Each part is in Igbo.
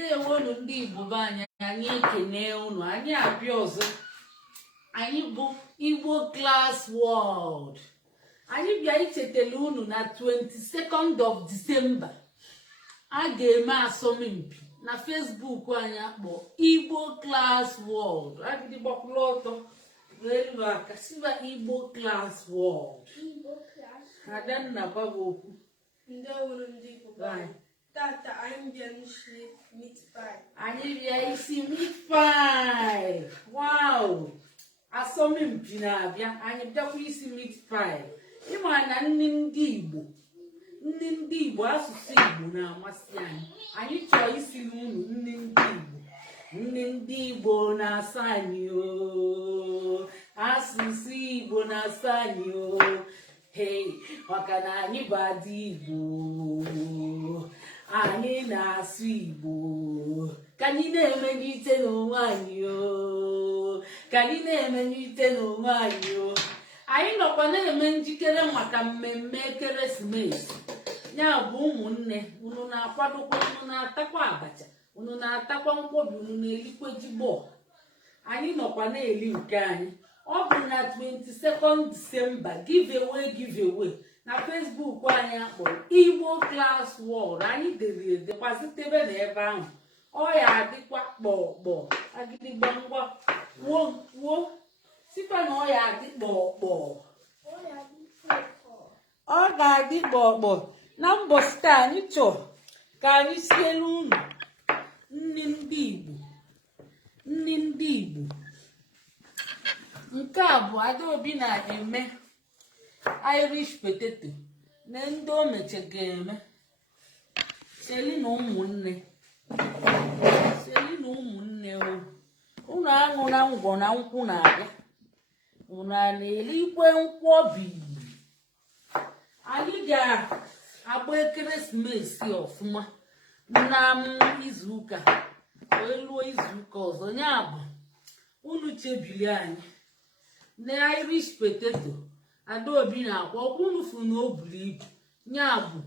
Ndewonu ndị Igbo be anyị ekene unu, anyị abịa ọzọ. Anyị bụ Igbo Klass World. Anyị bịa ichetele unu na 22nd of December a ga-eme asọmpi na Facebook anyị akpọ Igbo Klass World. Agidi gbakwụrụ ọtọ n'elu aka siba Igbo Klass World. Adanna baba okwu. Ndewonu ndị Igbo be anyị. Tata anyị bịa isi meat pie. Anyị bịa isi meat pie. Wow! Asọmpi na-abịa. Anyị bịakwa isi meat pie. Ịma na nri ndị Igbo asụsụ Igbo na-amasị anyị. Anyị chọrọ isi unu nri ndị Igbo. Nri ndị Igbo na-asa anyị o. Asụsụ Igbo na-asa anyị o. Hey, maka na anyị bụ adị Igbo. Anyị na-asụ Igbo. Ka anyị na-emelite n'onwe anyị o. Ka anyị na-emelite n'onwe anyị o. Anyị nọkwa na-eme njikere maka mmemme ekeresimesi. Ya bụ ụmụnne, unu na-akwadokwa, unu na-atakwa abacha, unu na-atakwa nkwobi, unu na-elikwa ji bọọ. Anyị nọkwa na-eli nke anyị. Ọ bụ na 22nd December giveaway na Facebook anyị akpọrọ Igbo Klass World. Anyị dere edekwa sitebe n'ebe ahụ. Ọ ya adịkwa kpọkpọ agịdịgba ngwa wo sikwa na ọ ya adị kpọkpọ. Ọ ga-adị kpọkpọ. Na mbọsị taa anyị chọrọ ka anyị siere unu nri ndị Igbo. Nri ndị Igbo. Nke a bụ Adaobi na-eme Irish potato na ndị o meche ga-eme. Seli na ụmụnne o. Unu aṅụ na ngwọ na nkwụ na-abịa. Unu a na-elikwe nkwobi. Anyị ga-agba ekeresimesi ọfụma na izuụka wee luo izuụka ọzọ. Ya bụ unu chebili anyị na Irish potato Adaobi na-akwa ọkwa unu furu na o buru ibu. Ya bụ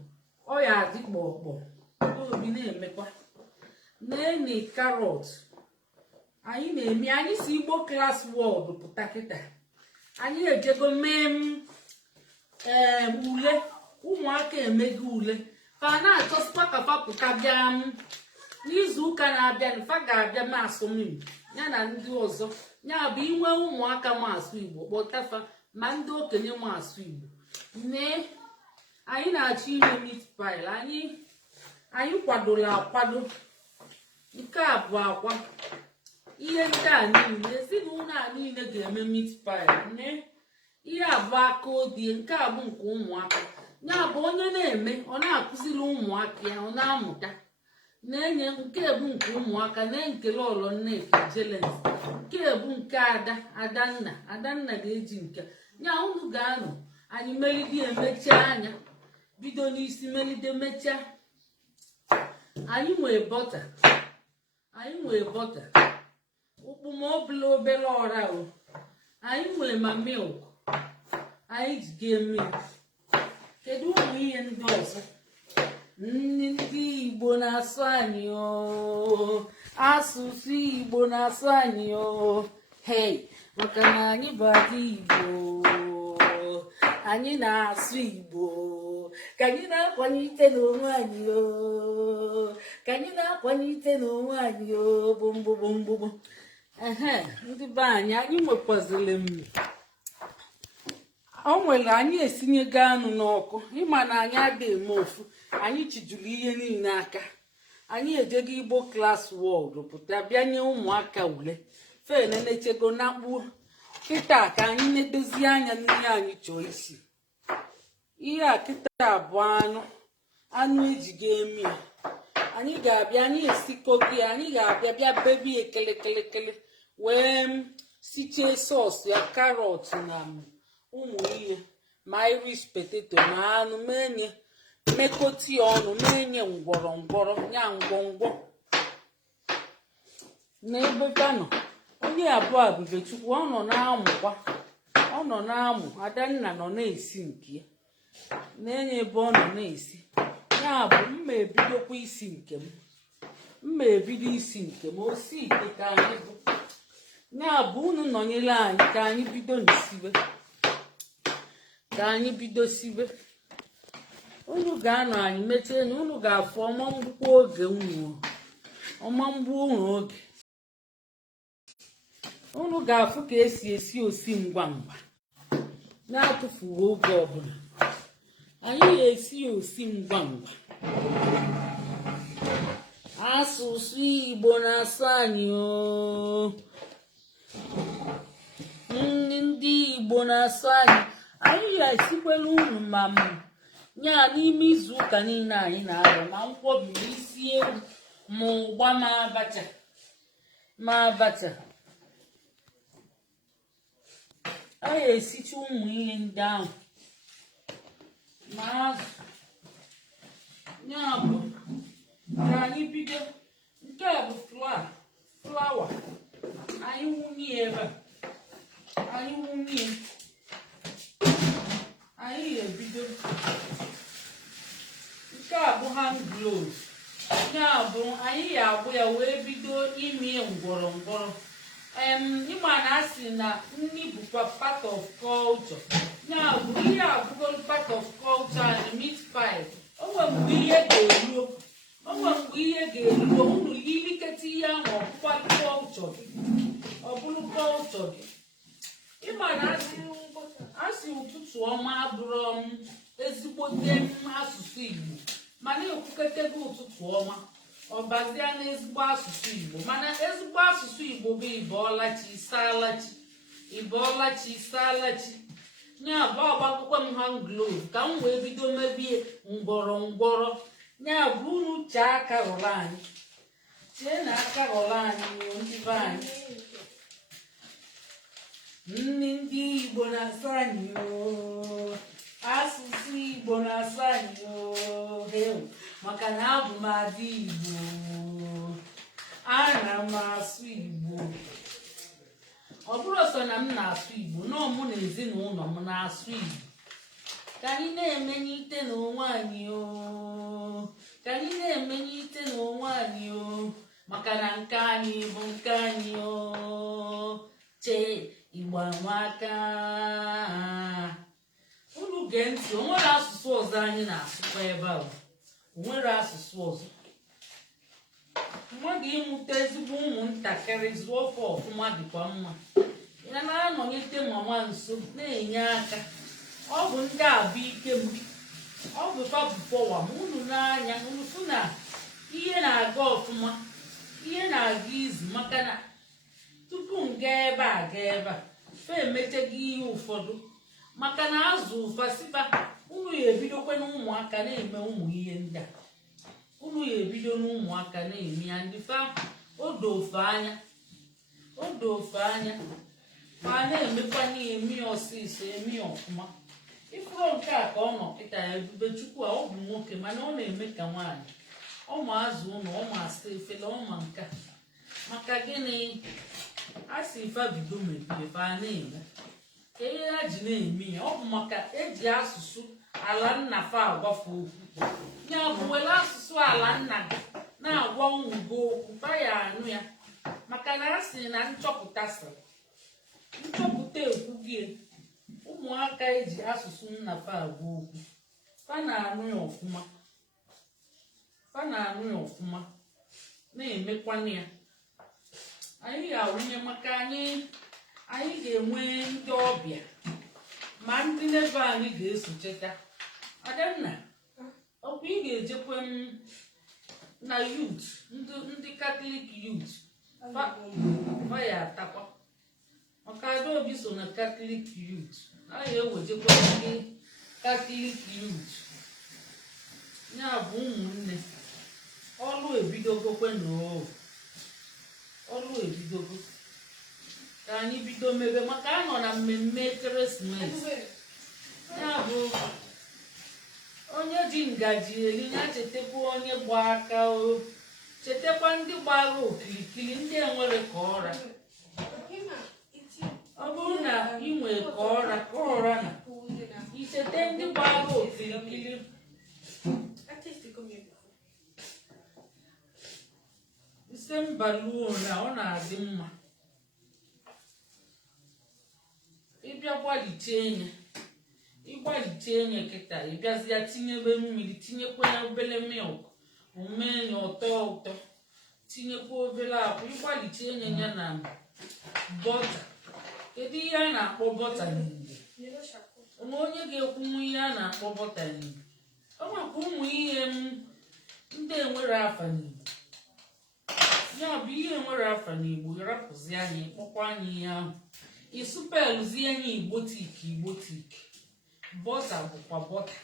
ọ ya adị kpọkpọ. Adaobi na-emekwa na-eni karọt. Anyị na-eme anyị si Igbo Klass World pụta kịta. Anyị ejego mee ule. Ụmụaka emego ule ka a na-achọsịkwa ka fa pụta bịa n'izuụka na-abịa. Fa ga-abịa ma asọmpi ya na ndị ọzọ. Ya bụ inwe ụmụaka ma asụ Igbo kpọtafa ma ndị okenye ma asụ Igbo. Anyị na-achọ ime meat pie. Anyị kwadola akwado. Nke a bụ akwa. Ihe ndị a niile ezinụlọ a niile ga-eme meat pie. Ihe a bụ aka odie. Nke a bụ nke ụmụaka. Ya bụ onye na-eme ọ na-akụziri ụmụaka ya, ọ na-amụta. Na-enye nke bụ nke ụmụaka na-ekele ọlọ nneka jelens. Nke bụ nke Adanna ga-eji nke. Ya unu ga-anọ anyị melide emechaa anya bido n'isi melide mechaa. Anyị nwee bọta ụkpụmọbụla obere ọra o. Anyị nwee ma milk anyị ji ga-eme. Kedu ụmụ ihe ndị ọzọ? Nri ndị Igbo na-asụ anyị o. Asụsụ Igbo na-asụ anyị o. Hey, maka na anyị bụ adị Igbo. Anyị na-asụ Igbo. Ka anyị na-akwanyite n'onwe anyị o. Ka anyị na-akwanyite n'onwe anyị o. Gbomgbomgbomgbom. Ndị be anyị nwekwazịrị o nwere anyị esinyego anụ n'ọkụ. Ịma na anyị adịghị eme ofu. Anyị chijuru ihe niile aka. Anyị ejego Igbo Klass World pụta bịa nye ụmụaka ule. Fenenechego na kpuo kịta ka anyị na-edozi anya n'ihe anyị chọọ isi. Ihe a kịta bụ anụ ejigo eme ya. Anyị ga-abịa anyị esikogo ya. Anyị ga-abịa bịa bebi ekele wee sichee sọọsụ ya, karọt na ụmụ ihe ma Irish potato ma anụ menye mekọti ọnụ menye ngwọrọ ya ngwọngwọ n'ebe nọ. Onye abụọ Abubechukwu ọ nọ na-amụkwa. Ọ nọ na-amụ. Adanna nọ na-esi nke ya na-enye ebe ọ nọ na-esi. Ya bụ mma ebidokwa isi nke m. mma ebido isi nke ma osi ite ka anyị bụ ya bụ unu nọnyere anyị ka anyị bido n'isibe ka anyị bido sibe. Unu ga-anọ anyị mechie na unu ga-afụ ọma mgbukwa oge ọma mgbu unu oge unu ga-afụ ka esi osi ngwa ngwa na-atụfughị oge ọbụla. Anyị ga-esi osi ngwa ngwa. Asụsụ Igbo na-asụ anyị ooo. Ndị Igbo na-asụ anyị. Anyị ga-esikwela unu ma nya n'ime izu ụka niile anyị na-abịa ma nkwọbi isi ewu ma ụgba ma abacha. A ga-esicha ụmụ ihe ndị ahụ ma azụ. Ya bụ ka anyị bido. Nke a bụ flawa anyị wunye ebe a anyị ga-ebido. Nke a bụ hand gloves. Ya bụ anyị ga-agbụ ya wee bido ime ngwọrọ. Ịma na asị na nri bụkwa part of culture. Ya bụ ihe abụgo part of culture and meat pie. O nwere mgbe ihe ga-eruo unu iliketa ihe ahụ ọ bụrụ culture gị. Ịma na asị ụtụtụ ọma abụrụ ezigbote asụsụ Igbo mana ekwuketego ụtụtụ ọma ọbazia na ezigbo asụsụ Igbo mana ezigbo asụsụ Igbo bụ ịbọọlachi ịsaalachi. Ya bụ agbakọkwa m hand glove ka m wee bido mebie ngwọrọ. Ya bụ unu chee aka rụrụ anyị chee na aka rụrụ anyị ndị be anyị. Ndị Igbo na-asụ anyị ooo. Asụsụ Igbo na-asụ anyị ooo. Maka na abụ m ada Igbo. Ana m asụ Igbo. Ọ bụrụ sọ na m na-asụ Igbo nọ mụ na ezinụlọ m na-asụ Igbo. Ka anyị na-emenyite n'onwe anyị ooo. Ka anyị na-emenyite n'onwe anyị ooo. Maka na nke anyị bụ nke anyị ooo. Chee Igbo amaka. Unu gee ntị. O nwere asụsụ ọzọ anyị na-asụkwa ebe a. O nwere asụsụ ọzọ. Mmadụ ịmụta ezigbo ụmụntakịrị zụọ ọfọ ọfụma dịkwa mma. Ya na-anọnyete mama nso na-enye aka. Ọ bụ ndị abụ ike m. Ọ bụ fabụfọwa m. Unu n'anya unu fụ na ihe na-aga ọfụma. Ihe na-aga izu maka na tupu m gaa ebe a fe emechaghị ihe ụfọdụ maka na azụ ụfasifa. Unu ya ebidokwe n'ụmụaka na-eme ụmụ ihe ndị a. Unu ya ebido n'ụmụaka na-eme ya ndị fa odo ofe anya ma na-emekwa na-eme ya ọsịsọ eme ya ọfụma. Ifuru nke a ka ọ nọ kịta ya Ebube Chukwu a. Ọ bụ nwoke mana ọ na-eme ka nwaanyị. Ọ ma azụ ụlọ ọ ma asa efere ọ ma nka maka gịnị a sị ife bido mebiri fa na-eme ka ihe ha ji na-eme ya. Ọ bụ maka eji asụsụ ala nna fa agwafe okwu. Ya bụ were asụsụ ala nna gị na-agwa ụmụ gị okwu fa ya anụ ya maka na a sị na nchọpụta ekwu gị. Ụmụaka eji asụsụ nna fa agwa okwu fa na-anụ ya ọfụma na-emekwana ya. Anyị ga-awụnye maka anyị ga-enwe ndị ọbịa ma ndị nebe anyị ga-esocheta. Adanna ọkwa ị ga-ejekwe na youth ndị Catholic youth fa ya atakwa maka Adaobi so na Catholic youth. Anyị ewejekwa ndị Catholic youth. Ya bụ ụmụnne ọlụ ebidogokwe ka anyị bido mebe maka anọ na mmemme ekeresimesi. Ya bụ onye ji ngaji eri ya chetakwa onye gba aka o chetakwa ndị gbara okirikiri ndị enwere ka ọra. Ọ bụrụ na ị nwere ka ọra na ichete ndị gbara okirikiri. ise mbaluo na ọ na-adị mma. Ịbịa gbalite enye kịta ịbịazi ya tinyebe mmiri, tinyekwa ya obele milk omee ya ọtọ ụtọ, tinyekwa obere akwa. Ịgbalite enye ya na bọta. Kedu ihe a na-akpọ bọta n'Igbo? Onwe onye ga-ekwunwu ihe a na-akpọ bọta n'Igbo? O nwekwa ụmụ ihe ndị enwere afa n'Igbo. Ya bụ ihe nwere afa n'Igbo, rapụzi anyị kpọkwa anyị ihe ahụ. Ịsụpelụzie anyị igbotik. Bọta bụkwa bọta.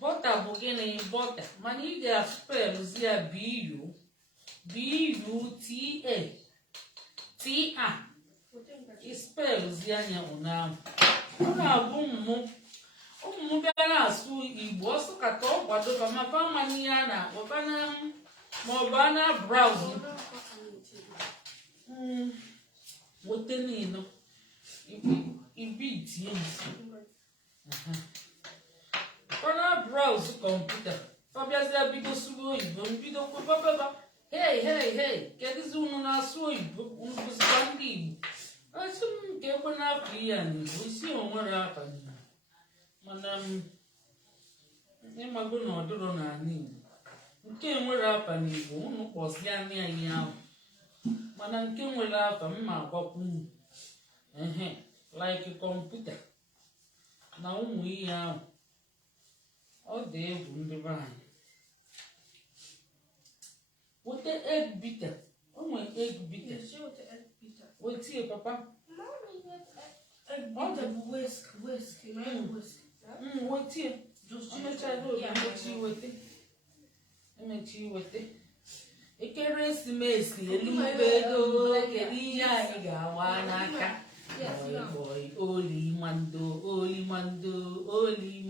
Bọta bụ gịnị? Bọta, mana ị ga-asụpelụzi ya buta. Ịsụpelụzie anya ụnyaahụ. Ọ na-abụ ụmụ m bịa na-asụ Igbo ọsụkata ọ kwadoba ma famani ihe a na-akpọ maọbụ a na-braụzụ weta niile ibitie ọ na-braụzụ kọmputa. Ọ bịazịa bido sụrụ oyibo, mbido kwebaba hei kedụzi unu na-asụ oyibo, unu bụzikwa ndị Igbo. Asị m nke ekwe na-afọ ihe a n'Igbo, isi onwere afa n'Igbo. Mana ịmago na ọdụrụ n'ala Igbo nke nwere afa n'Igbo unu kpọzie anya ihe ahụ. Mana nke nwere afa mma agbakwu unu like kọmputa na ụmụ ihe ahụ. Ọ dị egwu ndị be anyị. Weta egg bita. O nwere egg bita. Wetie papa. Egg bụ whisk. Wetie. Emechi wete. Ekeresimesi elubego, kedu ihe anyị ga-awa n'aka? Oli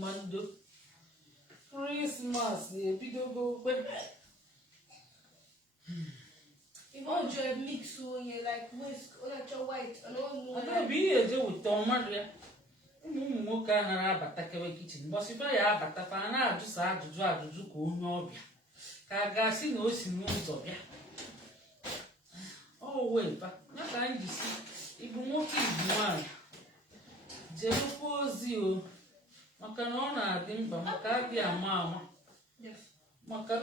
mando. Christmas ebidogo kwe. If you mix onye like whisk, white, bụ ihe eje weta ọmadụ ya. Ụmụ nwoke a na-abatakewe kichin mbọsịba ya abatafa a na-ajụsa ajụjụ ka onye ọbịa ka a ga-asị na o si n'ụzọ bịa. Weba ya ka anyị jisi Igbo nwoke Igbo nwanyị jerukwa ozi maka na ọ na-adị mkpa maka abịa ama maka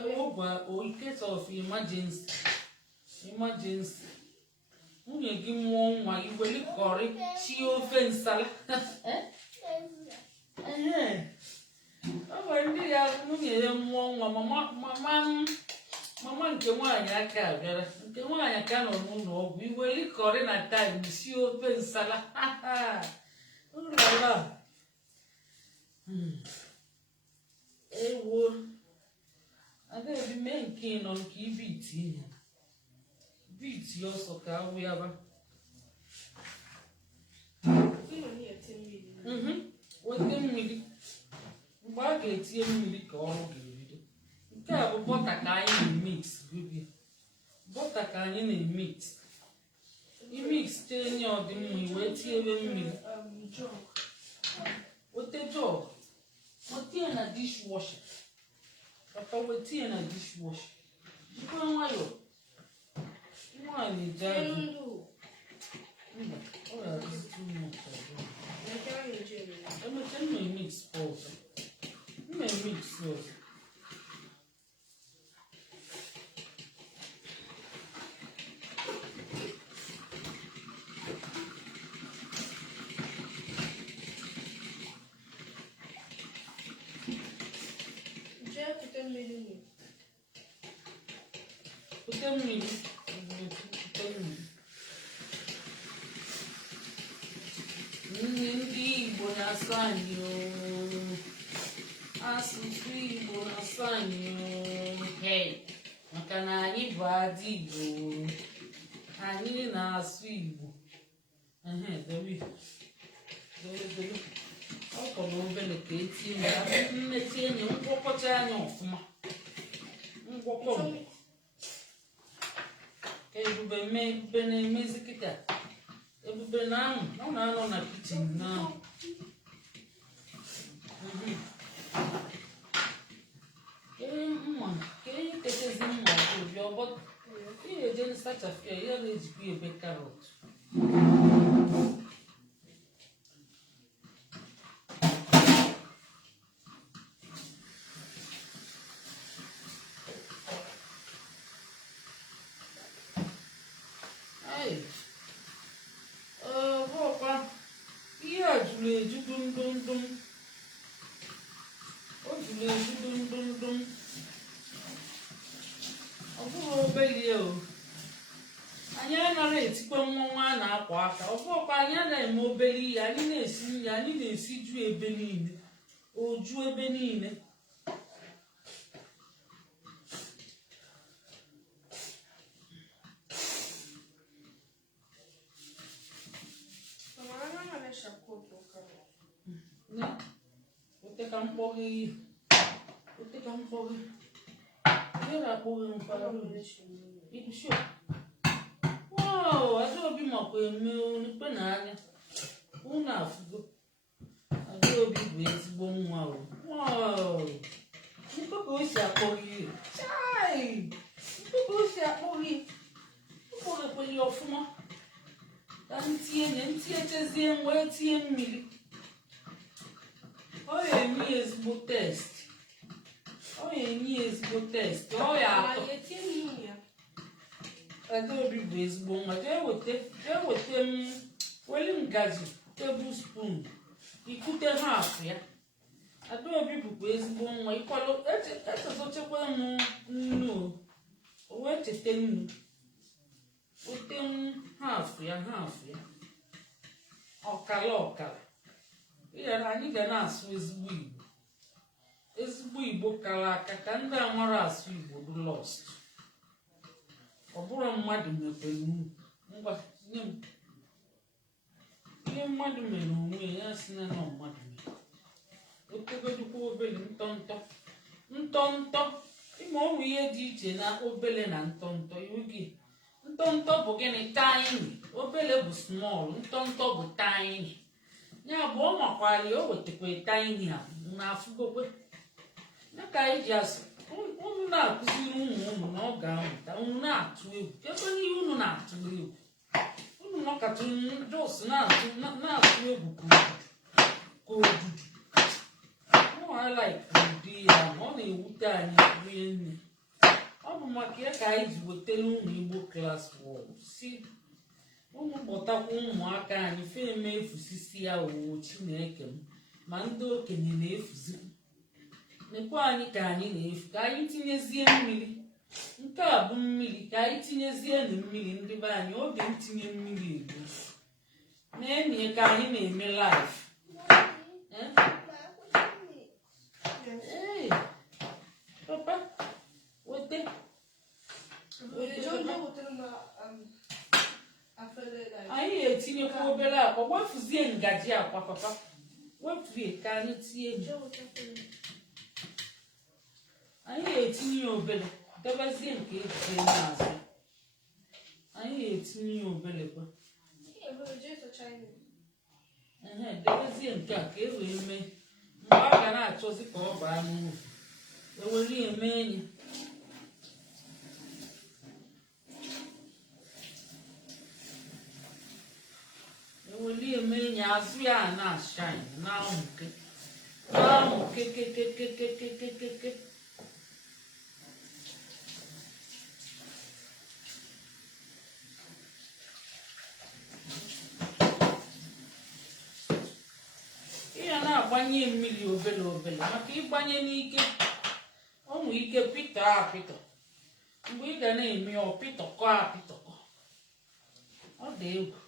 in case of emergency. Nwunye gị mụọ nwa iweli kọrị chi ofe nsala. Ọ nwere ndị ya nwunye ya mụọ nwa mama nke nwaanyị aka abịara, nke nwaanyị ka nọ n'ụlọ ọgwụ, iweli kọrị na taịm si ofe nsala. Ụlọala ewo adaebi mee nke nọ nke ibe itinye biti ọsọ ka awụ ya ba. Wete mmiri. Mgbe a ga-etinye mmiri ka ọrụ ga-ebido. Nke a bụ bọta ka anyị na-emix. Bọta ka anyị na-emix. Imix tenye ọdịmma wee tinyebe mmiri. Wete jọg. Wetie na dishwasher. Papa wetie na dishwasher. Jikwa nwayọọ. Nwaanyị jadụ. Ọ ga-adịzi too much. Emecha mma emix ọzọ. Mma emix ọzọ. Pute mmiri. Ndị Igbo na-asụ anyị asụsụ Igbo na-asụ anyị maka na anyị bụ adị Igbo, anyị na-asụ Igbo. Ọ kọrọ obere ka etinye mmechi enyi ngwọkọcha anya ọfụma. Ngwọkọ ka Ebube na-emezi kịta. Ebube na-anọ na kichin na mma ka ihe ketezi mma obi sachafie ọbọdụ ihe eje sachafie ya na-ejikwa ebe karọt ihe a jụrụ eju dum o jụrụ eju dum ọ bụghị obere o anyị anaghị etikwa nwa a na-akwa aka ọ bụghịkwa anyị anaghị eme obere ihe anyị na-esi nri anyị na-esi ju ebe niile oju ebe niile Uteka mkpoghe era kpoghe mfara ikusho wow adobi makwa eme onukpe na anya unu afugo adobi bụ ezigbo nwa o wow nkoko o si akpoghe chai nkoko o si akpoghe ukpoghekweli ọfụma ka ntinye chezie wee tinye mmiri ọ ga-enye ezigbo test ọ ya atọ Adaobi bụ ezigbo nwa jee weta weli ngaji tablespoon ikute half ya Adaobi bụkwa ezigbo nwa ịkwado echetochekwa m nnu o wee cheta nnu wete half ya ọkara anyị ga na-asụ ezigbo Igbo kara aka ka ndị amara asụ Igbo bụ lost ọ bụrụ mmadụ mekwere ngwa nye m ihe mmadụ mere onwe ya si na mmadụ mere otegodukwa obere ntọntọ ime ọnwụ ihe dị iche na obele na ntọntọ iwu gị ntọntọ bụ gịnị tiny obele bụ small ntọntọ bụ tiny ya bụ ọ makwara o wetakwa tiny ha na-afụgokwe ya ka anyị ji asị unu na-akụziri ụmụ na ọ ga-amụta unu na-atụ egwu ebe n'ihe unu na-atụ egwu unu nọkọta jos na-atụ egwu ka odudu ụdị ya ma ọ na-ewute anyị rie nne ọ bụ maka ya ka anyị ji wetara ụmụ Igbo Klass World si unu kpọtakwa ụmụaka anyị feme efusisi ya owo Chineke m ma ndị okenye na-efuzi nekwa anyị ka anyị na-efu ka anyị tinyezie mmiri nke a bụ mmiri ka anyị tinyezie na mmiri ndị be anyị oge ntinye mmiri ego na-enye ka anyị na-eme live papa wete anyị ga-etinyekwa obere akwa gbafuzie ngaji akwa papa wepụrie ka anyị tinye anyị ga-etinye ya obere debezie nke ejije n'azụ anyị ga-etinye ya obere kwa debezie nke a ka e wee mee mgbe a ga na-achọzi ka ọ baa n'uru ewere ya eme enyi ewere ya eme enyi azụ ya na-ashine na-amụke kekekekekekekeke na-agbanye mmiri obele maka ịgbanye n'ike ụmụ ike pịtọ apịtọ mgbe ị ga na-eme ọpịtọkọ ọ dị egwu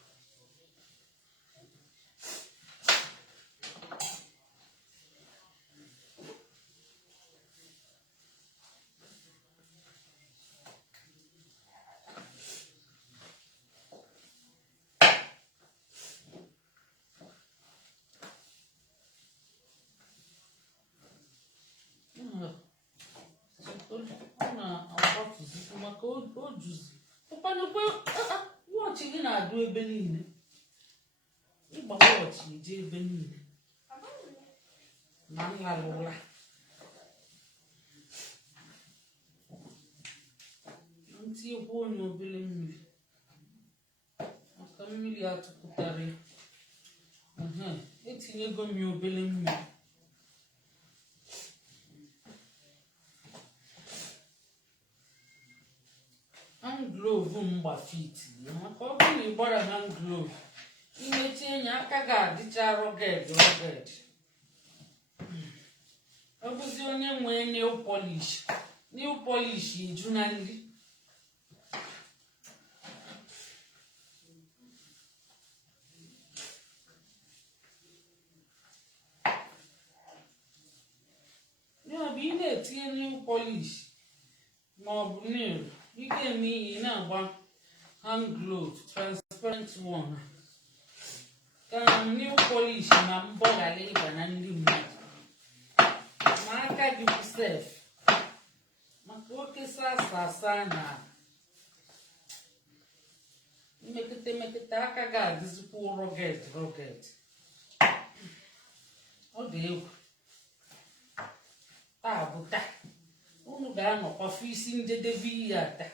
maka o juzi ụkwanekwe wọchị gị na-adụ ebe niile ịgba wọchị eje ebe niile ma nlara ụra ntinyekwa onye obere mmiri maka mmiri atụpụtara ya. Etinyego m ya obere mmiri. Hand glove m gbafiti maka ọ bụrụ na ị gbara hand glove imechie enyi aka ga-adịcha rugged. Ọ bụzi onye nwee nail polish eju na nri. Ya bụ ị na-etinye nail polish ma ọ bụ nail, ị ga-eme ihe na-agba hand glove transparent one ka nail polish ma mbọ ghara ịba na nri mmadụ ma aka gị bụ sef, maka oke sasa na mmekọta aka ga-adịzikwa rugged. Ọ dị egwu. Taa bụ taa unu ga-anọkwafu isi njedebe ihe ata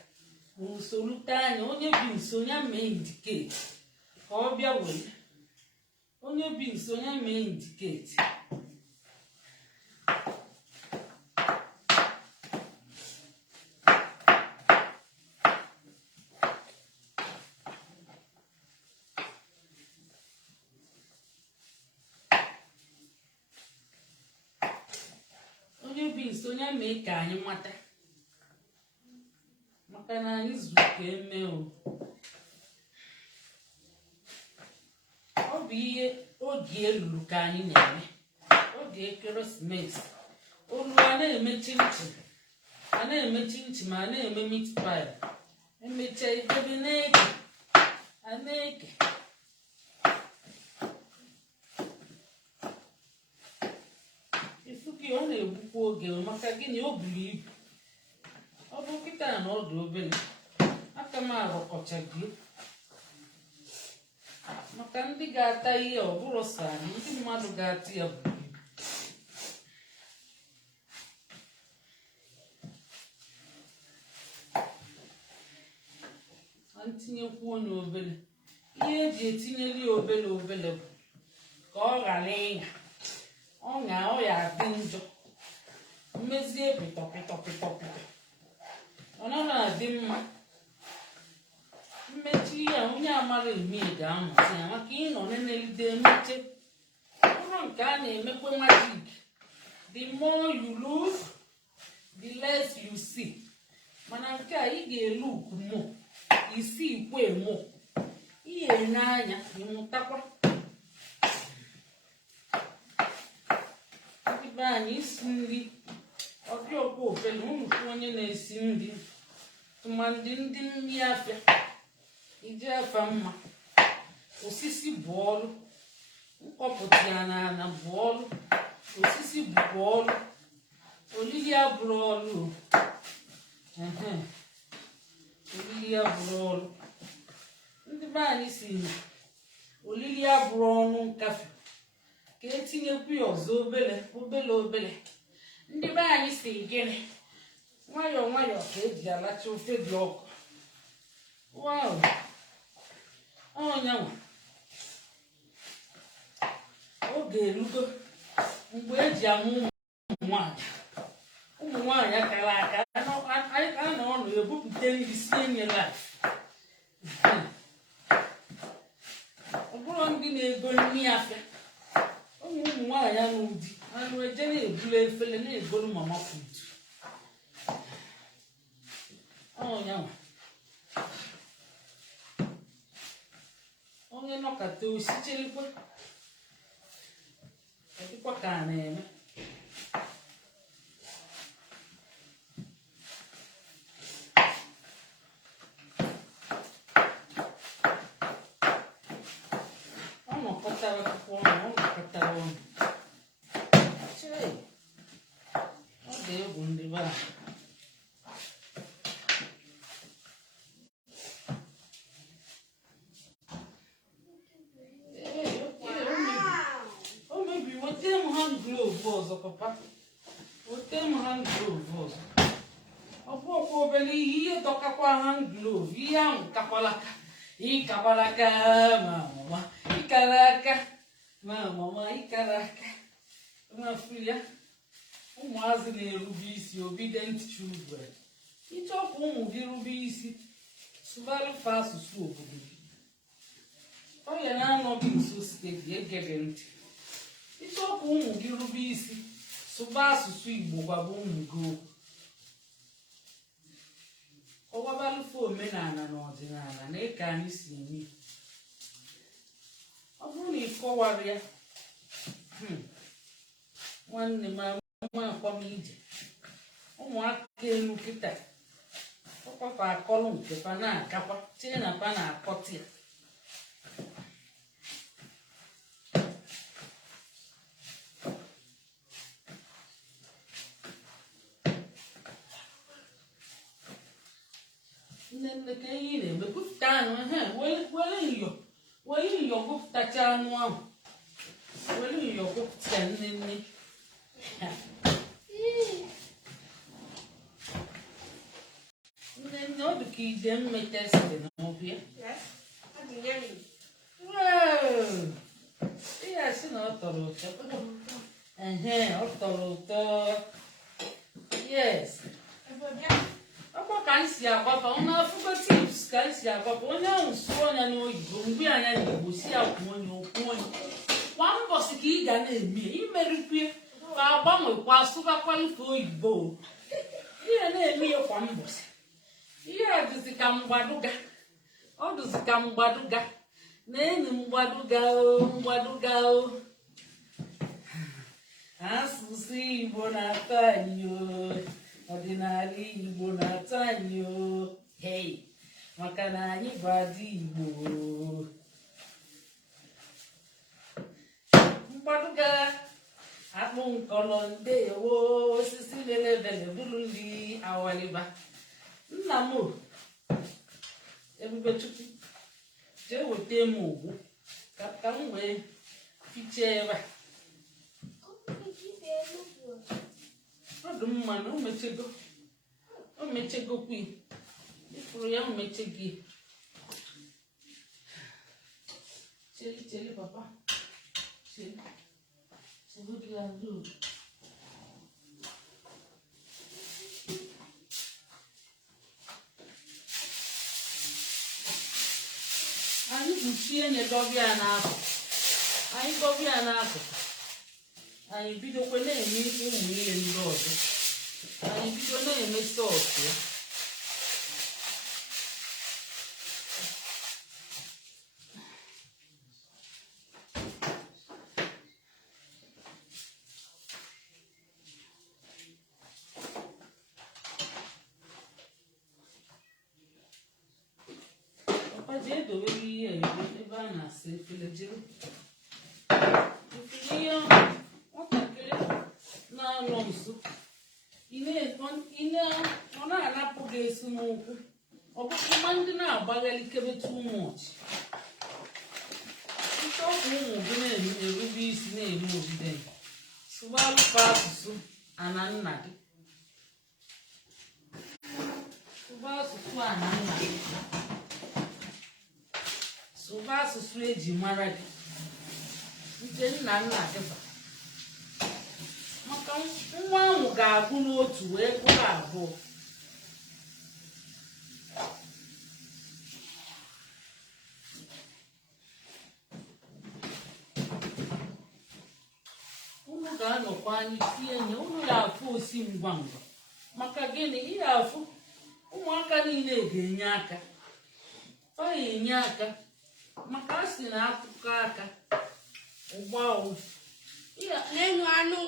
n'usolute anya. Onye bi nso ya mee indiketi ka ọ bịa were. Onye bi nso ya mee indiketi. Onye bi nso ya mee ka anyị mata maka na anyị zuru ka eme o. Ọ bụ ihe oge eluru ka anyị na-eme, oge ekeresimesi. Olu a na-eme chinchin, a na-eme meat pie, emechaa idebe na-eke. Ọ na-egbukwa oge maka gịnị? O buru ibu. Ọ bụ kịta na ọdụ obere aka m arụkọchagie maka ndị ga-ata ihe. Ọ bụrụ sọ anyị, ndị mmadụ ga-ata ya buru ibu. A ntinyekwa onye obere. Ihe eji etinyeli obere bụ ka ọ ghara ịnya. Ọ ya adị njọ, mmezie pịtọpịtọ. Ọ naghị adị mma. Mmechi ya onye amara eme ga-amụta ya maka ịnọ na-elide emeche. Ụlọ nke a na-emekwa magic. The more you look, the less you see. Mana nke a ị ga-elu ukumo isi ikwe emo. Ihe n'anya ịmụtakwa. Anyị isi nri ọbịa ọkwa ofele ụmụkwu onye na-esi nri tụmadị ndị nri afịa iji afa mma. Osisi bụ ọrụ, nkọpụta ya na bụ ọrụ, osisi bụkwa ọrụ, olili abụrụ ọrụ. Olili abụrụ ọrụ. Ndị be anyị si olili abụrụ ọnụ nkafe ka etinyekwu ya ọzọ obele. Ndị be anyị si gịnị? Nwayọọ ka eji alacha ofe dị ọkụ. Ọnyanwa oge erugo mgbe eji amụ ụmụ nwaanyị akara aka a na ọnụ ebupụta nri sie nyela. Ọ bụrụ ndị na-ego nri afịa. Ụmụ nwaanyị anụ di anụ eje na-ebulu efele na-egolu mama food. Ọnyanwa onye nọkata osichelikwa ọ dịkwa ka a na-eme. Ọ nọkọtara akwụkwọ ọnụ. Ọ dị egwu ndị be a. O mebiri. Weta m hand glove ọzọ papa. Weta m hand glove ọzọ. Ọ bụ ọkwa wele ihe dọkakwa hand glove ihe ahụ kakwalaka ịkabaraka ma mama ịkara aka ma mama ịkara aka mafu ya ụmụazị na-erube isi obedient children ịchọpụ ụmụ gị rube isi sụbarụfe asụsụ obodo gị onye na-anọghị nso steeti egere ntị ịchọpụ ụmụ gị rube isi sụba asụsụ Igbo gwaba ụmụ gị okwu ọgwabalụfe omenala na ọdịnala na ịka anyị si eme ọ bụrụ na ịkọwara ya nwanne m nwa akwamije ụmụaka elu kịta ọkpakọ akọlụ nke pa na-akakwa tinye na pa na-akọta ya nne ka ihe na-eme gụpụta anụ were nyọ gụpụtacha anụ ahụ were nyọ gụpụta nne ọ dị ka ide mmeta site n'ọbịa ihe asị na ọ tọrọ ụtọ ọ tọrọ ụtọ yes ọkwa ka anyị si agbapa onye afụgo tips ka anyị si agbapa onye ahụ sụọ ya n'oyibo mgbe anya n'Igbo si ya kwuo onye okwu onye kwa mbọsị ka ị ga na-eme imerikwe ka agbanwekwa asụbakwa ife oyibo ihe na-eme ya kwa mbọsị ihe a dịzi ka mgbaduga ọ dịzi ka mgbaduga na enyi mgbaduga o asụsụ Igbo na-atọ anyị ọdịnala Igbo na-atọ anyị hei maka na anyị bụ ada Igbo mgbaduga akpụ nkọlọ ndewo osisi lelebele bụrụ nri awaliba nna m Ebubechukwu jee weta m ugwu ka m wee fichie ebe ọ dị mma na o mechegokwa ifuru ya meche gị cheli papa cheli gị azụ anyị kpuchie nye dọbịa n'akụkụ anyị dọbịa n'akụkụ anyị bidokwa na-eme ụmụ ihe ndị ọzọ anyị bido na-eme sọọsụ ya papa ji edowere ihe ebe a na-asa efere jiri ihe nwatakịrị na-alọ nso ọ na-anapụ gị esi n'ụkwụ ọbụkụma ndị na-agbaghalikebe too much ịchọpụ ụmụ gị na-erube isi na-eme obide sụgbalụpa asụsụ ana nna gị sụba asụsụ ana nna gị sụba asụsụ eji mara gị nke nna nna gị ba maka nwa ahụ ga-agụ n'otu wee gụrụ abụọ unu ga-anọkwa anyị tie nye unu ga-afụ osi ngwa ngwa maka gịnị ihe afụ ụmụaka niile ga-enye aka ọ ga-enye aka maka a sị na akụkọ aka ụgbọ n'elu anụ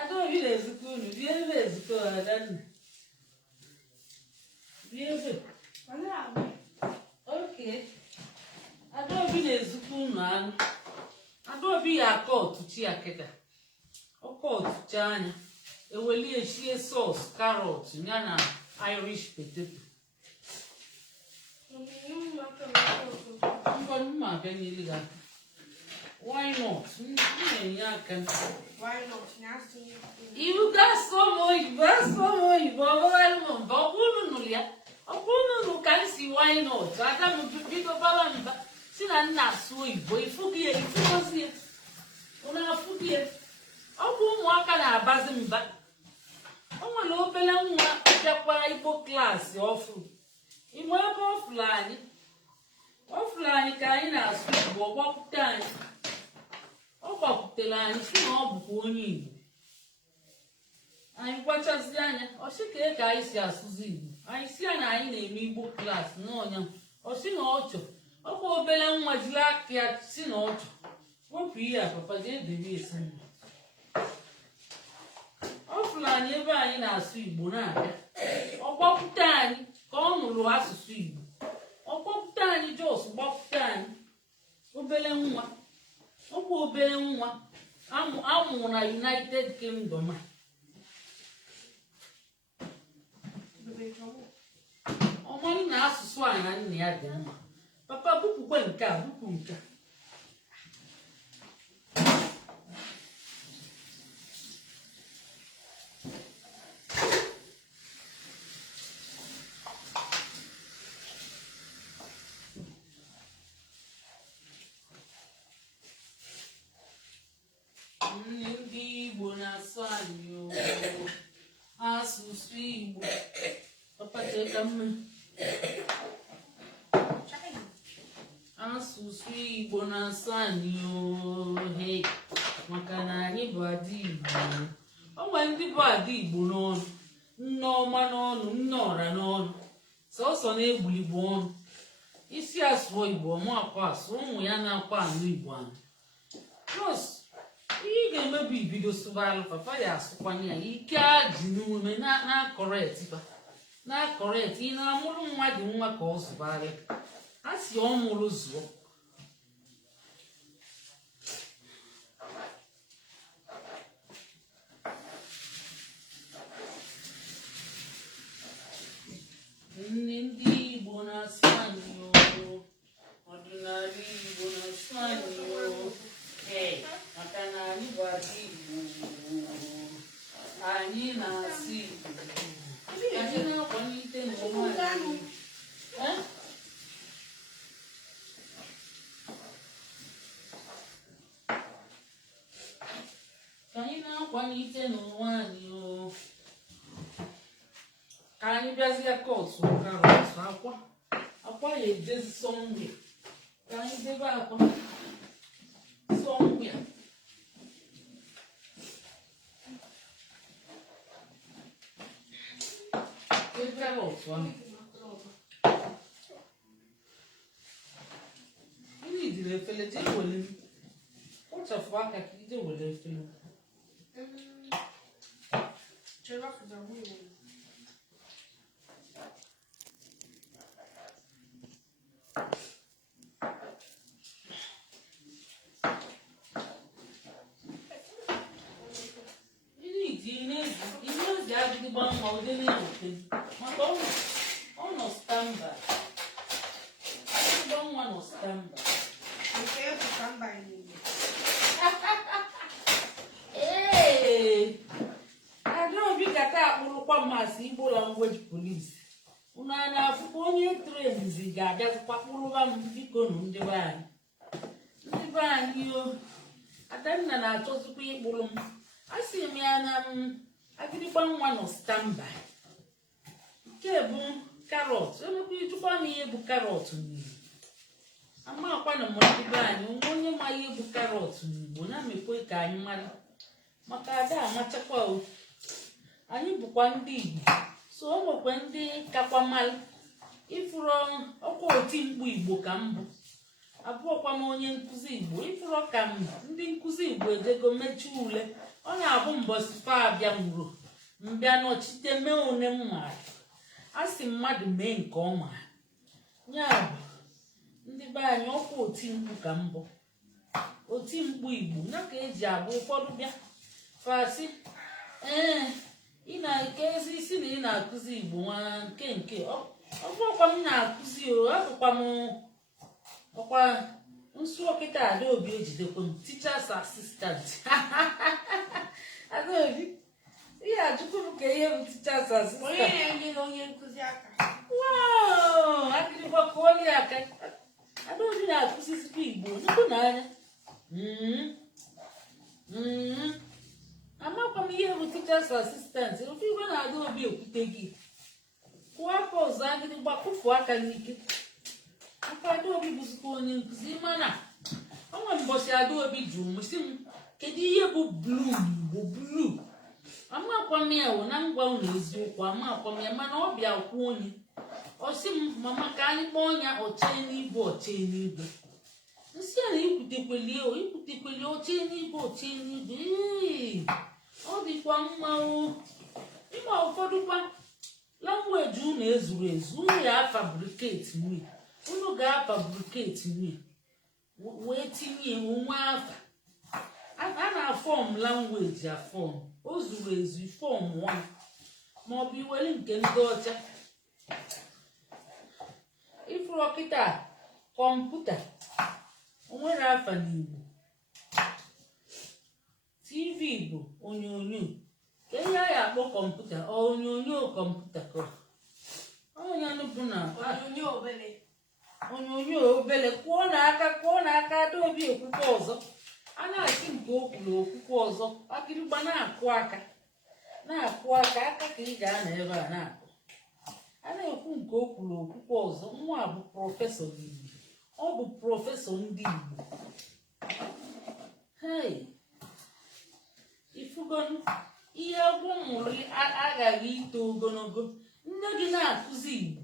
Adaobi na-ezukọ unu bie ebe ezukọ Adanna bie ebe oke Adaobi na-ezukọ unu anụ Adaobi ya akọ ọtụchi ya kịta ọkọ ọtụchi anya ewelie eshie sọs karọt ya na Irish potato ngwa mma abịa n'elu gị aka Why not? Why not? Nasty. You got so much, but so much, but no can see why not. I can't be a balamba. See, I'm not so if forget it. When I forget, I'll go walk and I buzz him back. I want to open Igbo Klass World. In my offline, kind of sweet, walk time. Ọgbapụtara anyị si na ọ bụkwa onye Igbo. Anyị gwachazi anya ọsị ka anyị si asụzi Igbo. Anyị si ya na anyị na-eme Igbo Klass n'ọnya ọsị na ọchọ ọkwa obere nwa jiri aka ya si na ọchọ wepụ ihe a papa ga-edebe esi nri. Ọ fụrụ anyị ebe anyị na-asụ Igbo na-abịa ọ gbapụta anyị ka ọ nụrụ asụsụ Igbo. Ọ gbapụta anyị jos gbapụta anyị obere nwa. Ọkwa obere nwa amụrụ na United Kingdom a. Ọmarị na asụsụ a na nna ya dị mma. Papa bupụkwa nke a bupụ nke a. Ndị Igbo na-asụ anyị oooooh asụsụ Igbo. Papa cheka mma. Asụsụ Igbo na-asụ anyị oooooh maka na anyị bụ ada Igbo. O nwere ndị bụ ada Igbo n'ọnụ, nne ọma n'ọnụ, nne ọra n'ọnụ, sọsọ na-egbuligbo ọnụ. Isi asụọ Igbo ọma akwa asụ, ụmụ ya na-akwa anụ Igbo anụ. Ihe ga-emebi ibido sụba alụ papa ya asụkwanye ya ike ajị n'ume na-akọrekt ị na-amụrụ mmadụ nwa ka ọ zụba alụ a si ọ mụrụ zụọ. Ndị Igbo na-asụ anyị oooooh ọdịnala Igbo na-asụ anyị oooooh maka na anyị bụ ada Igbo. Anyị na-asụ Igbo. Anyị na-akwalite n'ụwa anyị. Ka anyị na-akwalite n'ụwa anyị ka anyị bịazie kọtụ karọtụ akwa ya ejezi sọnde ka anyị debe akwa somewhere. Ini dire fele je wole. O cha fwa ka ki je wole fele. Chega fuda ruim. Igbo language police. Una na-afụkwa onye trainzi ga-abịazikwa kpụrụba m biko ndị be anyị. Ndị be anyị Adanna na-achọzikwa ịkpụrụ m. Asị m ya na agịdịgba nwa nọ standby. Nke bụ karọt. Emekwa ijikwa m ihe bụ karọt n'Igbo. Amakwa na ndị be anyị onye ma ihe bụ karọt n'Igbo na-emekwe ka anyị mara. Maka ada amachakwa anyị bụkwa ndị Igbo. So o nwekwa ndị kakwa mmalụ ifuru ọkwa oti mkpu Igbo ka mbụ. Abụọkwa m onye nkụzi Igbo ifuru ka ndị nkụzi Igbo edego mechi ule. Ọ na-abụ mbọsị fa abịa mụrụ mbịa nọchite mee one mma. A sị mmadụ mee nke ọma. Ya bụ ndị be anyị ọkwa oti mkpu ka mbụ. Oti mkpu Igbo na ka eji abụ ụfọdụ bịa fasị ị na-eke ezi isi na ị na-akụzi Igbo nwa nke ọkwa m na-akụzi abụkwa m ọkwa nso ọkịta Adaobi ejidekwa m teachers assistant. Adaobi ihe ajụkwu m ka ihe bụ teachers assistant. Onye na-enye onye nkụzi aka. Wow, akịrịkwa ka oli aka. Adaobi na-akụzizikwa Igbo nnukwu n'anya. Amakwa m ihe bụ teachers assistant. Ofe igwe na Adaobi ekwute gị kwụọ aka ọzọ agịrịgba kụfuo aka n'ike. Aka Adaobi bụzikwa onye nkụzi mana onwe mbọchị Adaobi jụrụ m sị m kedu ihe bụ bluu n'Igbo bluu. Amakwa m ya na ngwa unu eziokwu amakwa m ya mana ọ bịa kwuo onye ọ sị m mama ka anyị kpọọ ya ochee n'igwe ochee n'igwe. Nsị a na ikwutekweli ochee n'igwe ochee n'igwe. Ọ dịkwa mma o. Ịma ụfọdụkwa language unu ezuru ezu unu ga-afabricate nwe unu ga-afabricate nwe wee tinye onwe afa. A na-afọm language afọm o zuru ezu fọm nwa maọbụ iwere nke ndị ọcha. Ifuru ọkịta kọmputa onwere afa n'Igbo. TV bụ onyonyo ka ihe a ya akpọ kọmputa onyonyo kọmputa ka onye bụ na onyonyo obele kwụọ n'aka Adaobi ekwukwe ọzọ. A na-asị nke o kwuru okwukwe ọzọ akịrịgba na-akụ aka aka ka ị ga-anọ ebe a na-akụ. A na-ekwu nke o kwuru okwukwe ọzọ. Nwa bụ prọfesọ n'Igbo. Ọ bụ prọfesọ ndị Igbo. Hey, ifugonu ihe agwọ mụrụ aghaghị ito ogologo. Nne gị na-akụzi Igbo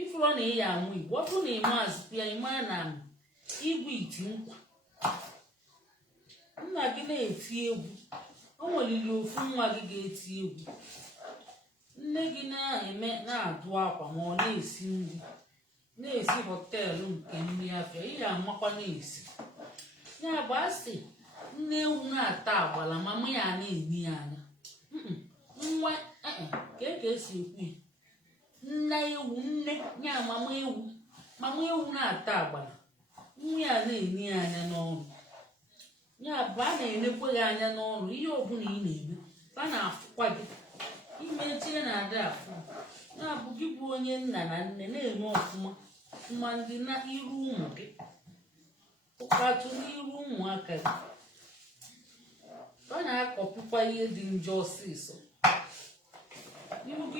ifuru na ịya amụ Igbo. Ọ bụrụ na ịma azụpụ ya ịma na igwe iti nkwa. Nna gị na-eti egwu o nweliri ofu nwa gị ga-eti egwu. Nne gị na-adụ akwa ma ọ na-esi nri na-esi họteelụ nke nri afịa ị ga-amakwa na-esi. Ya bụ asị nne ewu na-ata agbala ma mụ ya na-eni ya anya. Nwa ka esi ekwu ya nne ewu nne ya mama ewu na-ata agbala nwa ya na-eni ya anya n'ọnụ. Ya bụ a na-enekwa gị anya n'ọnụ ihe ọbụla ị na-eme a na-afụkwa gị imechie na-adị afụ. Ya bụ gị bụ onye nna na nne na-eme ọfụma ma ndị na iru ụmụ gị ụkatụ n'iru ụmụaka gị. Ọ na-akọpụkwa ihe dị njọ ọsịsọ.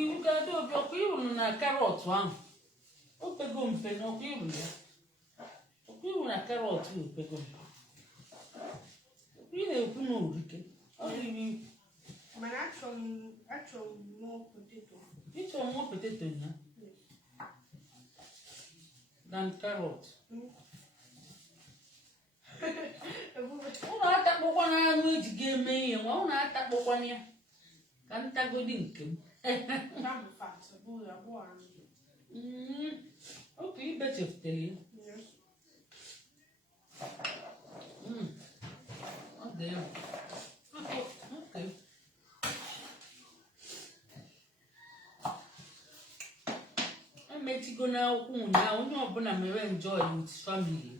Iwu ka Adaobi ọkwa ịhụrụ na karọt ahụ o pego mpe na ọkwa ịhụrụ ya ọkwa ịhụrụ na karọt opego mpe. Ị na-ekwu na orike ọ dịrị ikwu mana achọrọ m more potato. Ịchọrọ nwa potato ya than carrot. Ụnụ atakpọkwana anụ eji ga-eme ihe nwa ụnụ atakpọkwana ya ka ntagodi nke m. Oke ibe chefutere ya. Ọ dị ya. Emetigo n'akwụkwọ ụnyaahụ onye ọbụla mere enjoy with family.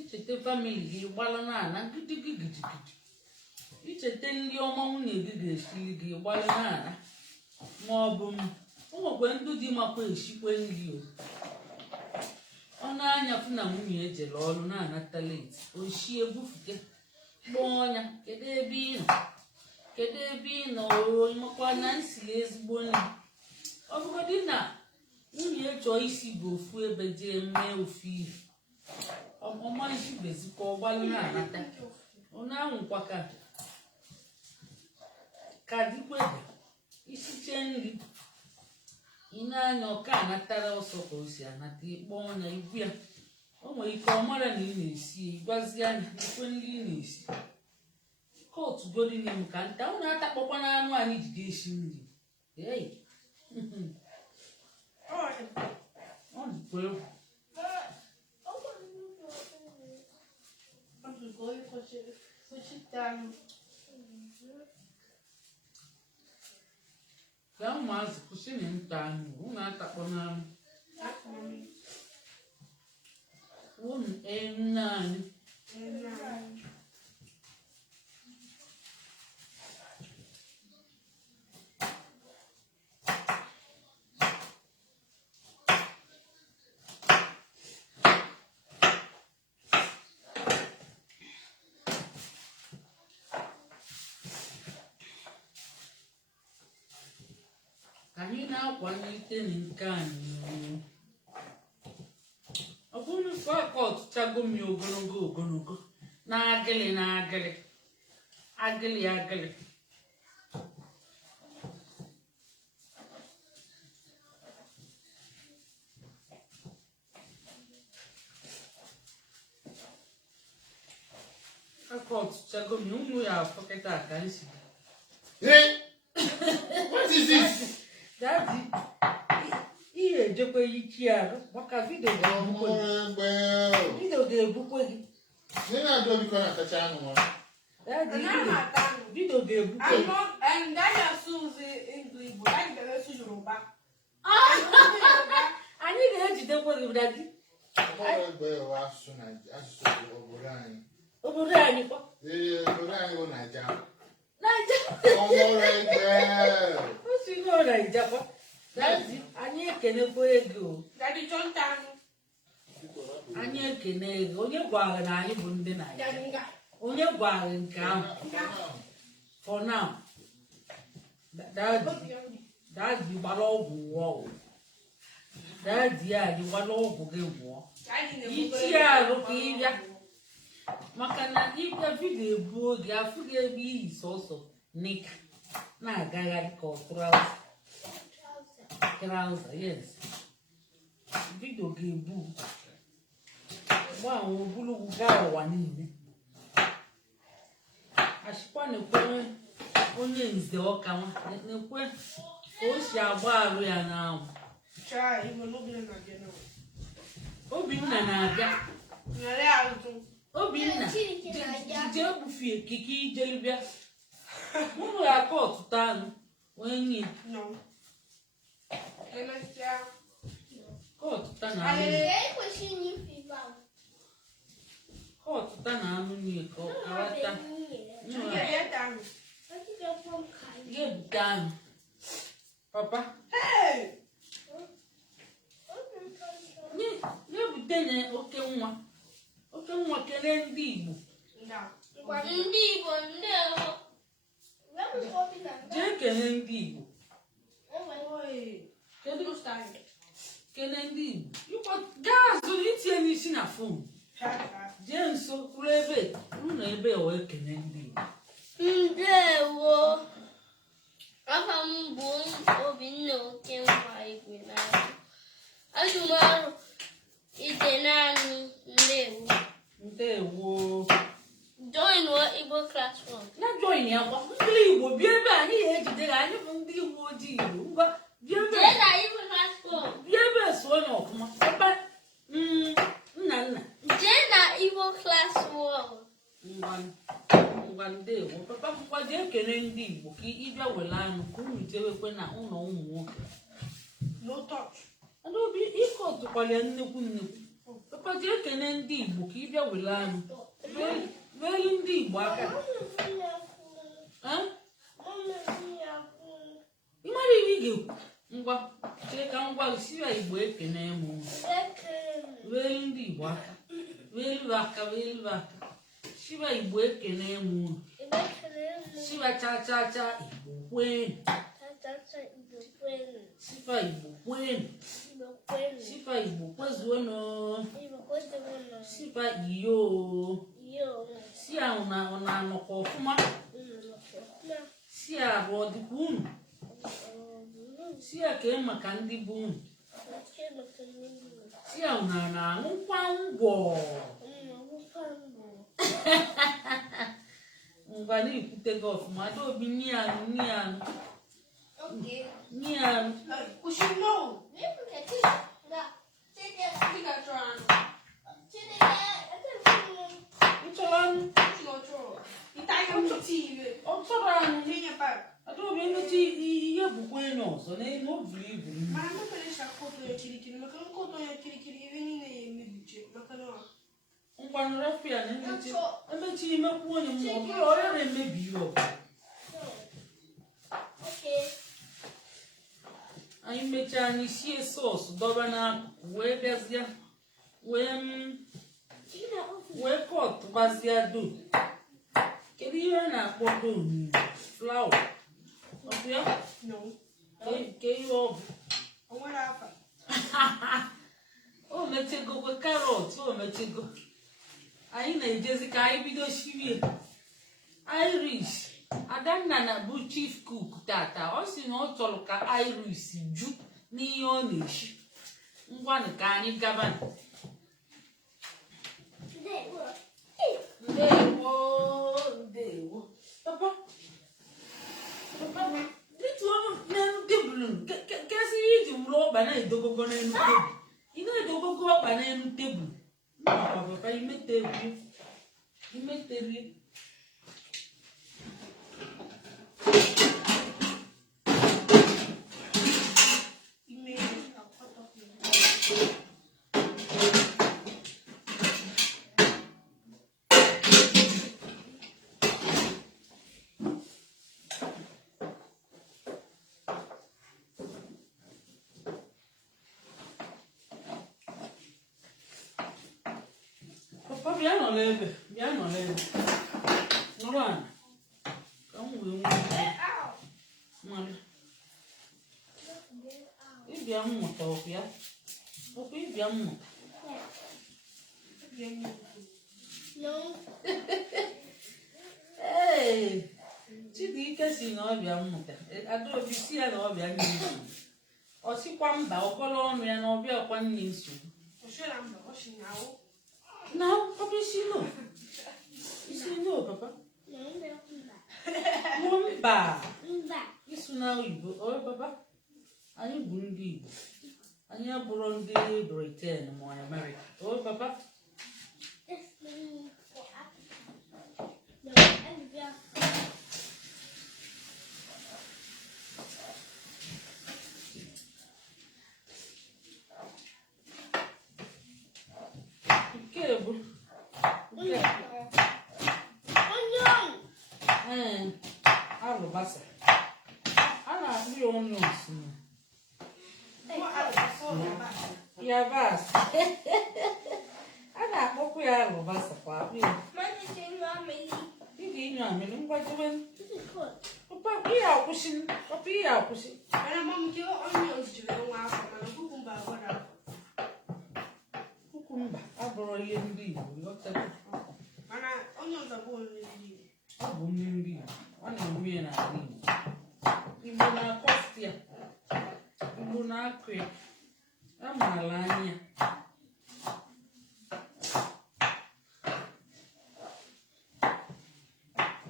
Icheta family gị gbala n'ala gidigidi. Icheta ndị ọma nwunye gị ga-esiri gị gbala n'ala ma ọ bụ o nwekwe ndị dị makwa eshikwe nri o. Ọ na-anya fụ na nwunye ejere ọrụ na-anata late o shie bufute kpọọ ọnya kedu ebe ị nọ makwa na nsiri ezigbo nri. Ọ bụgodị na nwunye chọọ isi bụ ofu ebe jee mee ofu ihe ọma isi bezikwa ọgbalụ na-anata ọ na-anwụkwa ka dịkwede isiche nri ị na-anya ọka anatara ọsọ ka o si anata ịkpọ ọnya ibu ya. O nwere ike ọ mara na ị na-esi ịgwazi anya ekwe nri ị na-esi kootu godin m ka nta ụnụ atakpọkwa na anụ anyị jide esi nri. Ọ dịkwa egwu. Ka ụmụazị kwụsị na nta anụ ụnụ atakpọ na anụ. unu enani anyị na-akwalite nke anyị ọ bụrụ aka ọtụchago m ya ogologo na-agịlị agịlị aka ọtụchago m ya ụmụ ya afọkịta aka nsi. What is this? Daddy, ihe ejekwa ichi arụ maka vidio ga-ebukwe gị. Vidio ga-ebukwe gị. Anyị ga-ejidekwa gị daddy. Obodo anyị kwa. Obodo anyị bụ Naịjirịa. Anyị ekenekwa ego anyị ekene ego onye gwara na anyị bụ ndị Naịjirịa onye gwara nke ahụ for now daddy gbara ọgwụ wụọ daddy anyị gbara ọgwụ gị wụọ ichi arụ ka ịbịa maka na ịbịa vidio ebu oge afụ gị ebe iyi sọsọ nika na-agagharị ka ọ trouser yes vidio ga-ebu gbanwe ogologo gaa ụwa niile achịkwa na-ekwe onye nze ọka na-ekwe ka o si agba arụ ya n'anwụ. Obinna na-abịa Obinna jee bufie kike ijelibịa ụmụ ya aka ọtụtụ anụ onye ọtụtụ na anụ nye ka ọ karata ga-ebute anụ papa na-ebute na oke nwa kelee ndị Igbo jee kelee ndị Igbo kele ndị Igbo gaa zụrụ itinye n'isi na fon jee nso kwuru ebe ụlọ ebe wee kelee ndị Igbo. Ndewo, aha m bụ Obinna Okenwa Igwe n'ahụ. Ajụmarụ ide naanị ndewo. Join Igbo Klass World. Na join ya kwa ndị Igbo bịa ebe anyị ga-ejide gị anyị bụ ndị Igbo ojii Igbo ngwa bịa ebe Igbo Klass World. bịa ebe so onye ọfụma ebe nna jee na Igbo Klass World. ngwa ndewo papa mkpa jee ekele ndị Igbo ka ịbịa were anụ ka unu jewekwe na ụlọ ụmụ nwoke adaobi ike ọtụkwara nnekwu papa jee ekele ndị Igbo ka ịbịa were anụ welu ndị Igbo aka ịmara ihe ị ga-ekwu ngwa chee ka ngwa siwa Igbo ekene m welu ndị Igbo aka welu aka siwa Igbo ekene m siwa cha Igbo kwenu sifa Igbo kwenu sifa Igbo kwezuonu sifa iyo si ahụ na anọkọ ọfụma si arụ ọdịkwa unu si ya kee maka ndị bụ unu si ahụ na aṅụkwa ngwọ ngwa na-ekwute gị ọfụma adaobi nye anụ adaobi emechi ihe bụkwa enye ọzọ n'elu o buru ibu ngwanụ rapụ ya na emechi imekwu onye m ọ bụrụ ọrịa na-emebi ihe ọbụla. Anyị mechaa anyị sie sọọsụ dọba n'akụkụ wee bịazie wee kọtụbazie do. Kedu ihe a na-akpọ do n'Igbo? Flawa ọ bụ ya? Ke ihe ọ bụ? O mechegokwe karọt o mechego. Anyị na-ejezi ka anyị bido shirie Irish. Adanna na bụ chief cook tata ọ sị na ọ chọrọ ka Irish ju n'ihe ọ na-eshi. Ngwanụ ka anyị gaba. Ndewo papa dịtụ ọnụ n'elu tebụl kesị ihe iji wuru ọkpa na-edogogo n'elu tebụl. Ị na-edogogo ọkpa n'elu tebụl papa imeterie bịa nọ n'ebe nọrọ ala ka m wee nwee ịbịa mmụta ọkwa ịbịa mmụta ee Chidike si na ọbịa mmụta Adaobi si ya na ọbịa nne nsogbu ọ sịkwa mba ọkọrọ ọnụ ya na ọbịa ọkwa nne nsogbu. Não, papai ensinou. Ensinou, papai. Mumba. Isso não é Igbo. Olha, papai. Anyị bụ ndị Igbo. Anyị abụrụ ndị Britain ma America. Olha, papai. Alubasa. A na-akpụ ya onions. Yabasị. A na-akpọkwa ya alubasa kwa akpụ ya. Ị ga-enyo amịrị mgbajiwe. Papa ihe akwụsị. Kukumba abụrụ ihe ndị Igbo ghọtara. Ọ bụ nri ndị Igbo. Ọ na-enwe ya n'ala Igbo. Igbo na-akọfụ ya. Igbo na-akụ ya. A maara anya.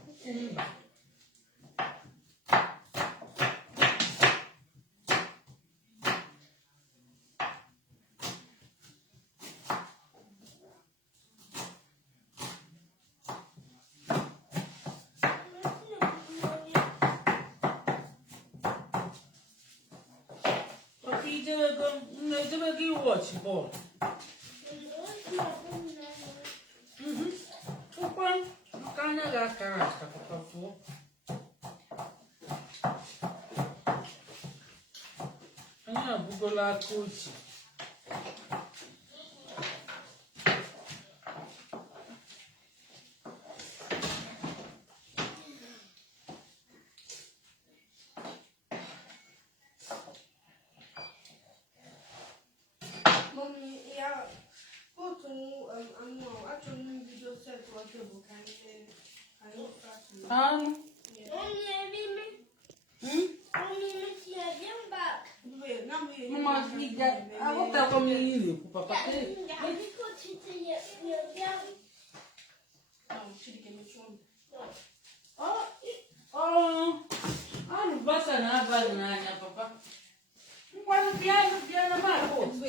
Kukumba. Ejebe gị watch ball. Ụkwa maka anya ga-akara aka papa fụọ. Anyị abụgola aka ochie. Alubasa na-abalị n'anya papa. Ngwanụ bịa na maka otu.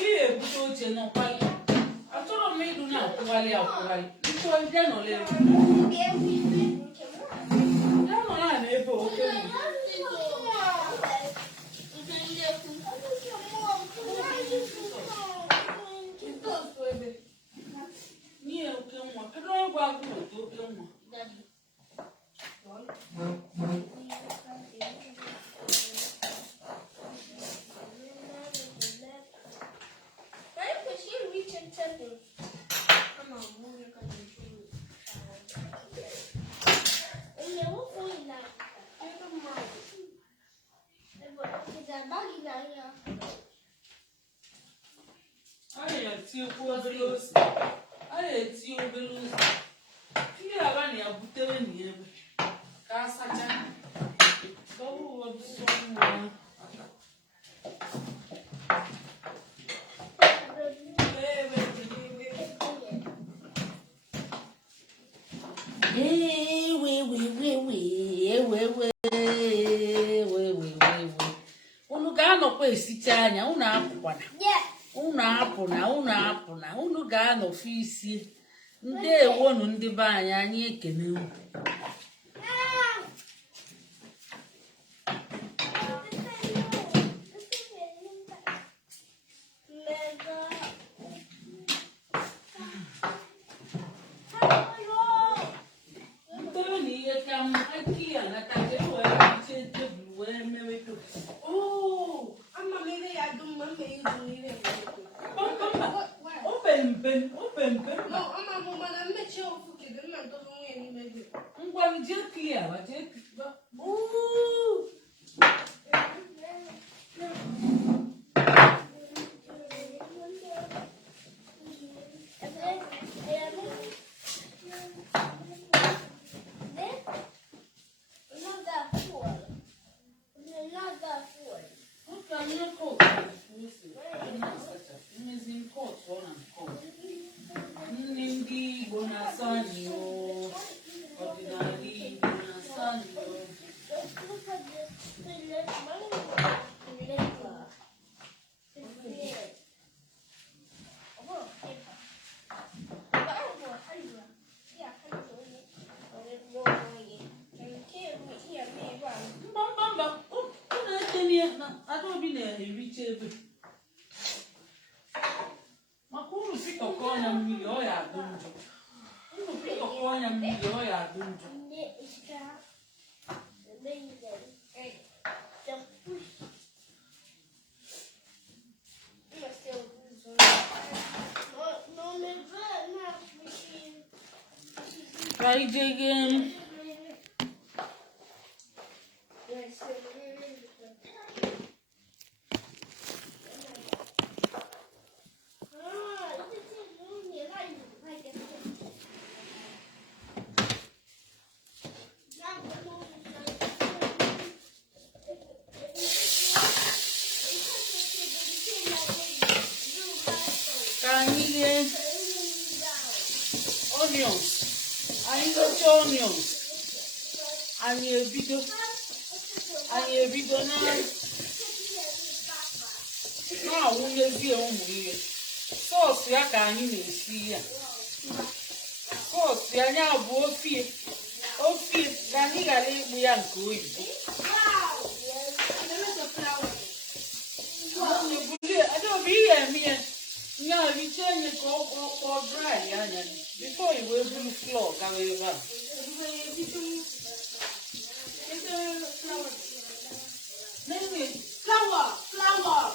Ihe ebute oche n'ọkwali. Achọrọ m ịdụ na-akwụghalị. Bịa nọ na ebe oke nie oke nwa kedu onye gwa agụ oke oke nwa anyị etinyekwu obere ose anyị etinye obere ose ihe aba na ya butere na ebe ka a sacha ka ọ bụrụ ọdụsọ nwa unu ga-anọkwa esicha anya unu apụkwana unu ga-anọfu isi ndewonu ndị be anyị anyị ekene unu ndị Igbo na-asọ anyị ọdịnala Igbo na-asọ anyị Adaobi na-ericha ebe maka unu pikọkọ ọnya mmiri ọ ya adụ njọ Try it again. Onions. Anyị gote onions. Anyị ebido na-awụnyezie ụmụ ihe. Sọọsụ ya ka anyị na-esi ya. Sọọsụ ya anya bụ ofie ka anyị ghara ịkpụ ya nke oyibo. Adaobi ihe eme ya. Yeah, we change it all dry, yeah, before you will do flour, come over. Flour.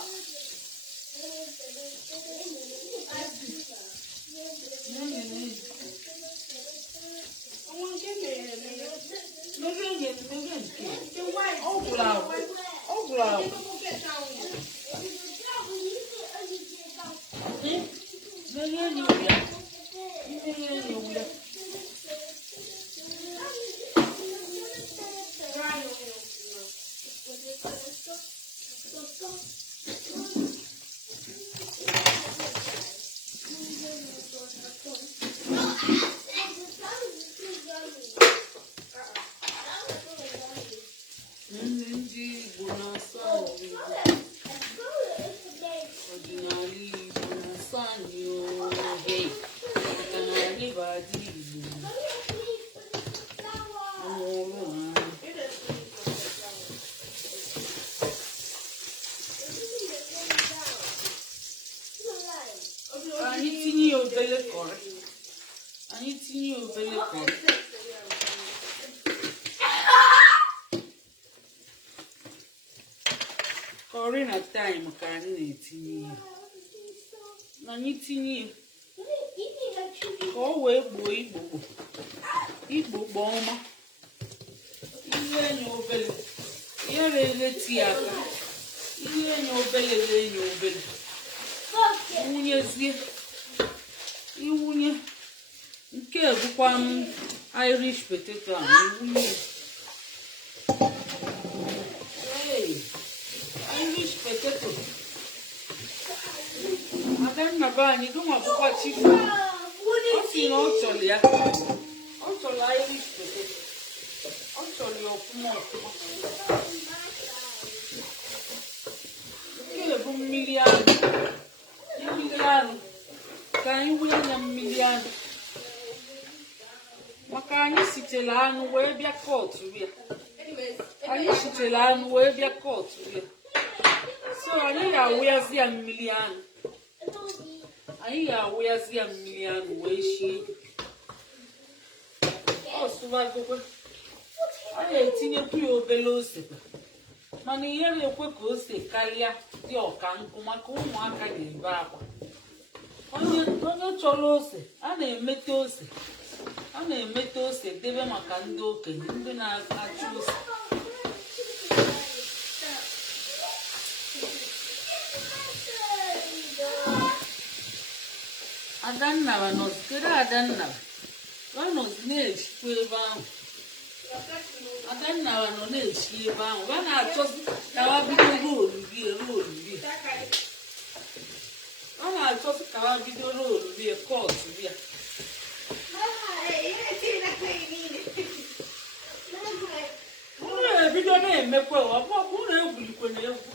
tinye obere kọrị na taịm ka anyị na-etinye ya na anyị tinye ya ka ọ wee gboo igbogbo ọma ihe enye obere ihe na-eleti ya aka ihe enye obere na-enye obere wunyezie iwunye nke bụkwa m Irish potato a iwunye Irish potato Adanna be anyị gụnwa bụkwa chifu ọ sị na ọ chọrọ ya ọ chọrọ Irish potato ọ chọrọ ya ọfụma nke bụ mmiri anụ ka anyị wunye ya mmiri anụ maka anyị sitere anụ wee bịa kọtụ ya so anyị ga-awụyazi ya mmiri anụ wee shie ọsụwagokwe a na-etinyekwu ya obere ose mana ihe na-ekwe ka ose karịa dị ọka nkụ maka ụmụaka ga-ebe akwa onye chọrọ ose a na-emete ose debe maka ndị okenye ndị na-achụ ose Adannara nọzi kedu Adannara ọ nọzi na-echikwa ebe ahụ Adannara nọ na-echi ebe ahụ a na-achọzi ka ha bido roolu ọ na-achọzi ka ha bido roolu rie kọtụ bịa unu ebido na-emekwa ọbụbụ unu egwulikwe na egwu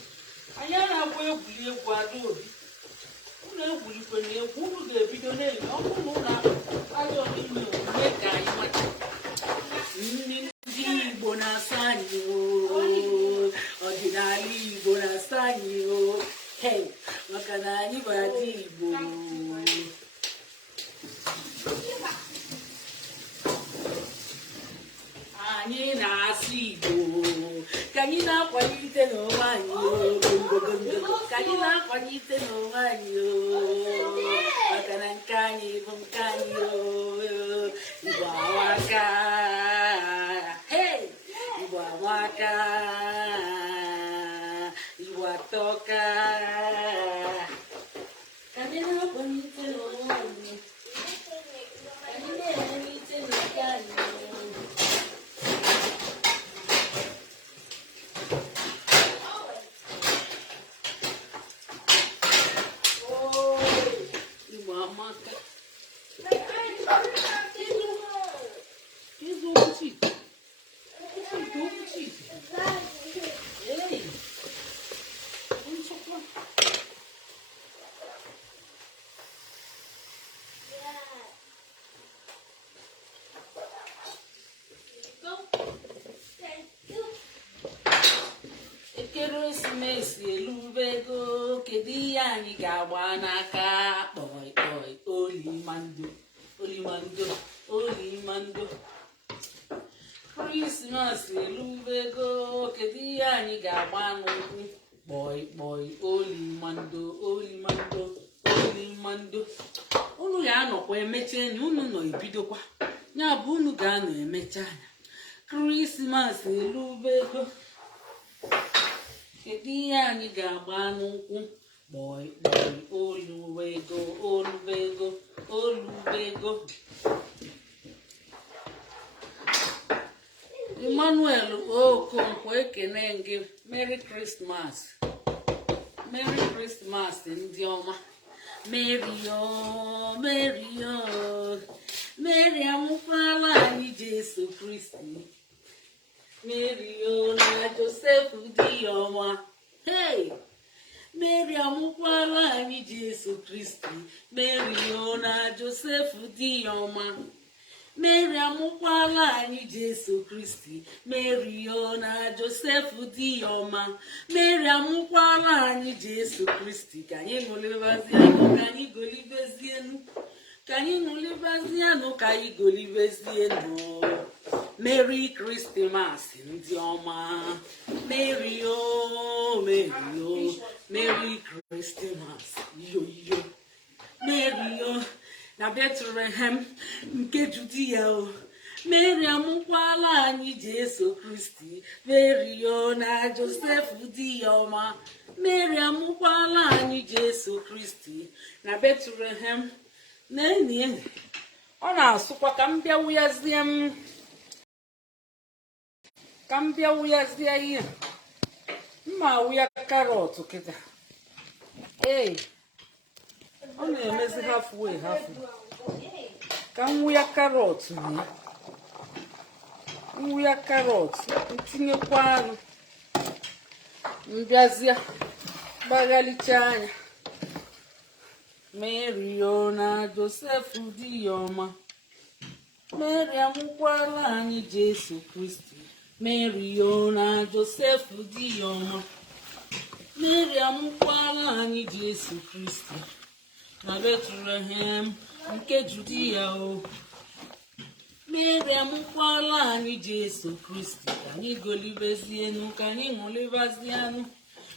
anyị a na-agba egwuli egwu Adaobi unu egwulikwe na egwu unu ga-ebido na-eme ọbụrụ na ụlọ ajọ ime omume ka anyị mata nri ndị Igbo na-asa anyị ọdịnala Igbo na-asa anyị maka na anyị bụ ada Igbo anyị na-asụ Igbo ka anyị na-akwalite n'onwe anyị ka anyị na-akwalite n'onwe anyị maka na nke anyị bụ nke anyị Igbo amaka Igbo amaka Igbo atọka ka anyị na-akwalite n'onwe anyị ka anyị na-erite n'oke anyị ekeresimesi elubego kedu ihe anyị ga-agba n'aka kpọị olimando Krismas elubego kedu ihe anyị ga-agba n'ụkwụ kpọị olimando unu ga-anọkwa emecha enyi unu nọ ebidokwa ya bụ unu ga-anọ emecha anya Krismas elubego kedu ihe anyị ga-agba n'ụkwụ kpọị olubego Emmanuel Okonkwo ekene gị Merry Christmas ndị ọma Mary amụkwala anyị Jesu Kristi Mary na Joseph dị ọma Mary amụkwala anyị Jesu Kristi Mary na Joseph dị ọma Mary amụkwala anyị Jesu Kristi Mary na Joseph dị ọma Mary amụkwala anyị Jesu Kristi ka anyị golibezienu Can you live as the no kai go live as the no? Merry Christmas in the Oma. Merry oh, Merry oh, Merry Christmas. Yo yo. Merry oh. Na Bethlehem, nke Judea. Mary amukwala anyị Jesu Kristi. Mary o na Joseph di ọma. Mary amukwala anyị Jesu Kristi. Na Bethlehem. N'enyi ọ na-asụkwa ka m bịa wuyazie ihe. Mma wuya karọt kịta. Ee. Ọ na-emezi halfway. Ka m wuya karọt na nwuya karọt ntinyekwa anụ mbịazịa gbaghalịcha anya. Mary o na Joseph di ya ọma. Mary amụkwala anyị Jesu Kristi. Mary o na Joseph di ya ọma. Mary amụkwala anyị Jesu Kristi. Na Bethlehem nke Judea o. Mary amukwala anyị Jesu Kristi. Ka anyị golibezienu, ka anyị ṅụlibazienu.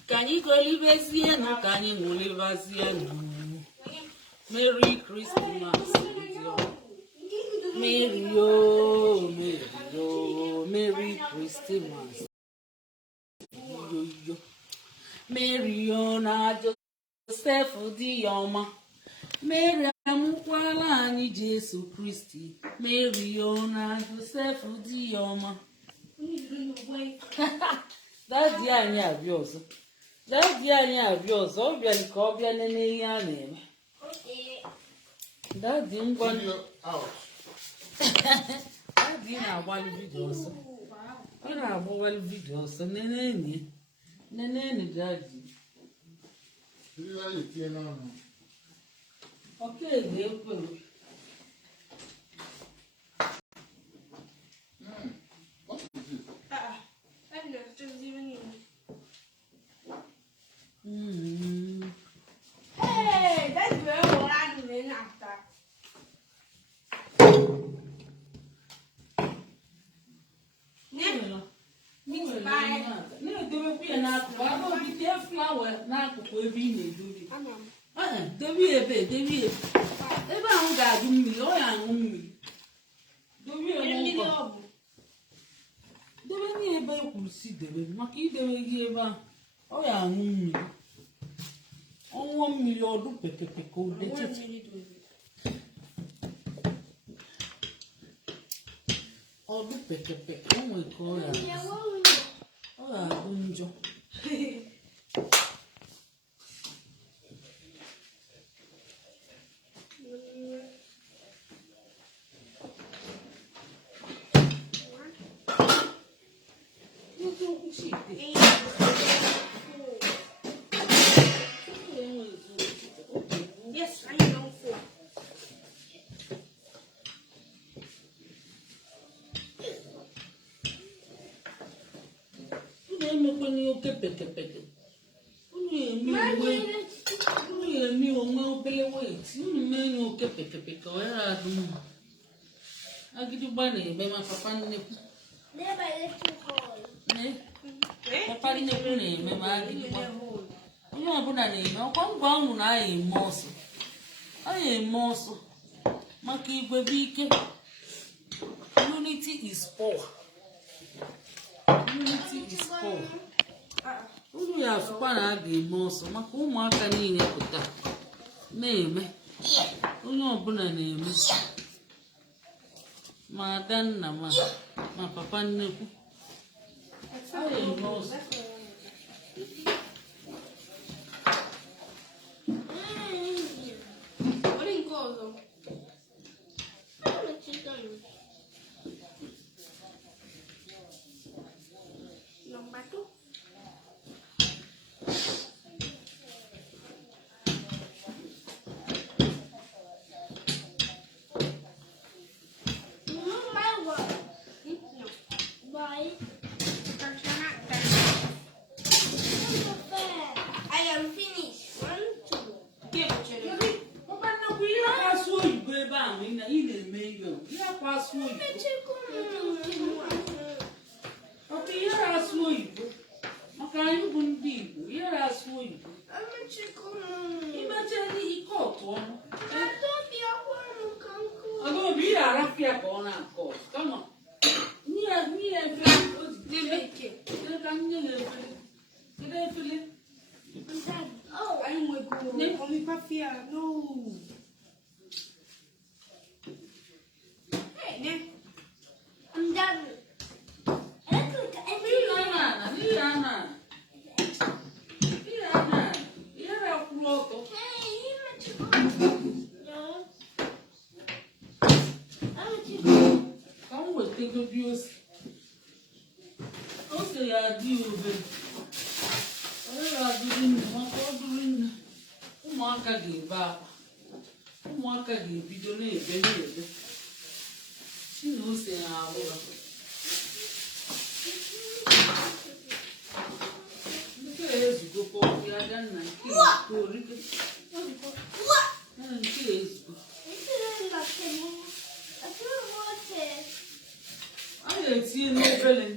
Ka anyị golibezienu, ka anyị ṅụlibazienu. Merry Christmas. Mary oh, Mary oh, Merry Christmas. Yo yo. Mary oh na Joseph di ya ọma. Mary amukwala anyị Jesu Kristi. Mary o na Joseph di ya ọma. Daddy anyị abịa ọzọ. Ọ bịara ka ọ bịa nene ihe a na-eme. Daddy ngwa Daddy na-agbali vidio ọsọ. Ọ na-agbawali vidio ọsọ. Nene Daddy. Okay, they will. What is it? I don't know, just even you. Hey, that's very what I'm doing after. Debi ebe ahụ ga-agụ mmiri, ọ ya aṅụ mmiri. Debe nye ebe ekwuru si debe, maka idebe gị ebe ahụ, ọ ya aṅụ mmiri. Ọṅụọ mmiri ọdụ pekepeke odechete. Ọdụ pekepeke, o nwere ka ọ ya agụ njọ. Yes, I know four. Emekwana oke pekepeke. Unu emi onwe obele wet. Unu mee oke pekepeke ọ ya adụ mma. Agịdịgba na-ebe ma papa nnekwu. Papa nnekwu na-eme ma agịdịgba. Onye ọbụla na-eme ọkwa ngwa ọnwụ na aya eme ọsọ. Aya eme ọsọ maka igwe bụ ike. Unity is power. Unity is power. Unu ya afụkwa na a ga-eme ọsọ maka ụmụaka niile pụta na-eme. Onye ọbụla na-eme. Ma Adanna ma papa nnekwu. Aya eme ọsọ. asụ oyibo ọkụ ihere asụ oyibo maka anyị bụ ndị Igbo ihere asụ oyibo imechara ike ọtụ ọnụ Adaobi ị ga-arapịa ka ọ na-akọ kama nye efere o ji debe ka nye ya efere kedu efere Anyị nwego omipafia no. Ose ya adị obere ọ ga-adịrị nne maka ọ dụrụ nne ụmụaka ga-ebe akwa ụmụaka ga-ebido na-ebe si na ose ya ahụra nke a ezugokwa ọkụ ya ga nna nke orike nke ezugo a na-etinye n'obele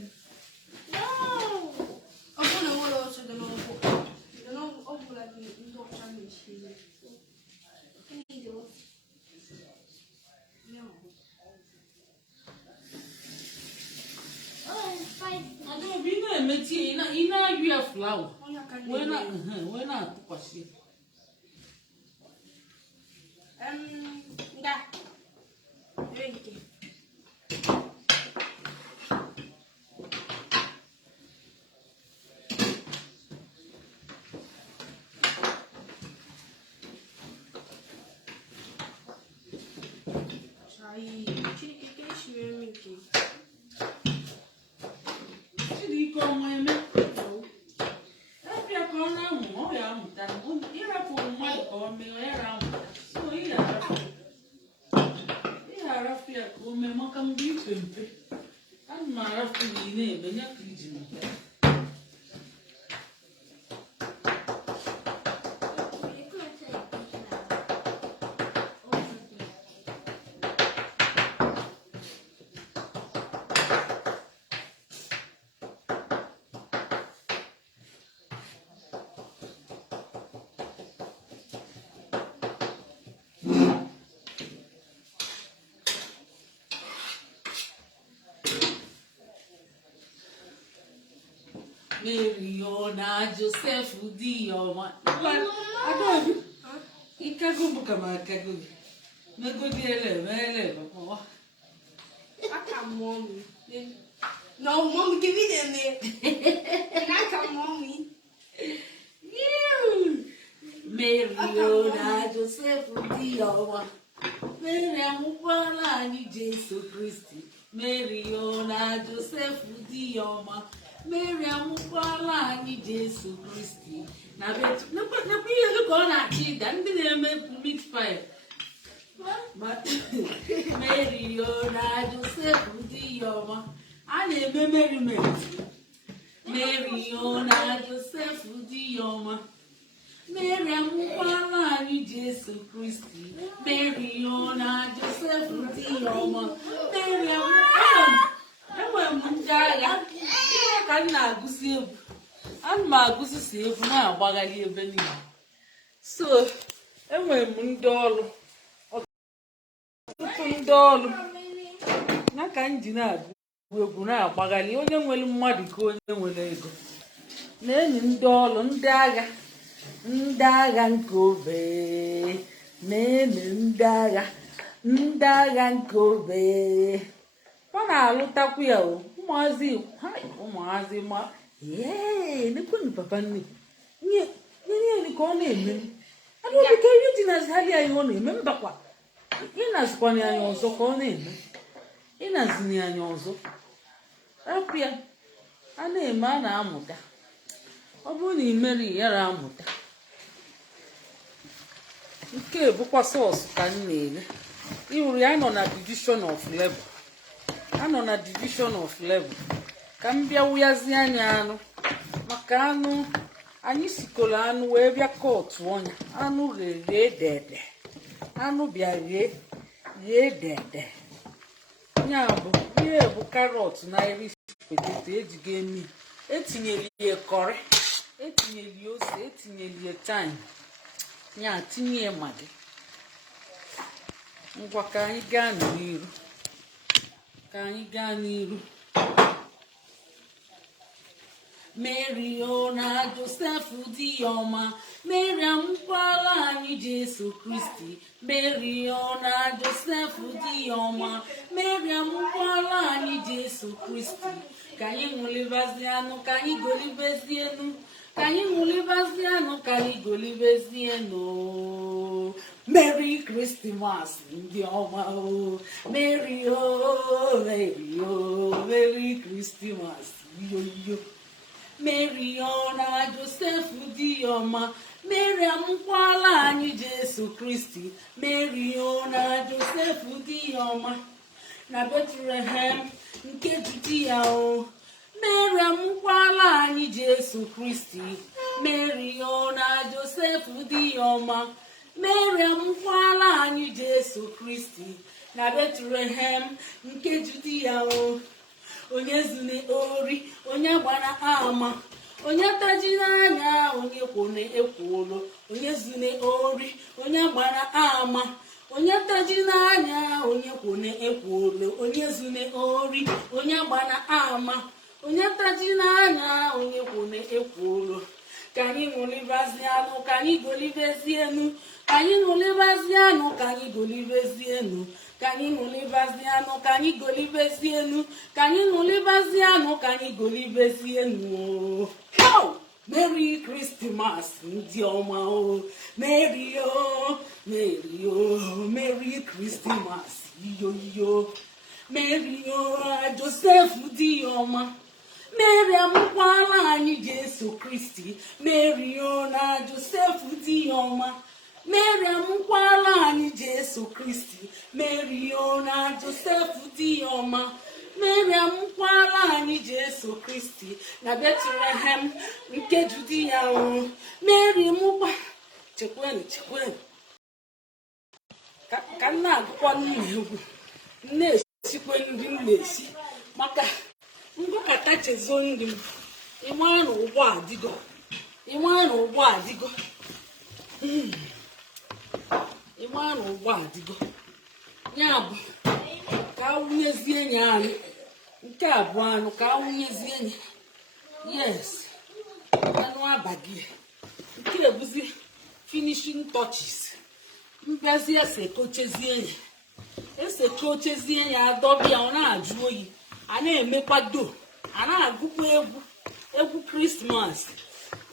Adaobi ị na-emetie ị na-ayụ ya flawa wee na-atụkwasị Chidike ọma eme epịa ka ọ na-amụ ọ ya amụta ịrapụrụ mmadụ ka ọ mee ya amụta so ị ga-arapụ ya ka o mee maka mgbe ipe mpe ana m arapụ ya ị na-eme ya ka iji mụta Mary na Joseph di ọma Adaobi ikago bụ kama akago gị megodi ele papa Aka mommy. No, mommy, give me them there. Aka mommy. Mary na Joseph di ọma Mary amụkwala anyị Jesu Kristi Mary na Joseph di ọma Mary amụkwala anyị Jesu Kristi na betu nakwa ihe ka ọ na-achị ịda ndị na-eme meat pie Mary na Joseph di ọma a na-eme merriment Mary na Joseph di ọma Mary amụkwala anyị Jesu Kristi Mary na Joseph di ọma Mary enwere m ndị agha ka m na-agụsi egwu ana m agụsisi egwu na-agbagharị ebe niile so enwere m ndị ọrụ ọtụtụ ndị ọrụ na ka m ji na-agụ egwu na-agbagharị onye nwere mmadụ ka onye nwere ego na-enyi ndị ọrụ ndị agha nke obe na-enyi ndị agha nke obe ọ na-alụtakwu ya ụmụazị ma nekwenụ papa nnekwu nye ka ọ na-eme Adaobi ka ihe dị na-azali anyị ọ na-eme mbakwa ịnazikwana anyị ọzọ ka ọ na-eme ịnazini anyị ọzọ rapụ ya a na-eme a na-amụta ọ bụrụ na imeri yara amụta nke bụkwa sọọsụ ka m na-ele ịhụrụ ya nọ na division of labor anọ na division of labor ka m bịa wụyazi anya anụ maka anụ anyị sikọrọ anụ wee bịa kọtụ ọnya anụ ghee dede anụ bịa ghee dede nya bụ ihe bụ karọt na irish poteto ejigo emi etinyeli ya kọrị etinyeli ose etinyeli ya thyme nya tinye magi ngwa ka anyị gaa n'iru Mary na Joseph dị ọma Miriam kwala anyị Jesu Kristi Mary na Joseph dị ọma Miriam kwala anyị Jesu Kristi ka anyị ṅụlibazianụ ka anyị golibezienu ka anyị ṅụlibazianụ ka anyị golibezienu Merry Christmas ndị ọma o Mary Mary Merry Christmas yo Mary na Joseph dị ọma Miriam kwala anyị Jesu Kristi Mary na Joseph dị ọma na Bethlehem nke Judia o Miriam kwala anyị Jesu Kristi Mary na Joseph dị ọma Miriam kwala anyị Jesu Kristi na Bethlehem nke Judia o onye zune ori onye gbara ama onye tajiri anya onye kwone ekwolo onye zune ori onye gbara ama onye tajiri anya onye kwone ekwolo onye zune ori onye gbara ama onye tajiri anya onye kwone ekwolo ka anyị ṅụlibazianụ ka anyị golibezienu ka anyị ṅụlibazianụ ka anyị golibezienu ka anyị ṅụlibazianụ ka anyị golibezienu ka anyị ṅụlibazianụ ka anyị golibezienu Merry Christmas ndị ọma o Merry Merry Christmas yo Merry Joseph dị ọma Miriam kwala anyị Jesu Kristi Mary na Joseph dị ọma Miriam kwala anyị Jesu Kristi Mary na Joseph dị ọma Miriam kwala anyị Jesu Kristi na Bethlehem nke Judia o Mary mụkwa chekwenu ka nna agụkwa n'egwu na-esikwe nri m na-esi maka ngụkọta chezo nri m ịmara na ụgbọ adịgo ya bụ ka awụnyezie enyi anyị nke abụọ anụ ka awụnyezie enyi yes anụ abaghị nke ebuzi finishing touches mbịazie esekochezie enyi adọbịa ọ na-ajụ oyi a na-emekwado a na-agụkwa egwu Krismas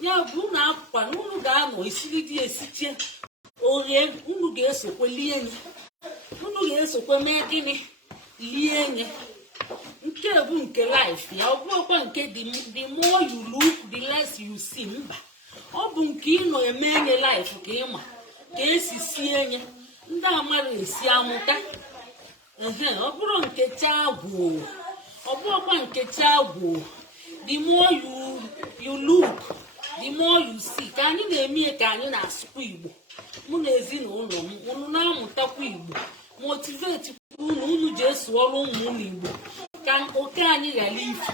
ya bụ unu apụkwa na unu ga-anọ esiri dị esiche oghe unu ga-esokwe lie enyi unu ga-esokwe mee gịnị lie enyi nke bụ nke life ya ọ bụrụkwa nke the more you look the less you see mba ọ bụ nke ịnọ eme enye life ka ịma ka esi sie enye ndị amara esi amụta ọ bụrụ nke chagwụ ọ bụrụkwa nkechi agwụ the more you look the more you see ka anyị na-eme ka anyị na-asụkwa Igbo mụ na ezinụlọ m unu na-amụtakwa Igbo motivate unu ji esu ọrụ ụmụ unu Igbo ka oke anyị ghara ifu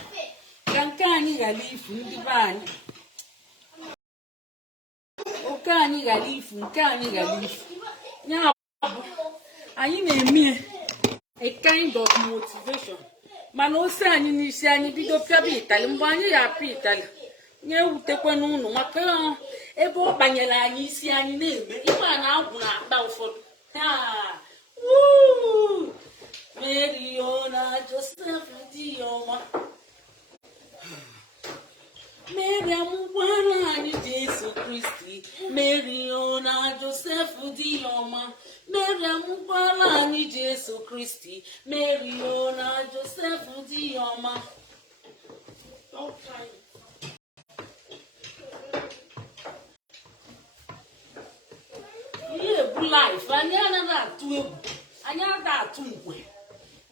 ka nke anyị ghara ifu ndị be anyị oke anyị ghara ifu nke anyị ghara ifu ya bụ anyị na-eme a kind of motivation mana ose anyị n'isi anyị bido pịaba itali mgbe anyị ga-apịa itali nye ewutekwa n'ụlọ maka ebe ọ banyere anyị isi anyị na-eme ife a na-agwụ na-akpa ụfọdụ Mary na Joseph dị ọma Miriam gwara anyị Jesu Kristi Mary na Joseph dị ọma Miriam gwara anyị Jesu Kristi Mary na Joseph dị ọma ihe egwu life anyị anaghị atụ egwu anyị anaghị atụ nkwe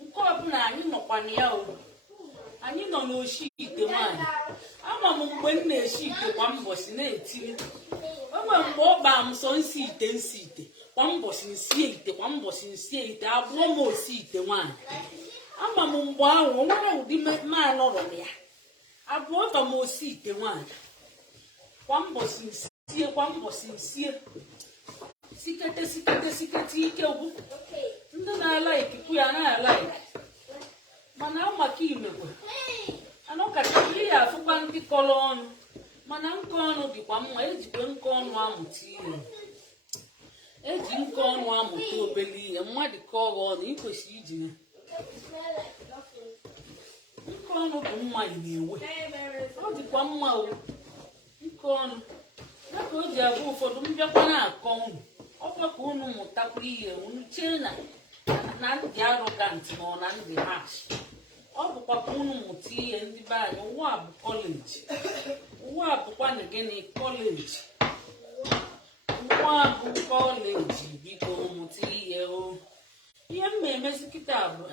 nke ọbụla anyị nọkwa na ya anyị nọ n'oshi ite nwanyị ama m mgbe m na-eshi ite kwa mbọchị na-etiri enwere mgbe ọ gbaa m sọ nsi ite kwa mbọchị nsie ite kwa mbọchị nsie ite abụọ m osi ite nwanyị mgbe ahụ nwere ụdị manụ rụrụ ya abụọ ka m osi ite nwaanyị kwa mbọsị nsie sikete ike gwụ ndị na-ala ikuku ya na-ala ike mana maka imekwe anụ kacha ihe ya afụkwa ndị kọrọ ọnụ mana nke ọnụ dịkwa mma ejikwe nke ọnụ amụta ihe eji nke ọnụ amụta obele ihe mmadụ ka ọghọ ọnụ ikwesịrị iji ya nke ọnụ bụ mma na-ewe ọ dịkwa mma o nke ọnụ ya ka o ji abụ ụfọdụ mbịakwa na-akọ unu ọkwa ka unu mụtakwa ihe unu chee na ndị arọgantị ma ọ na ndị hash ọ bụkwa ka unu mụta ihe ndị be anyị ụwa bụ kọleji ụwa bụkwa na gịnị kọleji ụwa bụ kọleji biko mụta ihe o ihe mma emezi kịta bụ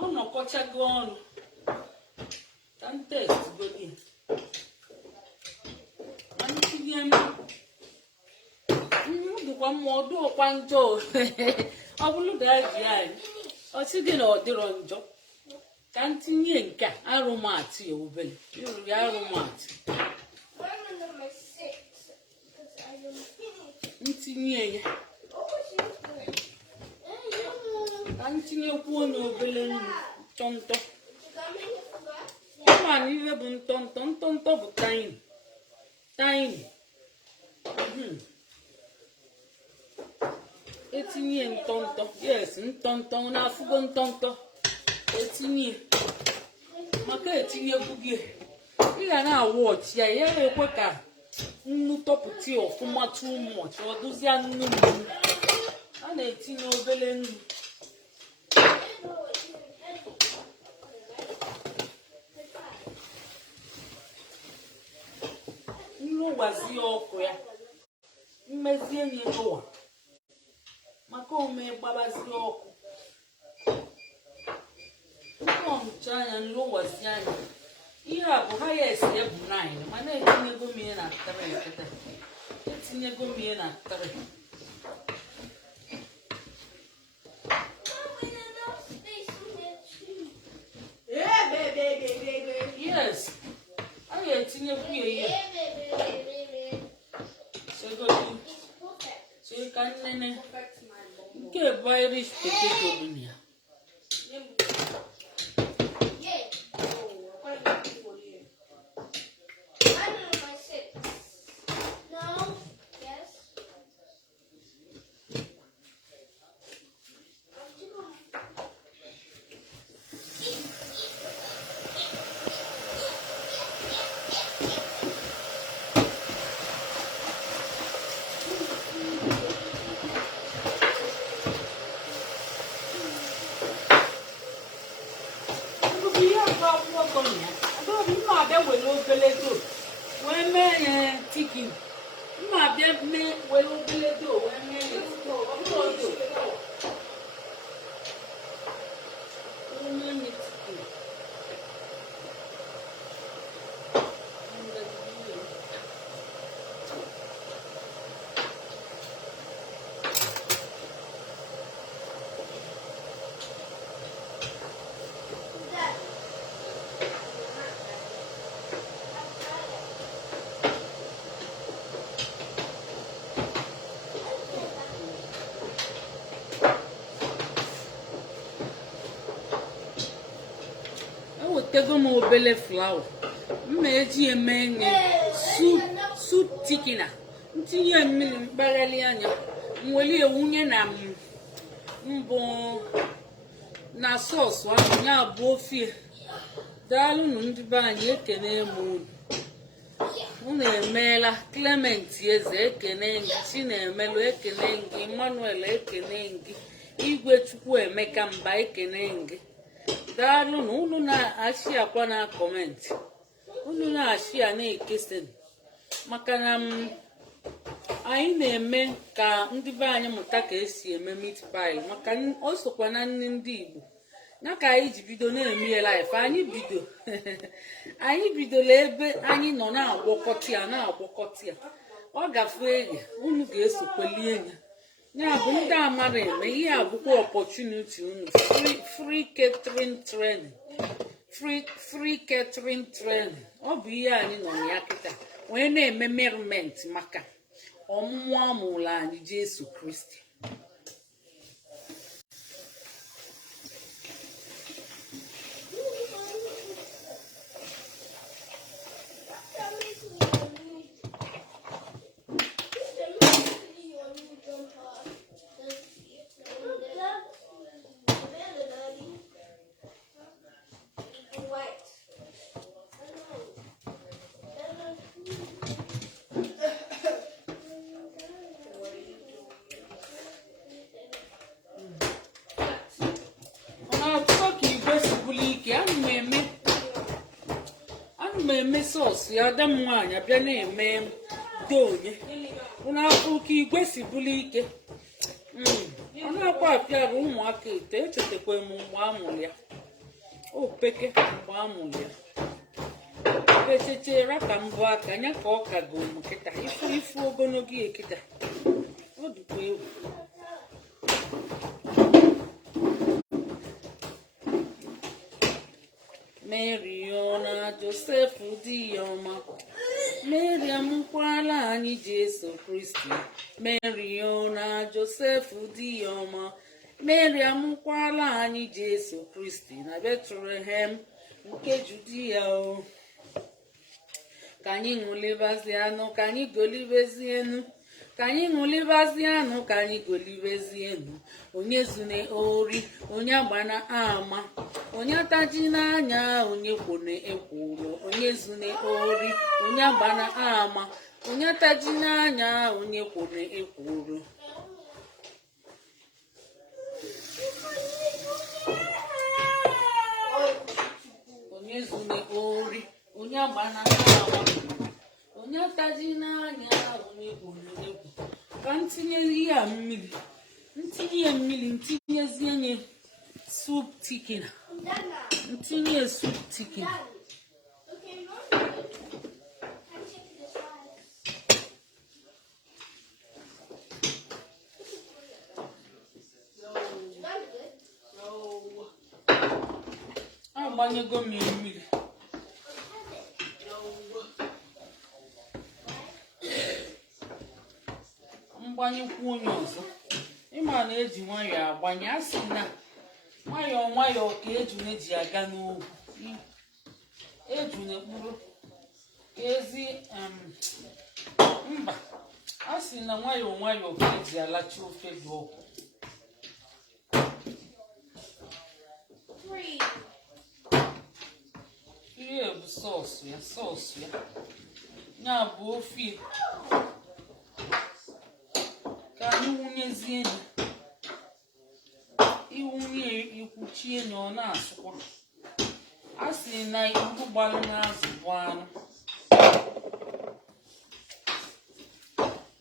ọ nọkọchago ọnụ ka ntest godi dịkwa mma ọdụ ọkwa njọ ọ bụrụ da ji anyị ọchị gị na ọ dịrọ njọ ka ntinye nke arụmatụ ya obere ịrụrụ ya arụmatụ ntinye ya ka ntinyekwuo n'obere nnu ntọntọ ịmana ihe bụ ntọntọ bụ taịm etinye ntọntọ yes ntọntọ na-afụgo ntọntọ etinye maka etinyekwu gị ị ga na-awụ ọchị ya ya ekwe ka nnu tọpụta ọfụma too much ọ dụzia nnu a na-etinye obere nnu gbazie ọkụ ya mmezie nye n'ụwa maka ome gbabazie ọkụ tupu ọmụcha anya nlụwazie anya ihe a bụ ha ya esi ebu 9 mana etinyego m ihe na 3 kịta etinyego m ihe na 3 yes a ga-etinyekwu ya ihe ka nnene nke bụ Irish potato dị ya chicken mma bịa mee were obele do wee mee ya tego m obele flawa mma eji eme nye soup tikina ntinye mmiri mkparali anya nweli ewunye na mbụ na sọsụ ahụ ya bụ ofe daalụnụ ndị be anyị ekene m unu emeela Clement Eze ekene gị Chinemelu ekene gị Emmanuel ekene gị Igwe Chukwu Emeka Mba ekene gị daalụ na unu na-achị akwa na kọmentị unu na-achị ya na-ekesa maka na anyị na-eme ka ndị be anyị mụta ka esi eme meat pie maka o sokwa na nri ndị Igbo na ka anyị ji bido na-eme life anyị bidola ebe anyị nọ na-agwọkọta ya ọ gafe eghe unu ga-esokwelie ya ya bụ ndị amara eme ihe a bụkwa opportunity unu free catering training free catering training. Ọ bụ ihe anyị nọ na ya kịta wee na-eme merriment maka ọmụmụ amụrụ anyị Jesu Kristi. Ana m eme sọọsụ ya ada m nwaanyị abịa na-eme donye ụna afọ ka igwe si bụrụ ike. Ọ na-akwa apịa bụ ụmụaka ite echetakwa m mgbe amụrụ ya opeke mgbe amụrụ ya echechera ka mbụ aka nya ka ọ ka go nkịta ifu ogologo ekịta ọ dịkwa egwu. Mary na Joseph dị ya ọma, Mary amụkwala anyị Jesu Kristi. Mary na Joseph dị ya ọma, Mary amụkwala anyị Jesu Kristi na Bethlehem nke Judia o. Ka anyị ṅụlibazianụ, ka anyị golibezienụ, ka anyị ṅụlibazianụ, ka anyị golibezienụ. Onye zune ori, onye agbana ama, onye taji n'anya, onye kwone ekworo. Onye zune ori, onye agbana ama, onye taji n'anya, onye kwone ekworo. Onye zune ori, onye agbana ama, onye taji n'anya, onye kwone ekworo. Ka ntinye ihe a mmiri, ntinye mmiri, ntinyezie nye soup chicken, ntinye soup chicken. Agbanyego m mmiri. Mgbanyekwu onye ọzọ. Ịma na eji nwayọọ agbanye, a sị na nwayọọ nwayọọ ka ejune ji aga n'ogwu. Ejune kpụrụ ka ezi mba, a sị na nwayọọ nwayọọ ka eji alacha ofe dị ọkụ. Ihe bụ sọọsụ ya, sọọsụ ya ya bụ ofe. Ka anyị wụnyezie ya, iwunye ikwuchie na ọ na-asụkwa. A sị na iwu gbalụ n'azụ bụ anụ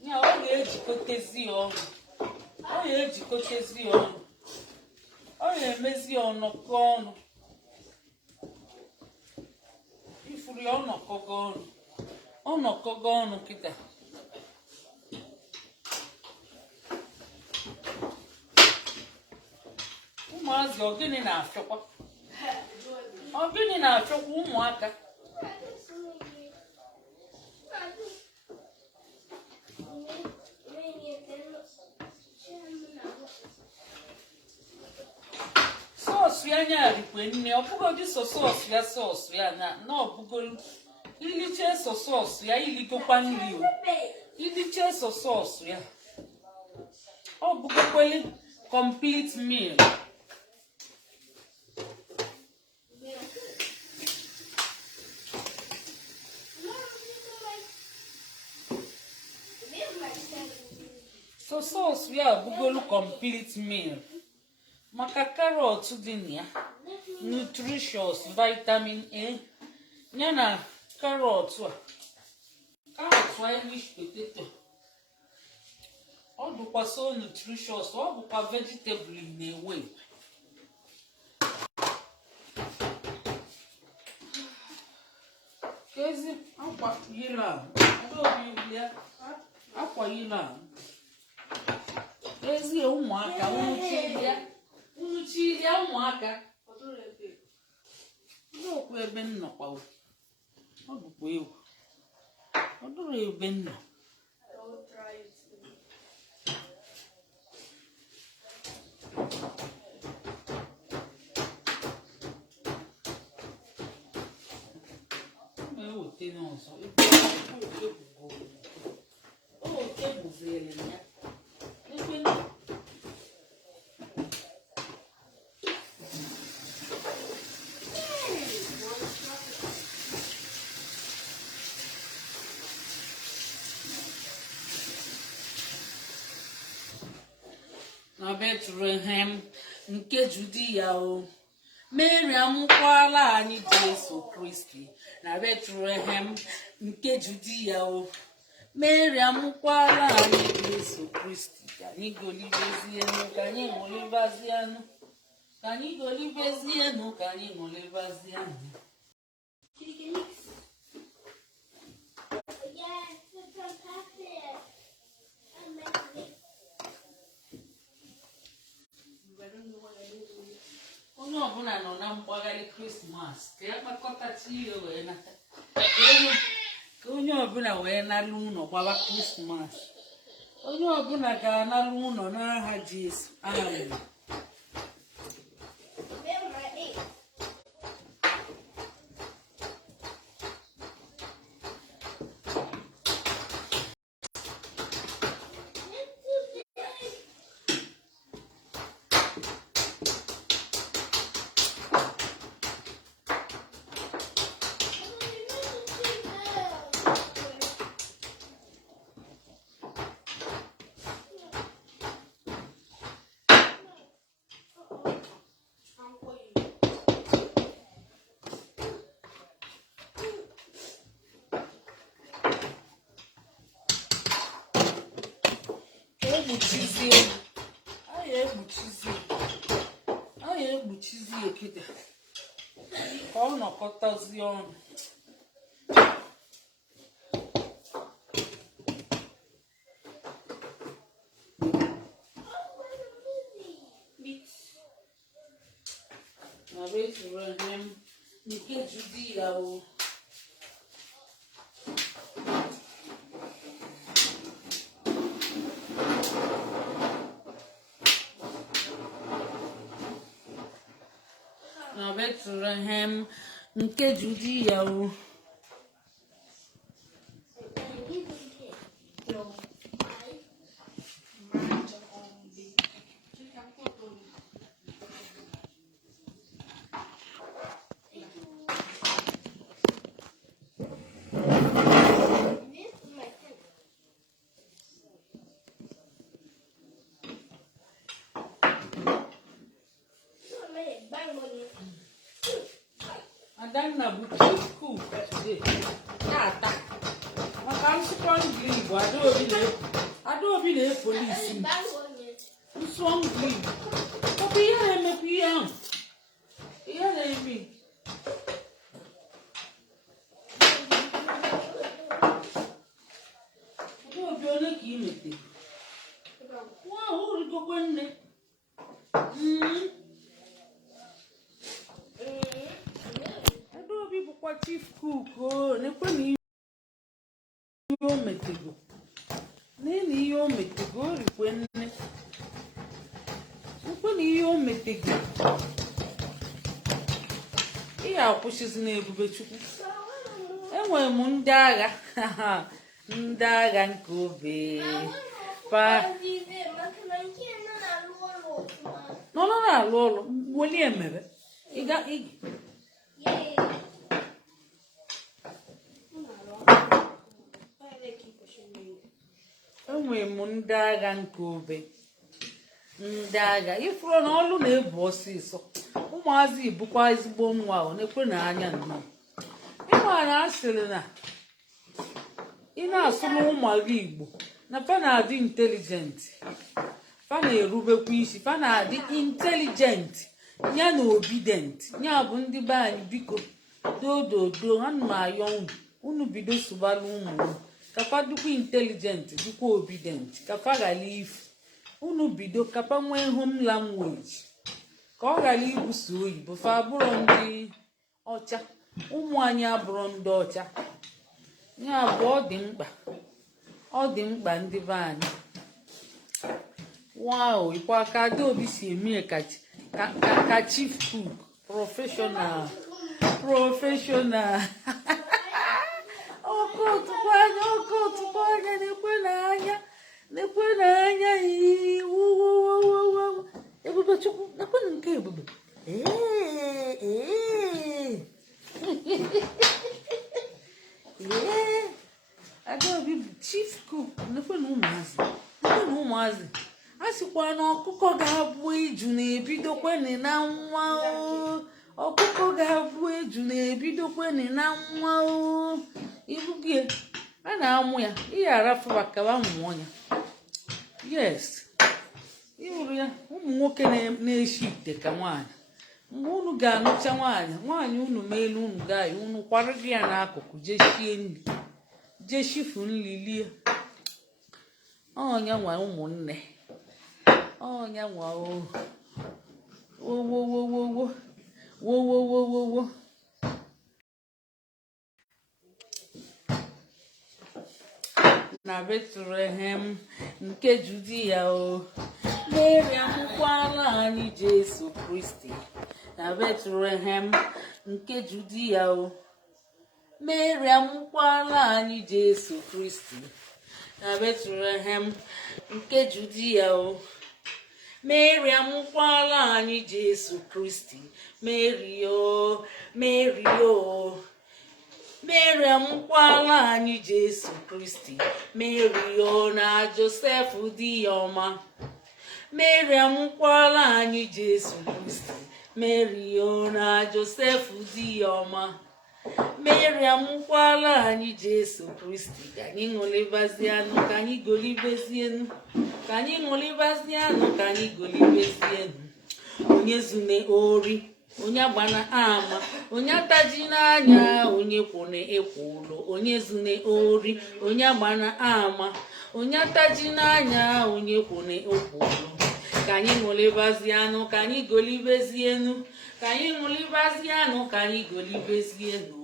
ya, ọ ga-ejikọtezi ọnụ, ọ ga-ejikọtezi ọnụ, ọ ga-emezi ọnọkọ ọnụ. Ifuru ya ọnọkọgo ọnụ, ọnọkọgo ọnụ kịta. Ụmụazị ogini na-afịakwa, ogini na-afịakwa ụmụaka. Sọọsụ ya nyarikwe nne, ọ bụgodị sọọsụ ya, sọọsụ ya na ọbụgolu iliche sọọsụ ya iligokwa nri o, iliche sọọsụ ya ọ bụgokweli complete meal. Sọọsụ ya abụgolu complete meal maka carrot dị na ya, nutritious vitamin A ya na carrot Irish potato. Ọ dụkwa so nutritious, ọ bụkwa vegetable na-ewe. Kezi akwa yila, obi ya akwa yila. ezi ụmụaka unu chilia ụmụaka ndị okwu ebe nnọkwa ọ bụkwa egwu ọ dụrụ ebe nnọ eweta n'ọzọ oke bụziri ya ebe na Betlehem nke Judia o Mary amụkwala anyị Jesu Kristi na Betlehem nke Judia o Mary amụkwala anyị Jesu Kristi ka anyị golibezienụ ka anyị ṅụlibazienụ ka anyị golibezienụ ka anyị ṅụlibazienụ onye ọbụla nọ na mgbagharị Krismas ka ya kpakọtacha ihe wee nata ka onye ọbụla wee nalụ ụlọ gbaba Krismas onye ọbụla ga-analụ ụlọ n'aha Jesu amen. Anyị egbuchizie kịta ka ọ nọkọtazie ọnụ na Betlehem nke Judia o na Betlehem nke Judia o Adanna booked to school today. Tata. Maka nsụkọ ngili Igbo Adaobi na polisi. Nsụọ ngili Igbo. Ọ bụ ihe na-emekwa ihe ahụ. Ihe na-eme. Adaobi ole ka ị mete? Nwa ahụ rigokwe nne. Bụkwa chief cook o nekwe na ihe o metego ihe o metego o rikwe nne nekwe na ihe o metego ihe akwụsịzi na Ebube Chukwu enwere m ndị agha ndị agha nke obe nọ na-alụ ọrụ weli emebe enwere m ndị agha nke obe ndị agha ifuru na ọlụ na-ebu ọsịsọ ụmụazị ibukwa ezigbo nwa ọ nekwe na anya nnọọ ịma na asịrị na ị na-asụ n'ụmụagha Igbo na fa na-adị intelijenti fa na-erubekwa isi fa na-adị intelijenti ya na obidenti ya bụ ndị be anyị biko dododo ha na ayọ unu bido sụbala ụmụ unu ka fa dịkwa intelijenti dịkwa obidenti ka fa ghara ifu unu bido kapa nwee home language ka ọ ghara ibuso oyibo fa abụrụ ndị ọcha ụmụ anyị abụrụ ndị ọcha ya bụ ọ dị mkpa ndị be anyị wow ikwa ka Adaobi si eme ka chief cook professional ọkọtụkwa anya nekwe n'anya ebube chukwu nakwenụ nke ebube Adaobi bụ chief cook nekwenụ ụmụazị a sịkwa na ọkụkọ ga-abụ eju na-ebidokweni na nwa ọkụkọ ga-abụ eju na-ebidokweni na nwa ibugie a na-amụ ya ihe arafụba kaba mmụọ ya yes ịhụrụ ya ụmụ nwoke na-eshi ite ka nwaanyị mgbe unu ga-anụcha nwaanyị unu meelu unu gaa ya unu kwarịrị ya n'akụkụ jeshie nri jeshifu nri lie ọnya nwa ụmụnne ọnya nwa wowowowowo na Betlehem nke Judia Mary amụkwala anyị Jesu Kristi na Betlehem nke Judia Mary amụkwala anyị Jesu Kristi na Betlehem nke Judia Mary amụkwala anyị Jesu Kristi Mary Mary amụkwala anyị Jesu Kristi Mary na Joseph dị ya ọma Mary amụkwala anyị Jesu Kristi Mary na Joseph dị ya ọma Mary amụkwala anyị Jesu Kristi ka anyị ṅụlibazianụ ka anyị golibezienu ka anyị ṅụlibazianụ ka anyị golibezienu onye zune ori onye gbana ama onye ataji n'anya onye kwụne ekwo ụlọ onye zune ori onye gbana ama onye ataji n'anya onye kwụne ekwo ụlọ ka anyị ṅụlibazianụ ka anyị golibezienu ka anyị ṅụlibazianụ ka anyị golibezienu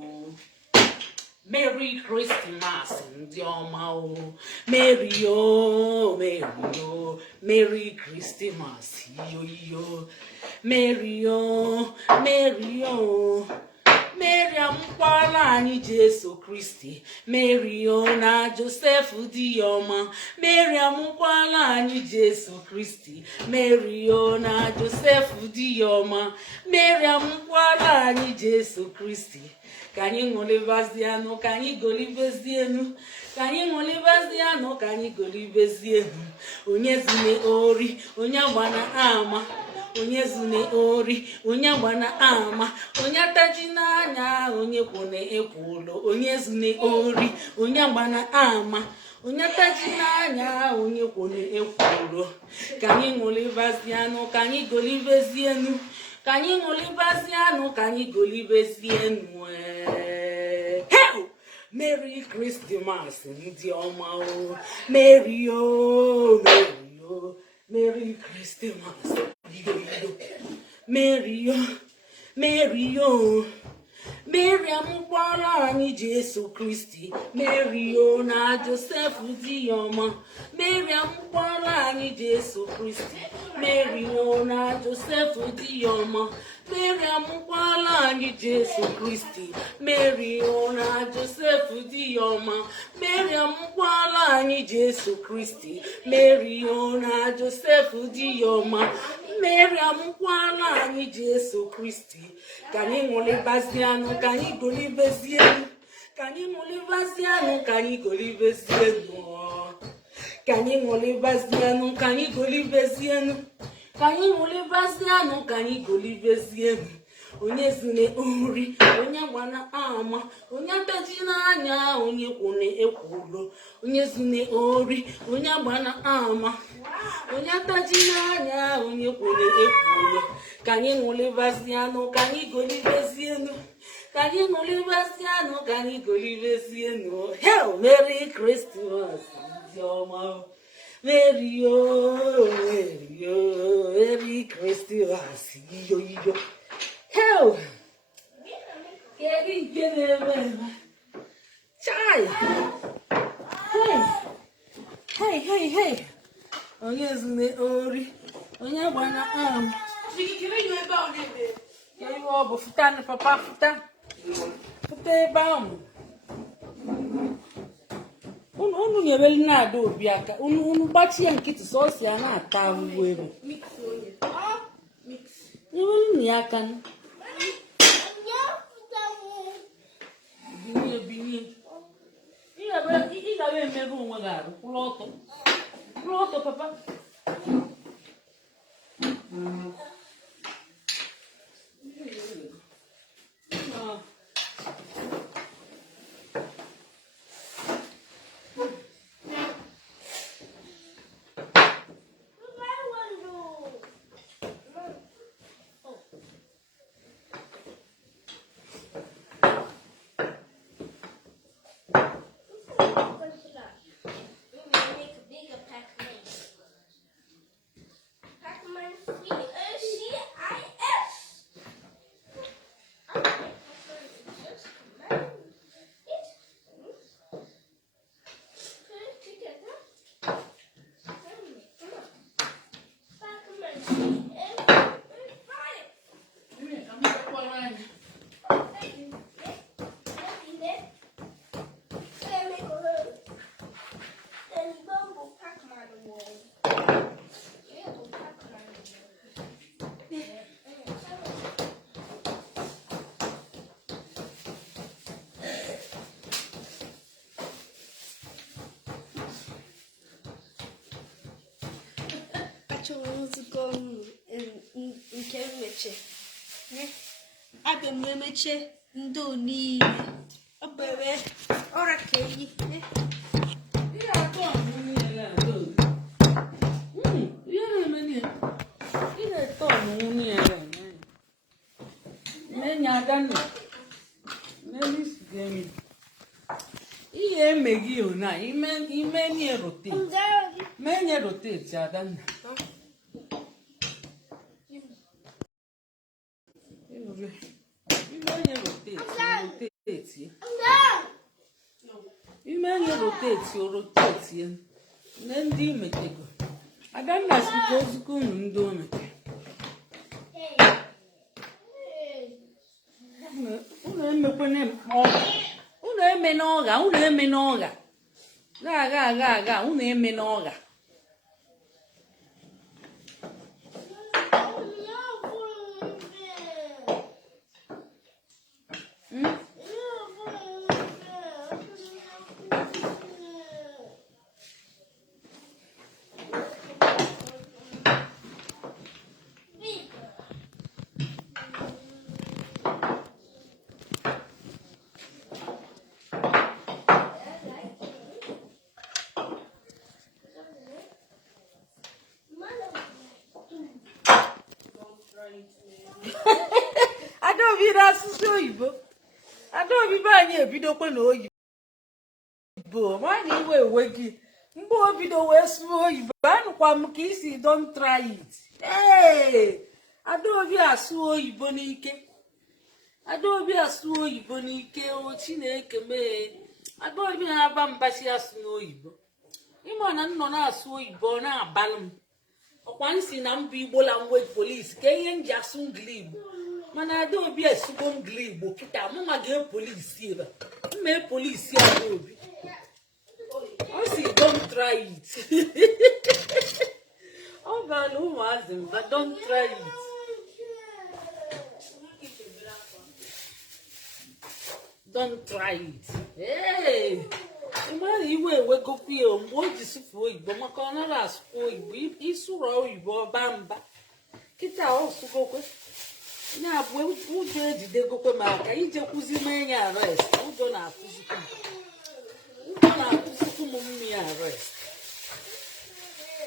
Merry Christmas ndị ọma Merry Merry Christmas iyo Merry Mary amụkwala anyị Jesu Kristi Mary na Joseph dị ya ọma Mary amụkwala anyị Jesu Kristi Mary na Joseph dị ya ọma Mary amụkwala anyị Jesu Kristi ka anyị ṅụlibazianụ ka anyị golibezienu ka anyị ṅụlibazianụ ka anyị golibezienu onye zune ori onye gbana ama onye zune ori onye gbana ama onye ataji n'anya onye kwụne ekwo ụlọ onye zune ori onye gbana ama onye ataji n'anya onye kwụne ekwo ụlọ ka anyị ṅụlibazianụ ka anyị golibezienu ka anyị ṅụlibazianụ ka anyị golibezienu Merry Christmas ndị ọma Merry Merry Christmas Merry Mary amụkwala anyị Jesu Kristi Mary na Joseph dị ya ọma Mary amụkwala anyị Jesu Kristi Mary na Joseph dị ya ọma Mary amụkwala anyị Jesu Kristi Mary na Joseph dị ya ọma Mary amụkwala anyị Jesu Kristi Mary na Joseph dị ya ọma Mary amụkwala anyị Jesu Kristi ka anyị ṅụlibazianụ ka anyị golibezienu ka anyị ṅụlibazianụ ka anyị golibezienu ka anyị ṅụlibazianụ ka anyị golibezienu ka anyị ṅụlibazianụ ka anyị golibezienu onye zune ori onye gbana ama onye ataji n'anya onye kwụne ekwo ụlọ onye zune ori onye gbana ama onye ataji n'anya onye kwụne ekwo ụlọ ka anyị ṅụlibazianụ ka anyị golibezienu ka anyị ṅụlibazianụ ka anyị golibezienu Merry Christmas ndị ọma Merry Christmas. Yo. Hell. Get it. Chai. Hey. Onye ezune ori. Onye gbana Ya iwe ọ bụ fụta na papa fụta ebe ahụ. Unu nyereli na-ada obi aka. Unu gbachie nkịtị sọsọ ya na-ata ahụhụ ebe. Nyereli ya aka. Binye. Ị ga-ebe emerụ onwe gị arụ. Kwụrụ ọtọ papa. nzukọ nke mmeche abịa m emeche ndị niile ọ bụ ebe ọra ka eyi ihe emeghị na ime nye rotate menye rotate adanna imenye rotate na ndị imetego adanna sika ozukọ unu ndị omete unu emekwana unu eme n'ọga ga unu eme n'ọga Adaobi na-asụsụ oyibo Adaobi be anyị ebidokwa n'oyibo nwaanyị iwe ewe gị mgbe o bido wee sụọ oyibo anụkwa m ka isi don't try it Adaobi asụọ oyibo n'ike o Chineke mee Adaobi na-aba mbachi asụ n'oyibo ịma na nnọ na-asụ oyibo ọ na-abalụ m ọkwa nsi na mba Igbo language police ka ihe nji asụ ngili Igbo mana Adaobi esugo ngili Igbo kịta mụnwa ga-epolisi ebe mme polisi Adaobi ọ si don't try it ọ bara ụmụazị mba don't try it ịmara iwe ewegokwu ya mgbe o ji sụfu oyibo maka ọ nara asụkwa oyibo ịsụrụ oyibo ọba mba kịta ọ sụgokwe ya bụ ụjọ ejidegokwe maka ije kwụzi mee ya arrest ụjọ na-akụzikwu m mmiri arrest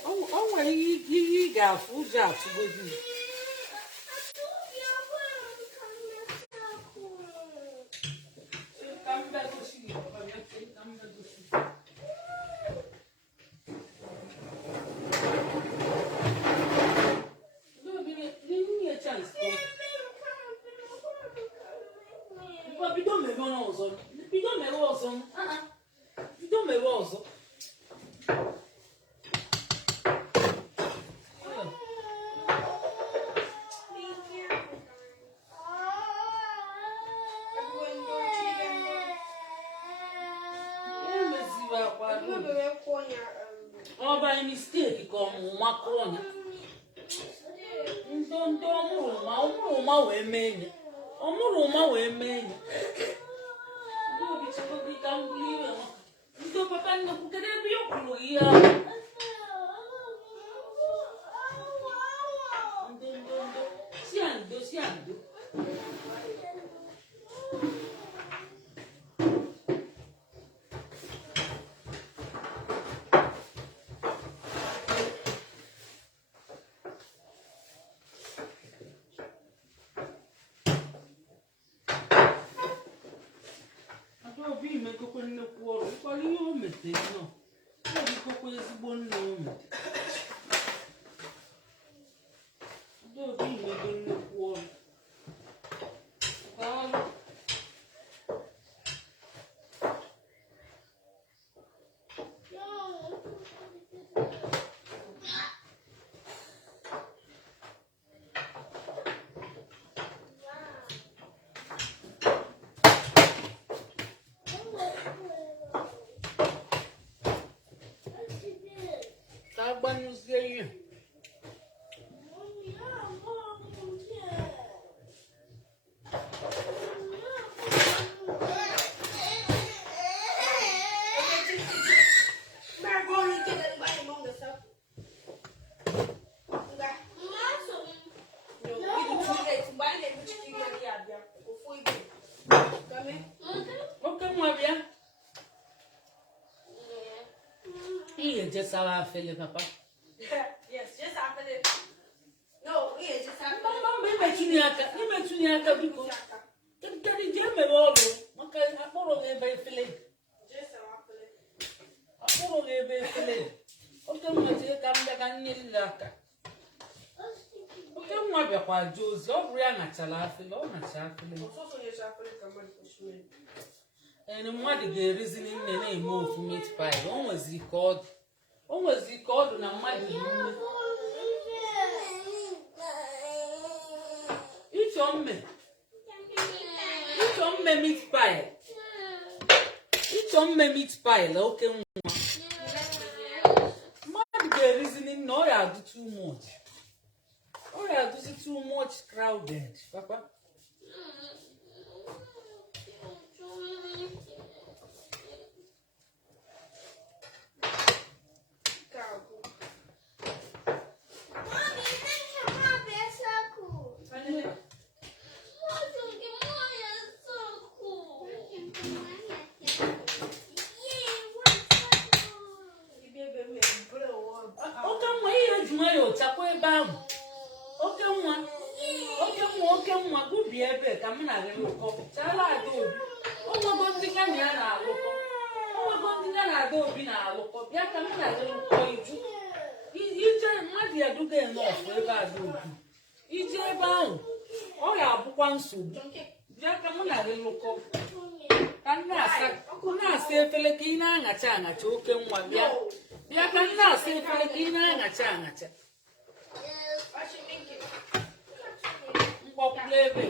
o nwere ihe ị ga-afụ ụjọ atụgodu mego n'ọzọ. Bido mere ọzọ. Bido mere ọzọ. Ọ by mistake ka ọmụma kụọ ya. Ndị ọmụrụma wee mee ya. Ọmụrụma wee mee ya. Ndị obi chekwa gị ka mbuli iwe nwa. Ndị papa nnukwu kedu ebe ya kwuru ihe ahụ? Si ando. Obi imekokwe nnukwu ọrụ ịkwara ihe o metere nọ obikokwe ezigbo nne o metere obi imego nnukwu ọrụ daalụ agbanyụzie ihe oke nwa bịa ihe jesara afele papa. Yes, just after this. No, yeah, just after Mama, imetụnye aka biko. Kedụ je mere ọrụ maka akpọrọ m ebe efele. Akpọrọ m ebe efele. Oke nwa jee ka m bịa ka nye nile aka. Oke nwa bịakwa jee ozi ọ bụrụ ya nachara afele ọ nacha afele. Mmadụ ga-erizi nne na-eme ofu meat pie o nwezi ka ọdụ na mmadụ yi nne ịchọ mme meat pie la oke nwa mmadụ ga-erizi nne ọ ya adụ too much crowded papa. Oke nwa gubi ebe ka m na-arị ụkọ chala ada obi ọnwego ndị ga na ya na-alụkọ ọnwego ndị ga na-ada obi na-alụkọ bịa ka m na-arị ụkọ ije mmadụ ya duga enọfụ ebe ada obi ije ebe ahụ ọ ga-abụkwa nsogbu bịa ka m na-arị ụkọ ka m na-asa efele ka ị na-aṅacha aṅacha oke nwa bịa ka m na-asa efele ka ị na-aṅacha aṅacha Plebe.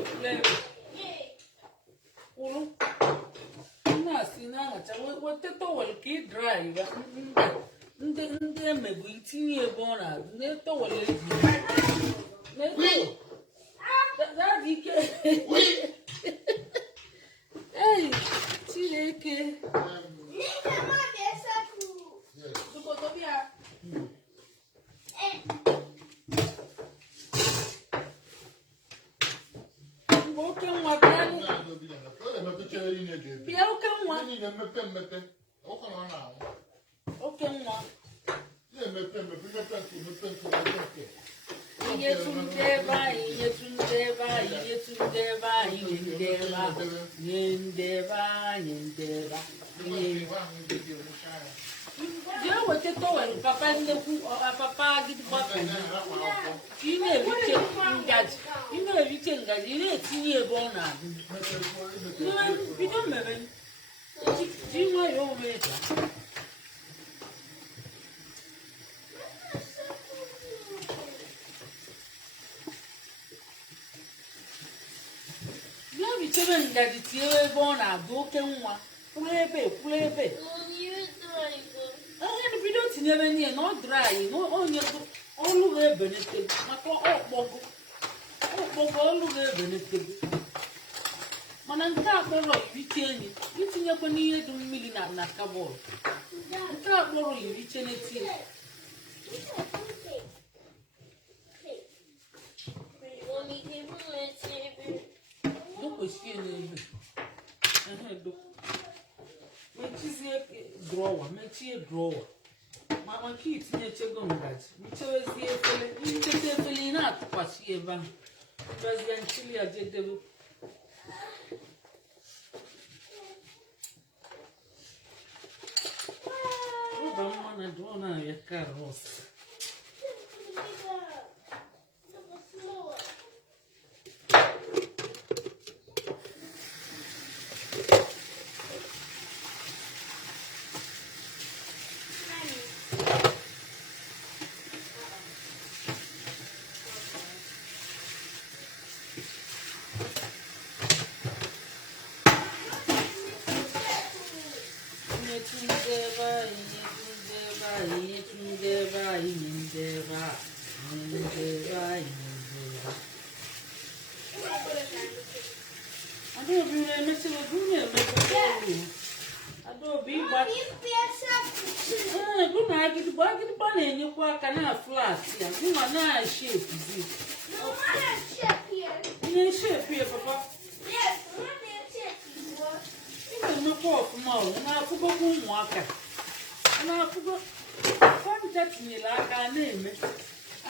Ulu. Na-asị na-aṅacha weta tọwel ka ị dry ya ndị emegbu itinye ebe ọ na-adụ na-etọwel eji na-adị ike ei Chineke oke nwa bịa oke nwa oke nwa inyetu ndị ebe anyị inyetu ndị ndeba yetu ndeba ndeba ndeba ndeba je wote to wa papa nnekwu papa gidi gbapụ ị na-ebiche ngaji ị na-etinye ebe ọ na-adị bido mere ji nwayọ onwe ya chebe ngaji tie ebe ọ na-adụ oke nwa kwuru ebe onye bido tinyere n'ihe na ọ dịrị anyị na onye ọlụ ga-ebenete maka ọkpọgụ ọlụ ga-ebenete mana nke akpọrọ iriche enyi itinyekwa n'ihe dị mmiri na kabọọlụ nke akpọrọ iriche n'etie mechie drọwa ma maka itinyechego ngaji nchewezie efere ncheta efere ị na-atụkwasị ebe ahụ bịazie nchili ya jedebe rụba nwa na dụọ na-arịa karọs agịdịgba na-enyekwa aka na flat ya nwa na shape zi ihe shape ya papa ị na-emekwa ọfụma ọ na-afụgokwa ụmụaka na-afụgo fanta tinyere aka a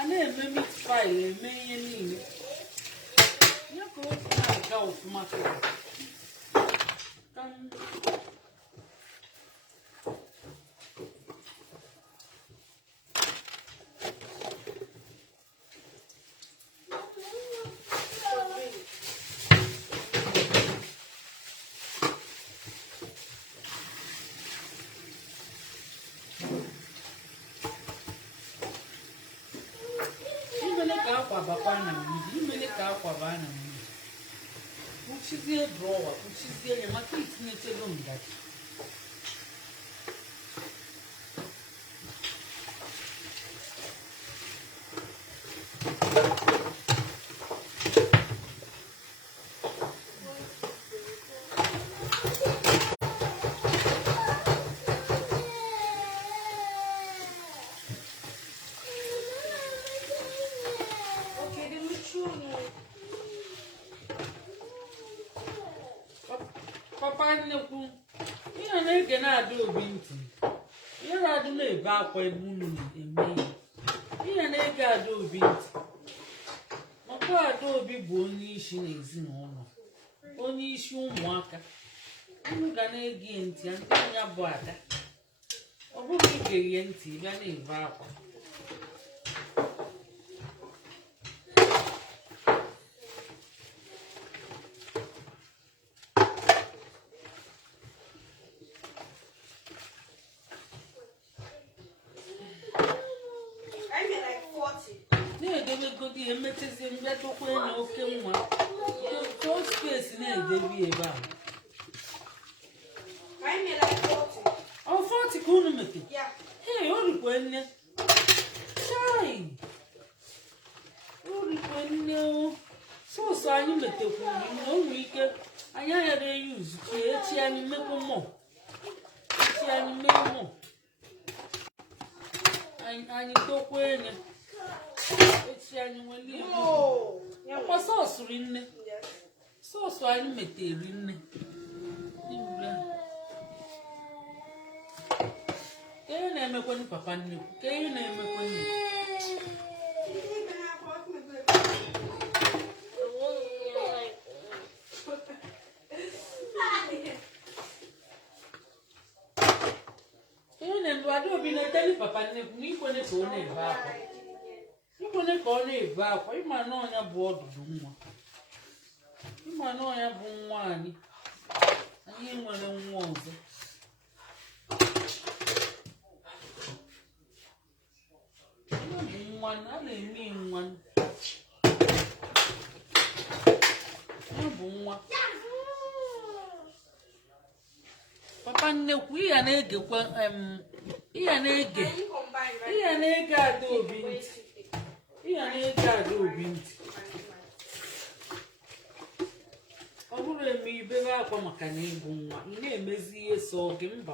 na-eme meat pie eme ihe niile ya ka otu na-aga ọfụma imele ka akwa baa na mmiri kpuchizie drọwa kpuchizie ya maka itinyechego ngaji papa nnekwu ihe na-ege na-ada obi ntị ihe na-adị na-ebe akwa ebe unu eme ihe na-ege ada obi ntị maka ada obi bụ onye isi n'ezinụlọ onye isi ụmụaka unu ga na-ege ntị ndị anya bụ ada ọ bụghị ige ntị bịa na-ebe akwa na-edebegodi emechazie mgbetokwa na oke nwa ka o spesi na-edebi ebe a ọ 40 ka unu mete hey orikwe nne chai orikwe nne sọsọ anyị metekwuru na o nwere ike anyị aghara eyi uzuchi echi anyị mmekwu mmụọ echi anyị mee mmụọ anyị dokwa enye echi anyị nwere akwa sọsụ rinne sọsụ anyị metere nne ka ihe na-emekwanụ papa nnekwu ka ihe na-emekwanụ Adaobi na-eteli papa nnekwu na ikwene ka ọ na-ebe akwa. Ikwene ka ọ na-ebe akwa, ịma na ọnya bụ ọdụdụ nwa. Ịma na ọnya bụ nwa anyị. Anyị nwere nwa ọzọ. Ọ bụ nwa a na-eme nwa. Ọ bụ nwa. Papa nnekwu iya na-egekwa iya na-ege Adaobi ntị. Iya na-ege Adaobi ntị. Ọ bụrụ eme ibere akwa maka na ịbụ nwa, ị na-emezi ihe so gị mba.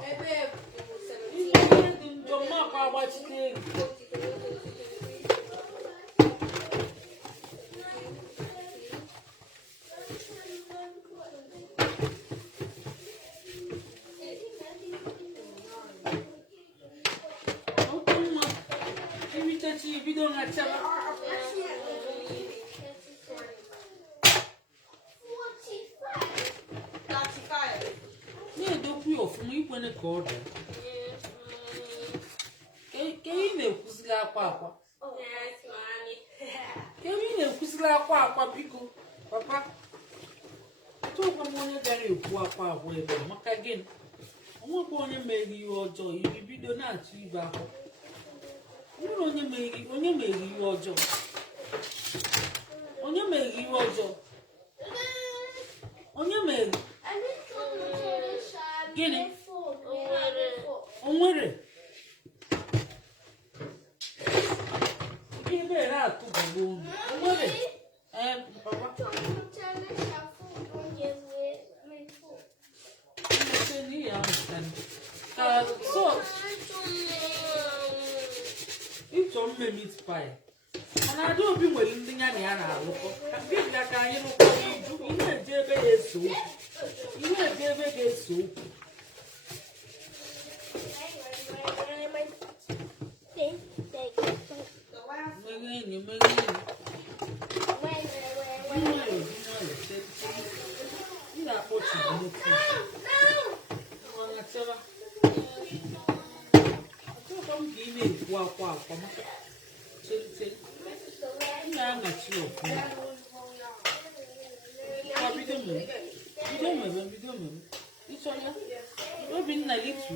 Ihe dị njọ makwa agbachite elu. Bido ngachara. Na-edokwu ọfụma ikwene ka ọ dị. Ke ị na-ekwuziri akwa Ke ị na-ekwuziri akwa biko papa. Tụọkwa m onye gara ekwu akwa ebe maka gịnị? Onwekwa onye mere ihe ọjọọ iri bido na-atụ ibe akwa. Onye mere ihe ọjọọ. Onye mere ihe ọjọọ. Onye mere gịnị? Onwere. Ihe mere atụ bụ onwere. Papa. Ịchọ mme meat pie. Mana Adaobi nwere ndị ya na ya na-alụkọ. Ka mgbe bịa ka anyị lụkọ iju, ị na-eje ebe ga-eso okwu. Ị na-eje ebe ga-eso okwu. Ị na-akpọchi n'otu. Achọrọ m ka ị na-ekwu akwa maka chelite. Ị na-aṅachi ọfụma. Bido mebe. Ịchọ ya? Obinna gị tu.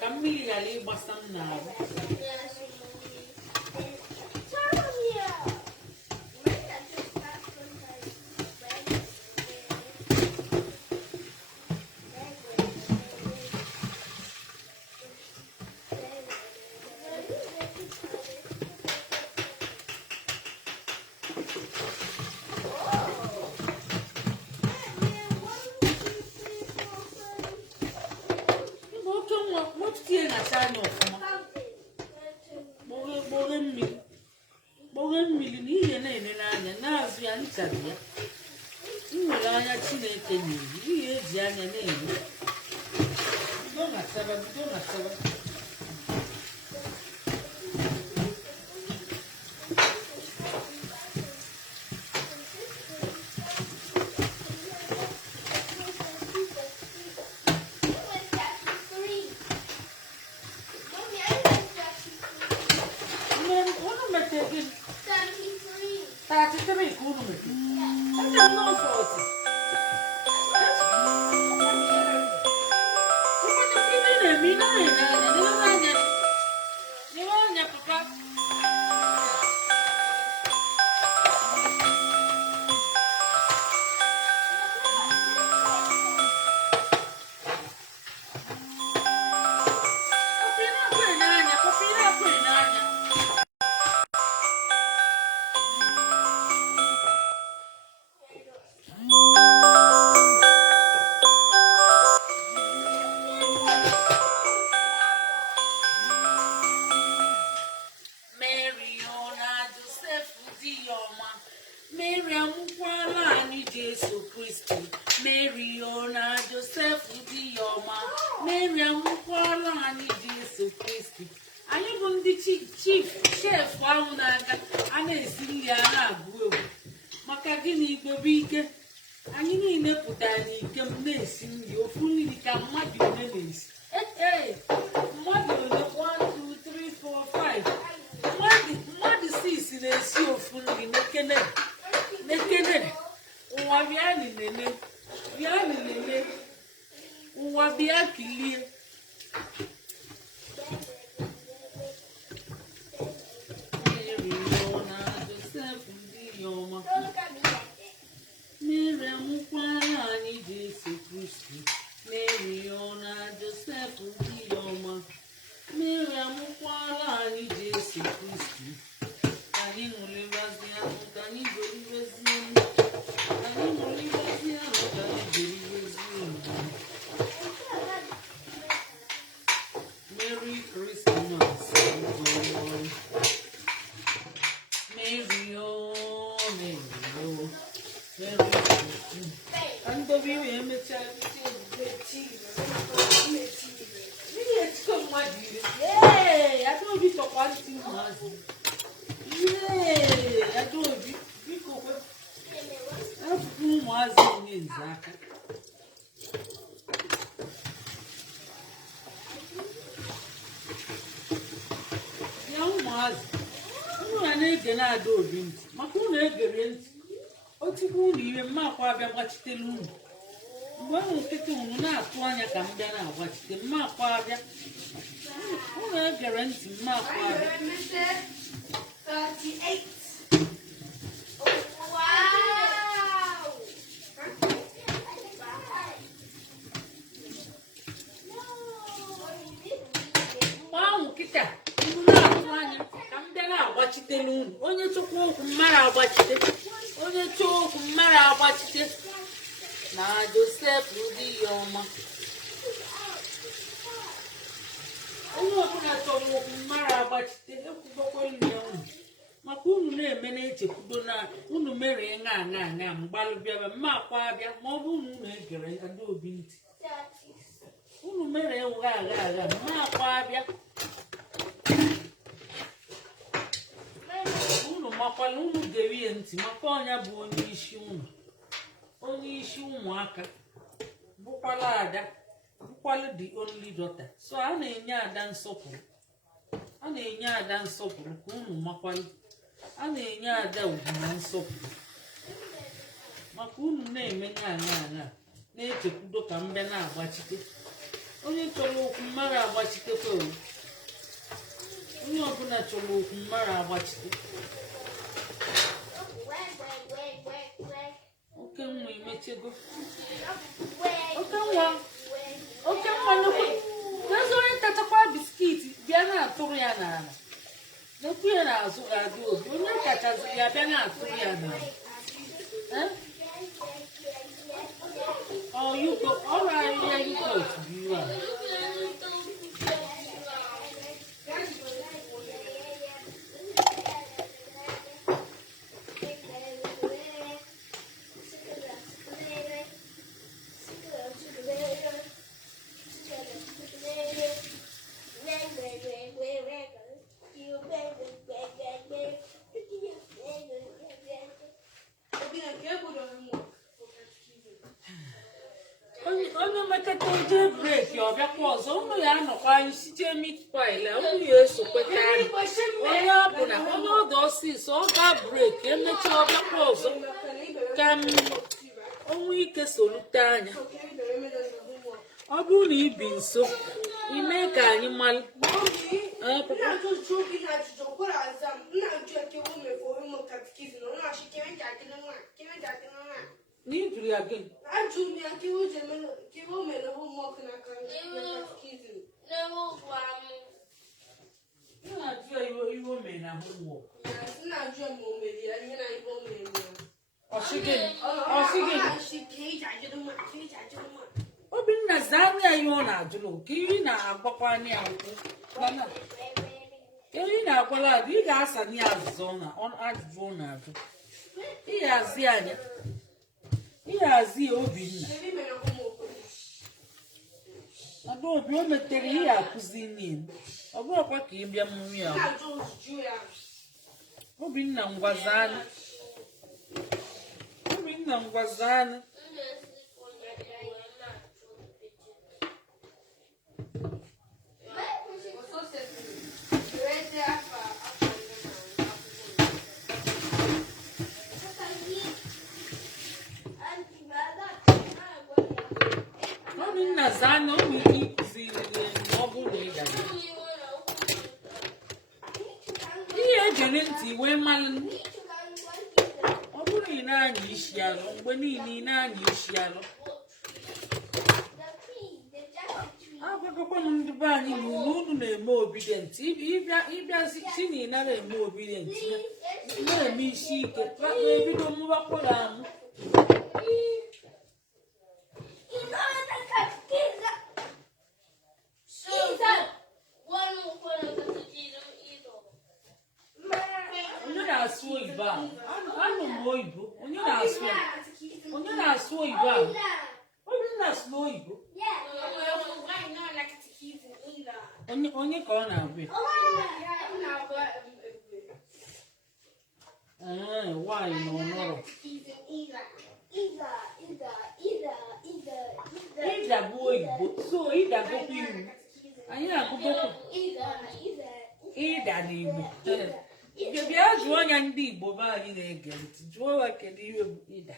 Ka mmiri ghara ịgbasa m n'ahụ. Kpoghe mmiri na ihe na-enere anya na-azụ ya nchabi ya. Nwere anya Chineke na-eri ihe eji anya na-eri. Bido nataba. mete gị 33. 33 ka unu mete. Eche m nọ 40. Ibe na-eme anya papa. Miriam kwala anyị Jesu Kristi. Mariona Joseph Dioma. Miriam kwala anyị Jesu Kristi. Anyị bụ ndị chief chef ahụ na-aga a na-esi nri a na-agụ egwu. Maka gịnị Igbo bụ ike? Anyị niile pụtara n'ike m na-esi nri ofu nri ka mmadụ ole na-esi. Mmadụ ole 1 2 3 4 5 mmadụ 6 na-esi ofu nri n'ekene. Ụwa bịa nilele ụwa bịa kilie. Mariona Joseph Dioma. Miriam kwala anyị Jesu Kristi. Mariona Joseph Dioma. Miriam kwala anyị Jesu Kristi. Anyị ṅụrịbazi ahụ ka anyị goribazi ahụ. Merry Christmas, na-ege na-ada obi ntị maka unu egere ntị otigbu unu ire mmakwa abịa gbachitela unu mgbe ahụ nkịta unu na-atụ anya ka m bịa na-agbachite mmakwa abịa unu egere ntị mmakwa abịa. Mgbe ahụ nkịta unu na-atụ anya onye chukwu okwu mmadụ agbachite onye chukwu okwu mmadụ agbachite na Joseph Dioma. Onye ọbụla chọrọ okwu mmadụ agbachite ekwudokwelu ya unu maka unu na-eme na-echekwudo na unu mere ṅa mgbalụ bịaba mma akwa abịa ma ọ bụ unu egere ada obi ntị unu mere ụgha agha mma akwa abịa. Makwala unu gere ihe ntị maka ọnya bụ onye isi ụmụaka bụkwala ada bụkwala the only daughter. So a na-enye ada nsọpụrụ ka unu makwala a na-enye ada ugwu na nsọpụrụ maka unu na-emenye anya na-echekwudo ka mbịa na-agbachite onye chọrọ okwu mmadụ agbachitekwa onye ọbụla chọrọ okwu mmadụ agbachite. Oke nwa imechego oke nwa nnukwu n'ezi onye ntatakwa biskiti bịa na-atụrụ ya n'ala n'ekwu ya n'azụ ga-adị obi onye kachaziri ya bịa na-atụrụ ya n'ala ọrụ ahịhịa yugo otu bụ iwe a. Onye mekata oje breki ọ bịakwa ọzọ unu ya anọkwa anyị site mitpail unu ya esokweta onye ọ bụ na onye ọ ọsịsọ ọ ga break emechaa ọbịakwa ọzọ ka onwe ike solute anya. Ọ bụrụ na ị bi nso ime ka anyị mara n'ijuru ya gị iwe o mere na homework Obinna zaa ya ihe ọ na-ajụlụ ka iri na-agbakwa anya ya nkwụ iri na-agwala adị ị ga-asa nye ajụjụ ọ na-ajụ ịhazi anya ịhazi ya Obinna Adaobi o metere ihe akụzi niile ọ bụrụkwa ka ị bịa mmụrụ ya Obinna ngwazanụ Obinna zana o nwere ike ịkụziri ọ bụrụ na ị gara ihe ejere ntị wee malụ ọ bụrụ ị na-anya isi alụ mgbe niile ị na-anya isi alụ agwakọkwa m ndị be anyị na unu na-eme obidient ịbịazi si na ị nara eme obidient na-eme isi ike ebido mụbakwara amụ onye na-asụ oyibo ahụ anụ m oyibo onye na-asụ oyibo ahụ onye na-asụ oyibo onye ka ọ na-abịa nwaanyị na ọnọrọ ịda bụ oyibo so ịda gokwa iwu anyị na-agụgokwa ịda na Igbo bịa jụọ anya ndị Igbo be anyị na-ege ntị jụọ ha kedu ihe bụ ịda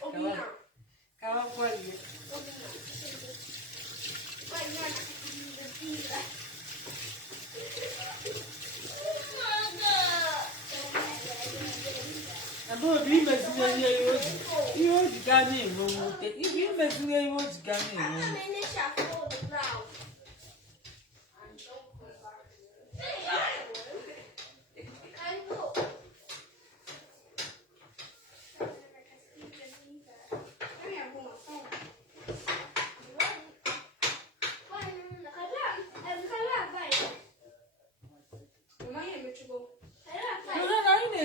ka ha gwa ihe Adaobi imeziwanye ihe o ji gaa na-enwe mwute imeziwe ihe o ji gaa na-enwe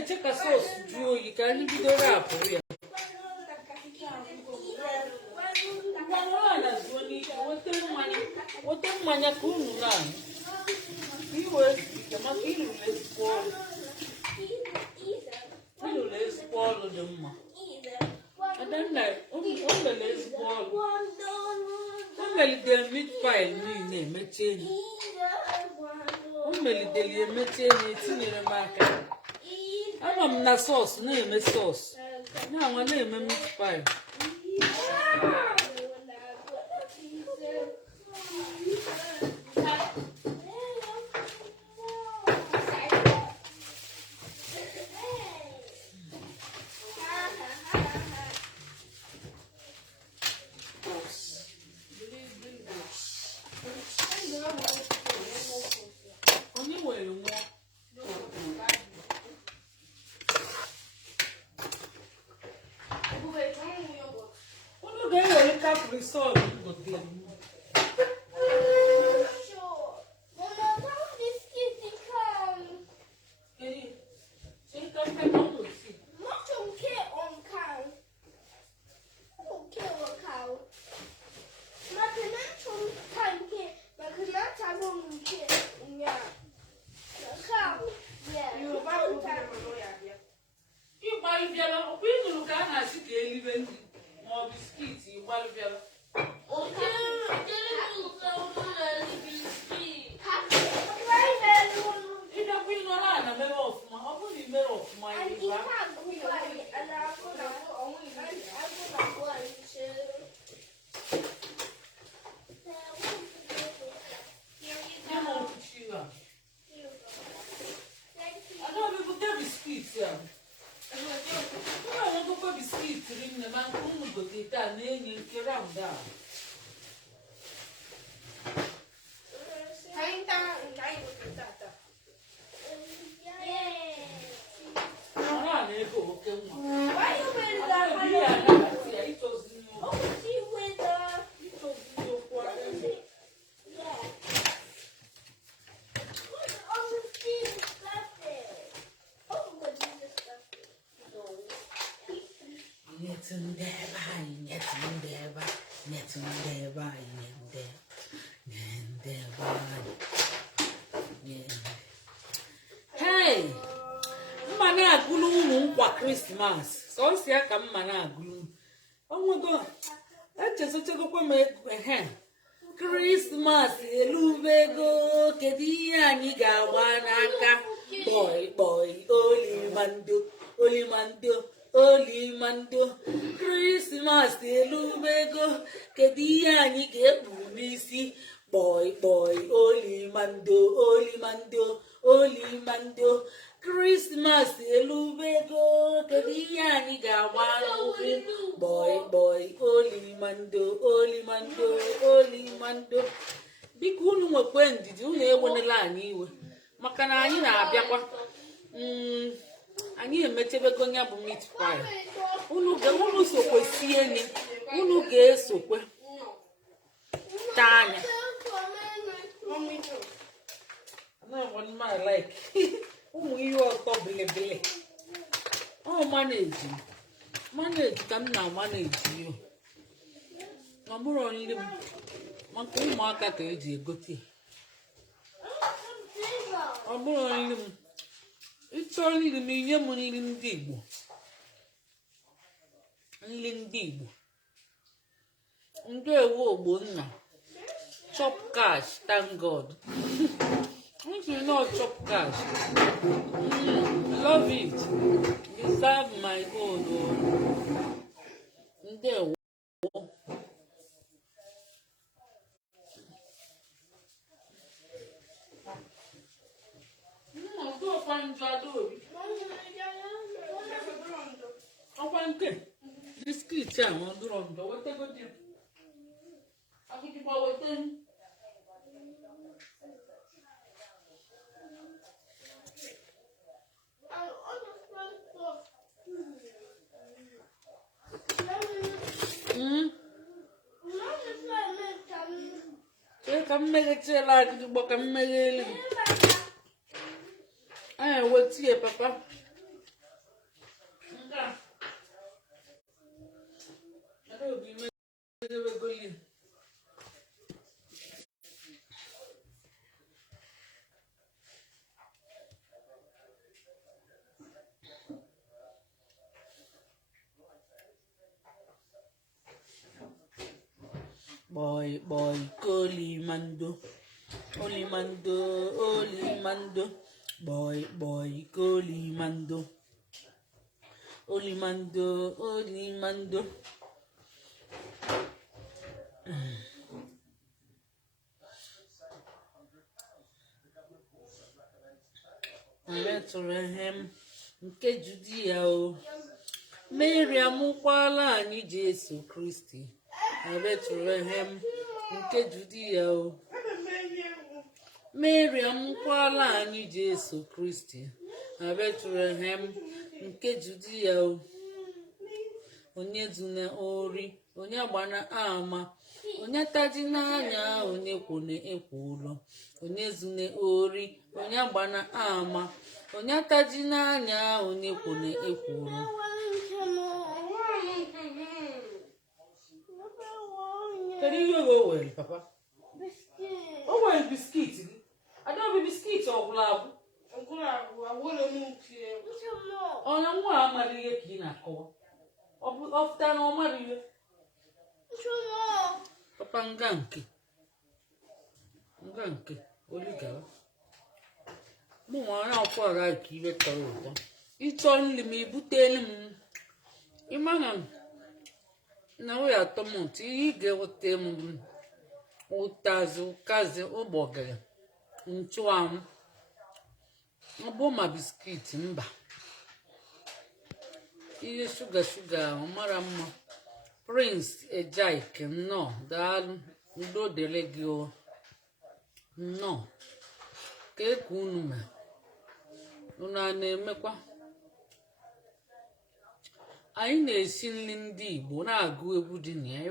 na-eche ka sọs jụọ oyi ka anyị bidoro apụrụ ya zuo n'ike weta mmanya ka unu na-aṅụ iwe ike maka ịlụrụ ezigbo ọrụ dị mma Adanna o mere ezigbo ọrụ o melidere meat pie niile emechi enyi o melidere emechi enyi etinyere m aka anọ m na sọọsụ na-eme sọọsụ na-anwa na-eme meat pie onye nwere nwa unu ga-ewere kaprisol gotere mmanya Ihe ba. agụgụ anyị na-akụ na ọnwụ agụ na anyị chere. Nye m ọchịchị a. Ada ọ bụ ga biskit ya. Ọ na-agụkwa biskit rinne ma nke ụmụ gote taa na-enye nke round a. Anyị taa nke anyị gotere tata. Ọ na-ego oke nwa. Why you wear Ada that? bi ya na-ati ya ịchọzi nwa. Oh, she wear that. Ịchọzi okwu a. Yeah. Oh, she disgusting. Oh, God, she's disgusting. No. Nyetụ ndị ebe anyị, nyetụ ndị ebe anyị, nyetụ ndị ebe anyị, nye ndị ebe anyị. Hey! Mma na-agụlụ ụmụ nkwa Krismas. Sọnsị ya ka mma na-agụlụ. Ọnwego, echezọchagokwa m ehe. Krismas elubego, kedu ihe anyị ga-agba n'aka? Boy, olimando, olimando. Krismas elubego, kedu ihe anyị ga-ekpu n'isi? Boy, olimando. Krismas elubego, kedu ihe anyị ga-agba n'ụkwụ? Boy, olimando. Biko unu nwekwe ndidi, unu ewenela anyị iwe maka na anyị na-abịakwa. Anyị emechebego ya bụ meat pie. Unu sokwe sie nri, unu ga-esokwe taa anya. Ụmụ ihe ọtọ bilibili. Ọ maneji ka m na-amaneji yo. Ọ bụrụ nri m maka ụmụaka ka eji egote. Ọ bụrụ nri m ịchọ nri m inye m nri ndị Igbo. Nri ndị Igbo. Ndewo Ogbonna. Chop cash, thank God. If you know chop cash, love it. Deserve my gold. Ndewo. Ọkwa nke biskit a ọ dụrọ ndọ wetego dị. Akụkọ weta. Ka mmeghechiela agịdịgbọ ka mmegheli. Anyị wetie papa. Boy, olimando. Boy, olimando. Metụrụ ihe m nke Judia o. Mary amụkwala anyị Jesu Kristi. Metụrụ ihe m nke Judia o. Mary amụkwala anyị Jesu Kristi. Metụrụ ihe m nke Judia o. Onye zuna ori, onye gbana ama, onye taji n'anya, onye kwune ekwu ụlọ. Onye zune ori, onye gbana ama, onye taji n'anya, onye kwune ekwu ụlọ. Kedu ihe o were papa? O were biskit gị. Ada ọ bụ biskit ọgwụla agwụ. Ọ na nwa amaghị ihe ka ị na-akọwa. Ọfụta na ọmara ihe. Papa nga nke oligawa. Mụ nwa na akwụkwọ ara ka iwe tọrọ ụtọ. ịchọ nri ma ibutelu m ịmana na oya atọmụtụ ihe ị ga-eweta m ụtazị ụkazi ụgbọgịrị nchụanwụ ọ bụ ma biskiti mba ihe shuga mara mma Prince Ejaik nnọọ daalụ udo dịrị gị nnọọ ka eke unu mee unu a na-emekwa anyị na-esi nri ndị Igbo na-agụ egwu dị na ya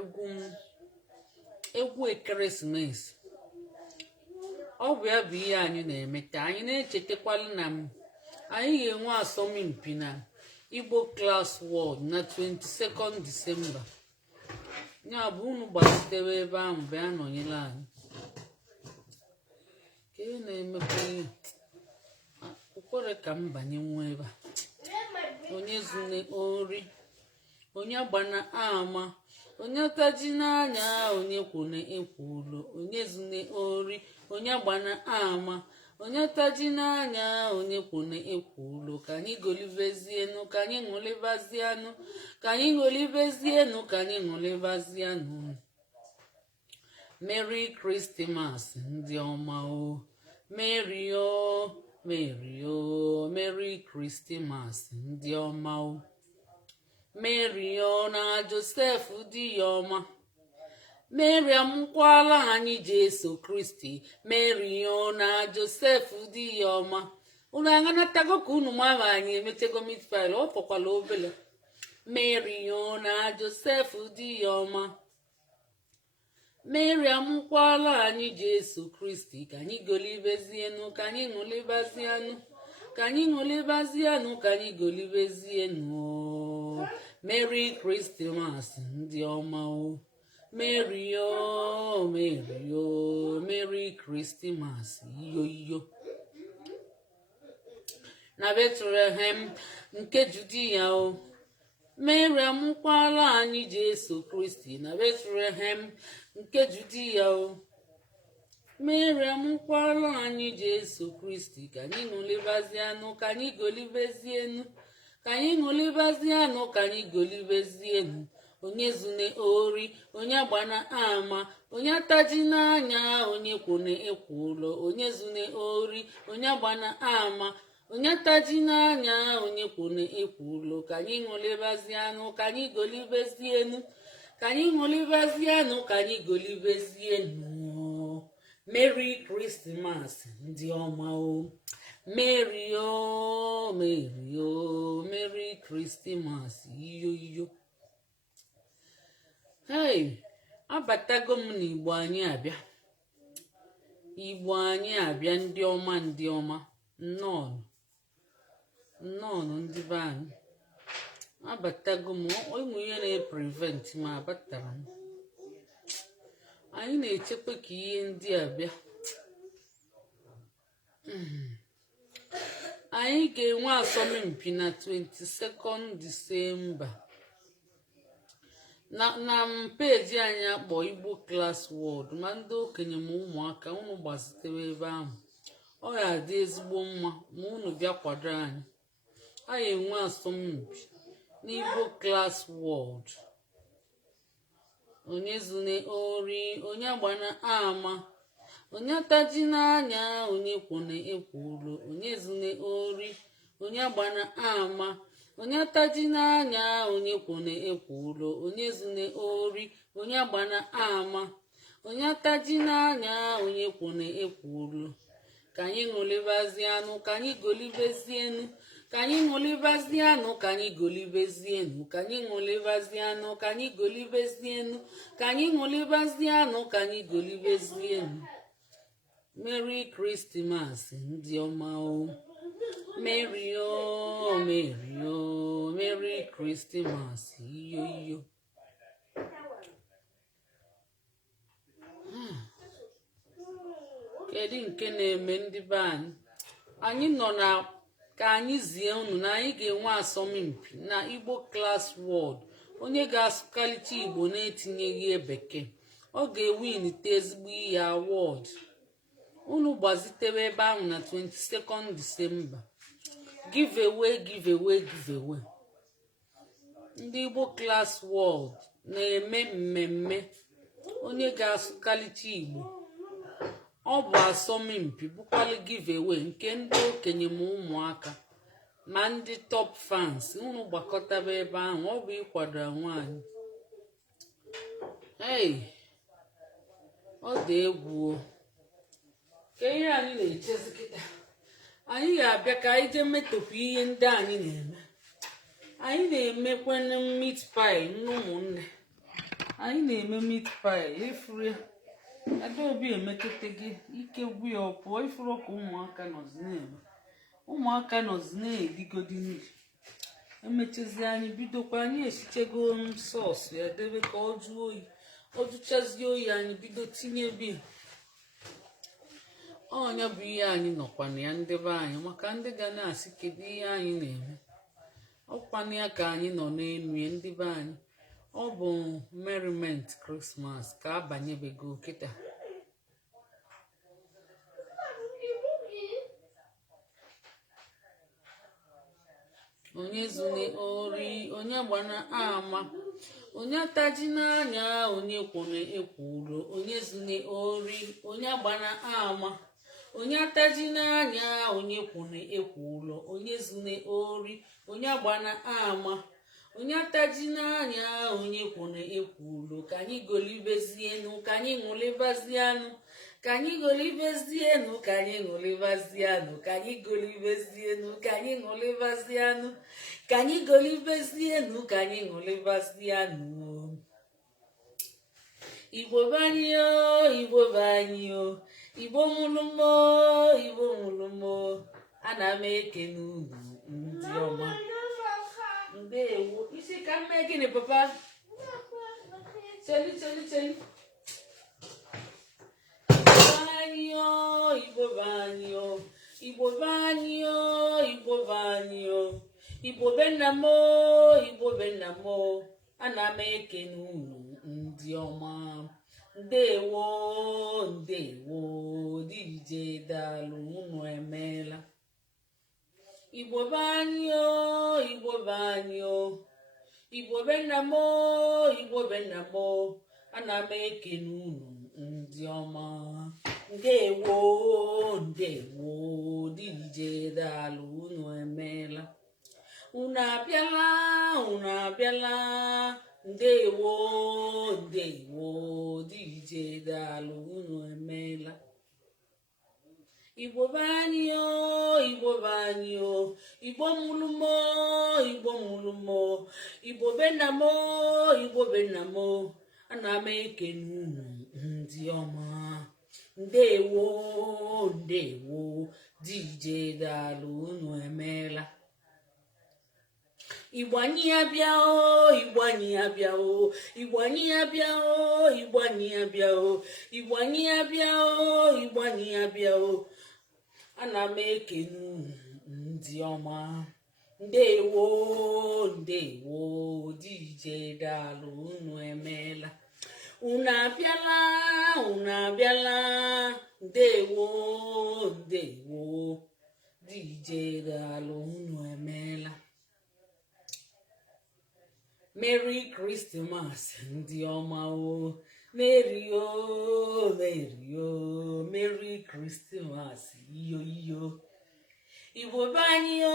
egwu ekeresimesi ọ bụ ya bụ ihe anyị na-eme ka anyị na-echetakwala na anyị ga-enwe asọmpi na Igbo Klass World na 22nd Disemba ya bụ unu gbasitere ebe ahụ bịa nọnyere anyị ka ị na-emekwa ihe ụkwere ka m banye nwa ebe a onye zune ori onye gbana ama onye taji n'anya onye kwune ekwulo onye zune ori onye gbana ama onye taji n'anya onye kwune ekwulo ka anyị golibezienu ka anyị ṅụlibazianụ ka anyị ṅụlibezienu ka anyị ṅụlibazianụ Merry Christmas ndị ọma o Merry o Merry Christmas ndị ọma o Mary o na Joseph dị ya ọma Mary amụkwala anyị Jesu Kristi Mary o na Joseph dị ya ọma unu aṅanatago ka unu mara anyị emetego mitfile ọ fọkwala obele Mary o na Joseph dị ya ọma Mary amụkwala anyị Jesu Kristi ka anyị golibezienu ka anyị ṅụlibazianụ ka anyị ṅụlibazianụ ka anyị golibezienu Merry Christmas ndị ọma o Mary o Merry Christmas iyo na Bethlehem nke Judia o Mary amụkwala anyị Jesu Kristi na Bethlehem nke Judia o Mary amụkwala anyị Jesu Kristi ka anyị ṅụlibazianụ ka anyị golibezienu ka anyị ṅụlibazianụ ka anyị golibezienu onye zune ori onye gbana ama onye ataji n'anya onye kwune ekwulo onye zune ori onye gbana ama onye taji n'anya onye kwune ekwulo ka anyị ṅụlibazianụ ka anyị golibezienu ka anyị ṅụlibazianụ ka anyị golibezienu Merry Christmas ndị ọma o Merry o Merry Christmas iyo hey abatago m n'Igbo anyị abịa ndị ọma nnọọ ndị be anyị abatago m enwe ihe na-prevent ma abatara m anyị na-echekwa ka ihe ndị a bịa anyị ga-enwe asọmpi na 22nd Disemba na peji anyị akpọ Igbo Klass World ma ndị okenye ma ụmụaka unu gbasitere ebe ahụ ọ ga-adị ezigbo mma ma unu bịa kwado anyị enwe asọmpi n'Igbo Klass World onye zune ori onye gbana ama onye taji n'anya onye kwune ekwulo onye zune ori onye gbana ama onye taji n'anya onye kwune ekwulo onye zune ori onye gbana ama onye taji n'anya onye kwune ekwulo ka anyị ṅụlibazianụ ka anyị golibezienu ka anyị ṅụlibazianụ ka anyị golibezienu ka anyị ṅụlibazianụ ka anyị golibezienu ka anyị ṅụlibazianụ ka anyị golibezienu Merry Christmas ndị ọma o Merry o Merry Christmas iyo kedu nke na-eme ndị be anyị nọ na ka anyị zie unu na anyị ga-enwe asọmpi na Igbo Klass World onye ga-asụkalite Igbo na-etinyeghị bekee ọ ga-ewinite ezigbo ihe award unu gbazitere ebe ahụ na 22nd Disemba giveaway ndị Igbo Klass World na-eme mmemme onye ga-asụkalicha Igbo. Ọ bụ asọmpi bụkwala giveaway nke ndị okenye ma ụmụaka ma ndị top fans. Unu gbakọtaba ebe ahụ, ọ bụ ịkwado nwaanyị. Ọ dị egwu. Ka ihe anyị na-echezi kịta, anyị ga-abịa ka anyị jee metọpụ ihe ndị anyị na-eme. Anyị na-emekwana meat pie nne ụmụnne. Anyị na-eme meat pie ifuru ya. Adaobi emetụta gị ike gwu ya ọpụọ ifuru ka ụmụaka nọzi na-edigodi nri. Emechazi anyị bidokwa anyị esichego sọọsụ ya debe ka ọ jụọ oyi. Ọ jụchazie oyi anyị bido tinye biya. Ọnya bụ ihe anyị nọkwana ya ndị be anyị, maka ndị ga na-asị kedu ihe anyị na-eme. Ọkwana ya ka anyị nọ n'elu ya ndị be anyị. Ọ bụ merriment Christmas ka abanyebego kịta. Onye zune ori, onye gbana ama, onye taji n'anya, onye kwone ekwuro. Onye zune ori, onye gbana ama, onye taji n'anya, onye kwone ekwuro. Onye zune ori, onye gbana ama, onye taji n'anya, onye kwone ekwuro. Ka anyị golibezienu, ka anyị ṅụlibazianụ, ka anyị golibezienu, ka anyị ṅụlibazianụ, ka anyị golibezienu, ka anyị ṅụlibazianụ, ka anyị golibezienu, ka anyị ṅụlibazianụ. Igbo banyo, Igbo banyo, Igbo mulumo, Igbo mulumo. Ana m ekene unu ndị ọma. Ndewo. Isi ka mme gịnị papa? Cheli. Igbo banyo, Igbo banyo, Igbo banyo, Igbo benamo, Igbo benamo. Ana m ekene unu ndị ọma. Ndewo DJ Dalụ unu emeela. Igbo banyo, Igbo banyo, Igbo benamo, Igbo benamo. Ana m ekene unu ndị ọma. Ndewo DJ Dalụ unu emeela. Unu abịala. Ndewo DJ Dalụ unu emeela. Igbo banyo, Igbo banyo, Igbo mulumo, Igbo mulumo, Igbo benamo, Igbo benamo. Ana m ekene unu ndị ọma. Ndewo DJ Dalụ unu emeela. Igbo anyị abịa o, Igbo anyị abịa o, Igbo anyị abịa o, Igbo anyị abịa o, Igbo anyị abịa o, Igbo anyị abịa o. Ana m ekene unu ndị ọma. Ndewo DJ Dalụ unu emeela. Unu abịala. Ndewo DJ Dalụ unu emeela. Merry Christmas ndị ọma o. Merry Christmas iyo. Igbo banyo,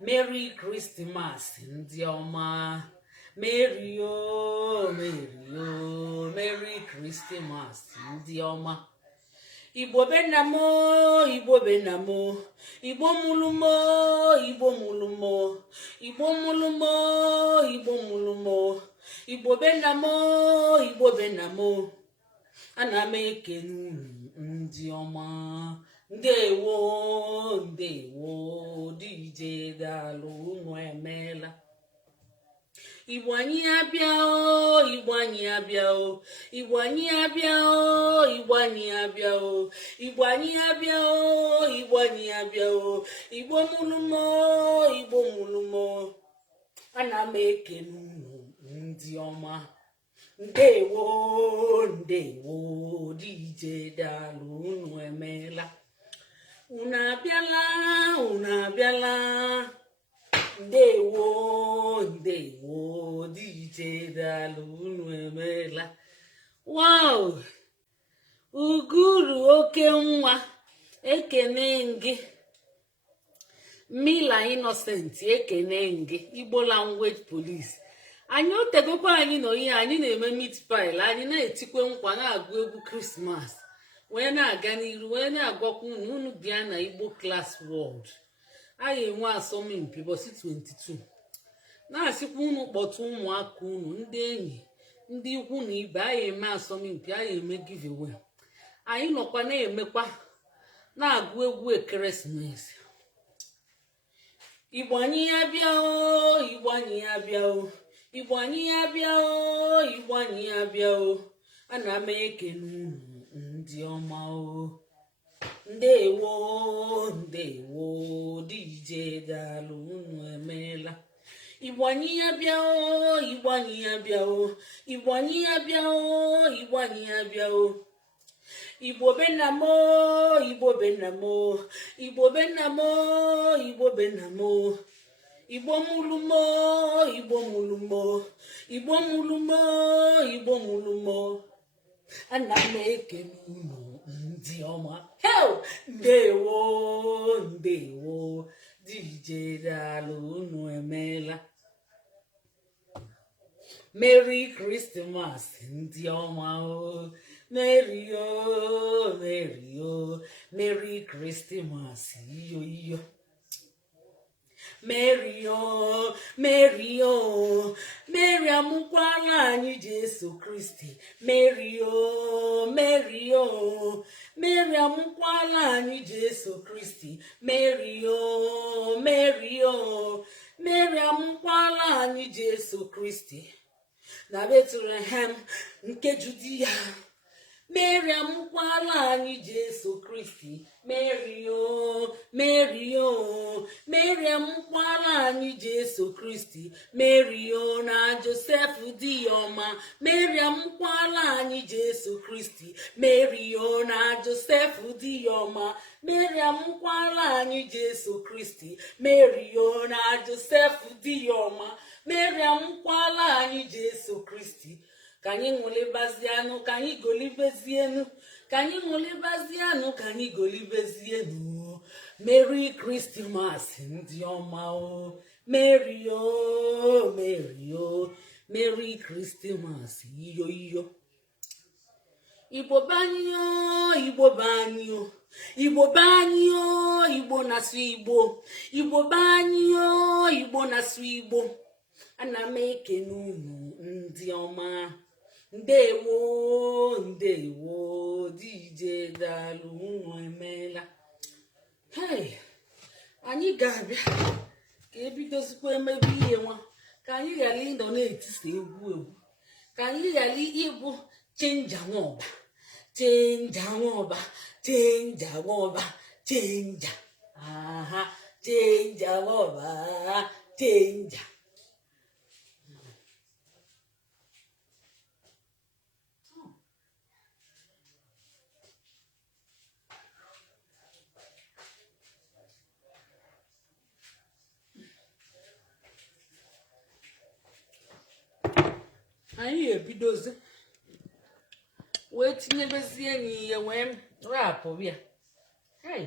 Merry Christmas ndị ọma. Merry Christmas ndị ọma. Igbo benamo, Igbo mulumo, Igbo mulumo, Igbo benamo. Ana m ekene unu ndị ọma. Ndewo DJ Dalụ unu emeela. Igbo anyị abịa o, Igbo anyị abịa o, Igbo anyị abịa o, Igbo anyị abịa o, Igbo anyị abịa o, Igbo anyị abịa o, Igbo mulumo. Ana m ekene unu ndị ọma. Ndewo DJ Dalụ unu emeela. unu abịala unu abịala ndewo ndewo DJ daalụ unu emeela wow uguru oke nwa ekene gị Mila Innocent ekene gị Igbo Language Police anyị otegokwa anyị nọ ihe anyị na-eme meat pie anyị na-etikwe nkwa na-agụ egwu Krismas wee na-aga n'iru wee na-agwakwa unu bịa na Igbo Klass World anyị enwe asọmpi ụbọchị 22 na-asịkwa unu kpọtụ ụmụaka unu ndị enyi ndị ikwu na ibe anyị eme asọmpi anyị eme giveaway anyị nọkwa na-emekwa na-agụ egwu ekeresimesi Igbo anyị ya bịa o Igbo anyị ya bịa o Igbo anyị ya bịa o Igbo anyị ya bịa o ana m ekele unu ndị ọma o ndewo ndewo DJ daalụ unu emeela Igbo anyị ya bịa o Igbo anyị ya bịa o Igbo anyị ya bịa o Igbo anyị ya bịa o Igbo be nna m o Igbo be nna m o Igbo be nna m o Igbo be nna m o Igbo mụrụ m o Igbo mụrụ m o Igbo mụrụ m o Igbo mụrụ m o ana m ekele unu ndị ọma hell ndewo ndewo DJ daalụ unu emeela Merry Christmas ndị ọma o Merry o Merry o Merry Christmas iyo iyo Merry o Merry o Merry amụkwala anyị Jesu Kristi Merry o Merry o Merry amụkwala anyị Jesu Kristi Merry o Merry o Merry amụkwala anyị Jesu Kristi na Bethlehem nke Judia Mary amụkwala anyị Jesu Kristi Mary o Mary o Mary amụkwala anyị Jesu Kristi Mary o na Joseph dị ọma Mary amụkwala anyị Jesu Kristi Mary o na Joseph dị ọma Mary amụkwala anyị Jesu Kristi Mary o na Joseph dị ọma Mary amụkwala anyị Jesu Kristi ka anyị ṅụlibazianụ ka anyị golibezienu ka anyị ṅụlibazianụ ka anyị golibezienu Merry Christmas ndị ọma o Merry o Merry o Merry Christmas iyo iyo Igbo banyị o Igbo banyị o Igbo banyị o Igbo na-asụ Igbo Igbo banyị o Igbo na-asụ Igbo ana m ekele unu ndị ọma ndewo ndewo DJ daalụ unu emeela hey anyị ga-abịa ka ebidozikwa emebe ihe nwa ka anyị ghara ịnọ na-etisa egwu ka anyị ghara ịbụ chenja nwaọba chenja nwaọba chenja nwaọba chenja aha chenja nwaọba chenja anyị ebidozi wee tinyebezie n'ihe wee rapụ ya hey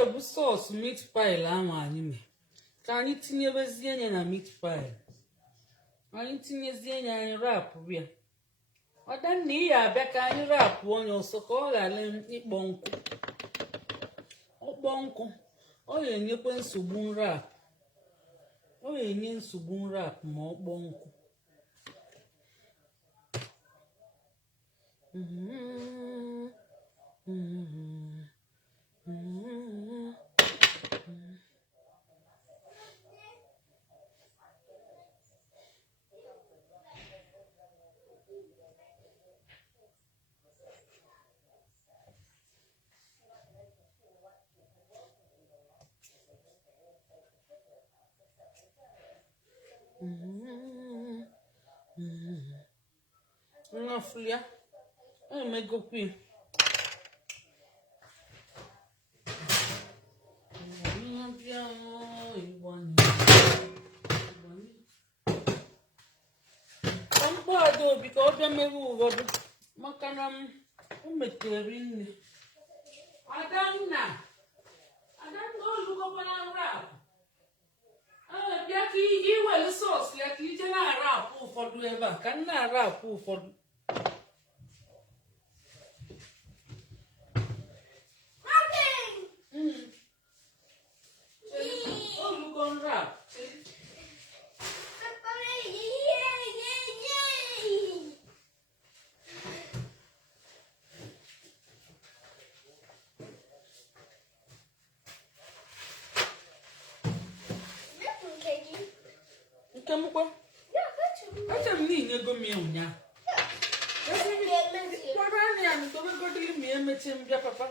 ga-ebu sọọsụ meat pie ahụ anyị mee ka anyị tinyebezie ya na meat pie. Anyị tinyezie ya anyị rapụ ya. Ọdanna ị ga-abịa ka anyị rapụ onye ọsọ ka ọ ghara ịkpọ nkụ. Ọkpọ nkụ ọ ga-enyekwa nsogbu nrapụ. Ọ ga-enye nsogbu nrapụ ma ọ kpọọ nkụ. Nwafulia emegokwi mkpọada obi ka ọ bịa mere ụfọdụ maka na o metere nne. Adanna olugokwana nrapụ bịa ka iwere sọọsụ ya ka ije na-arapụ ụfọdụ ebe a ka m na-arapụ ụfọdụ. Olugo nrapụ nke mkpa acha m niile ego m ya ụnyaahụ. Kwara anya ya ntobegodi ma emechi m bịa papa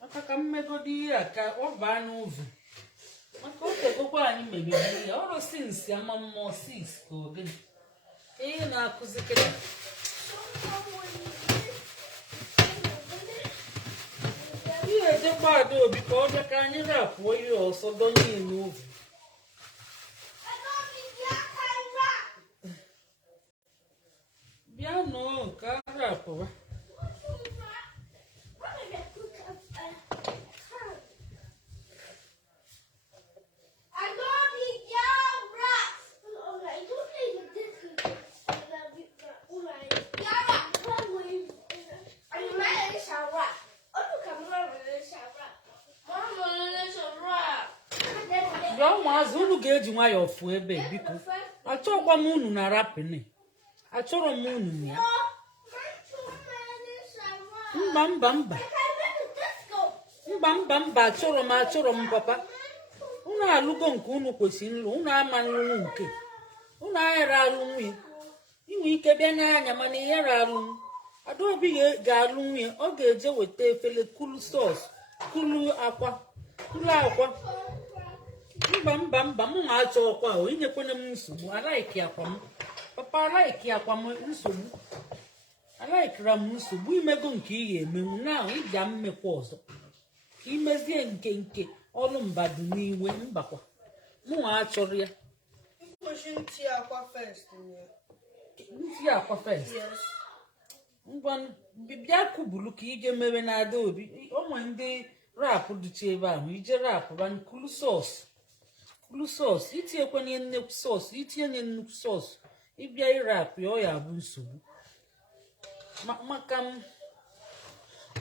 maka ka mmegodi ihe a ka ọ baa n'ụzọ maka o tegokwa anyị mebiri ya ọrụ sinsi ama mmụọ 6 ka ogene ihe na-akụzikere ihe ejekwa ada obi ka ọ bịa ka anyị rapụọ ihe ọsọ donye n'ụzọ. Bịa nọ ka rapụwa bịa ụmụazụ unu ga-eji nwayọọ fụọ ebe biko achọkwa m unu na rapịnị. Achọrọ m unu ya. Mba achọrọ m papa. Unu alụgo nke unu kwesịrị nlụ. Unu ama nlụ nke. Unu aghara alụ nwunye. Inwe ike bịa n'anya mana ịghara alụ. Adaobi ga-alụ nwunye. Ọ ga-eje weta efele kulu sọọsụ kulu akwa. Mba mụ na achọkwa o inyekwana m nsogbu. Alaiki akwa m. Papa alaiki akwa m nsogbu. Alaikira m nsogbu imego nke ị ga-emenwu na iji mmekwa ọzọ ka imezie nke ọrụ mbadu n'iwe mbakwa mụ achọrọ ya. Ntị akwa first ngwa bịa kubulu ka ije mere na Adaobi. Onwe ndị rapụ dịcha ebe ahụ ije rapụ ba kulu sọọsụ itinyekwenye nnukwu sọọsụ itinye nnukwu sọọsụ ịbịa ịrapụ ya ọ ya bụ nsogbu maka m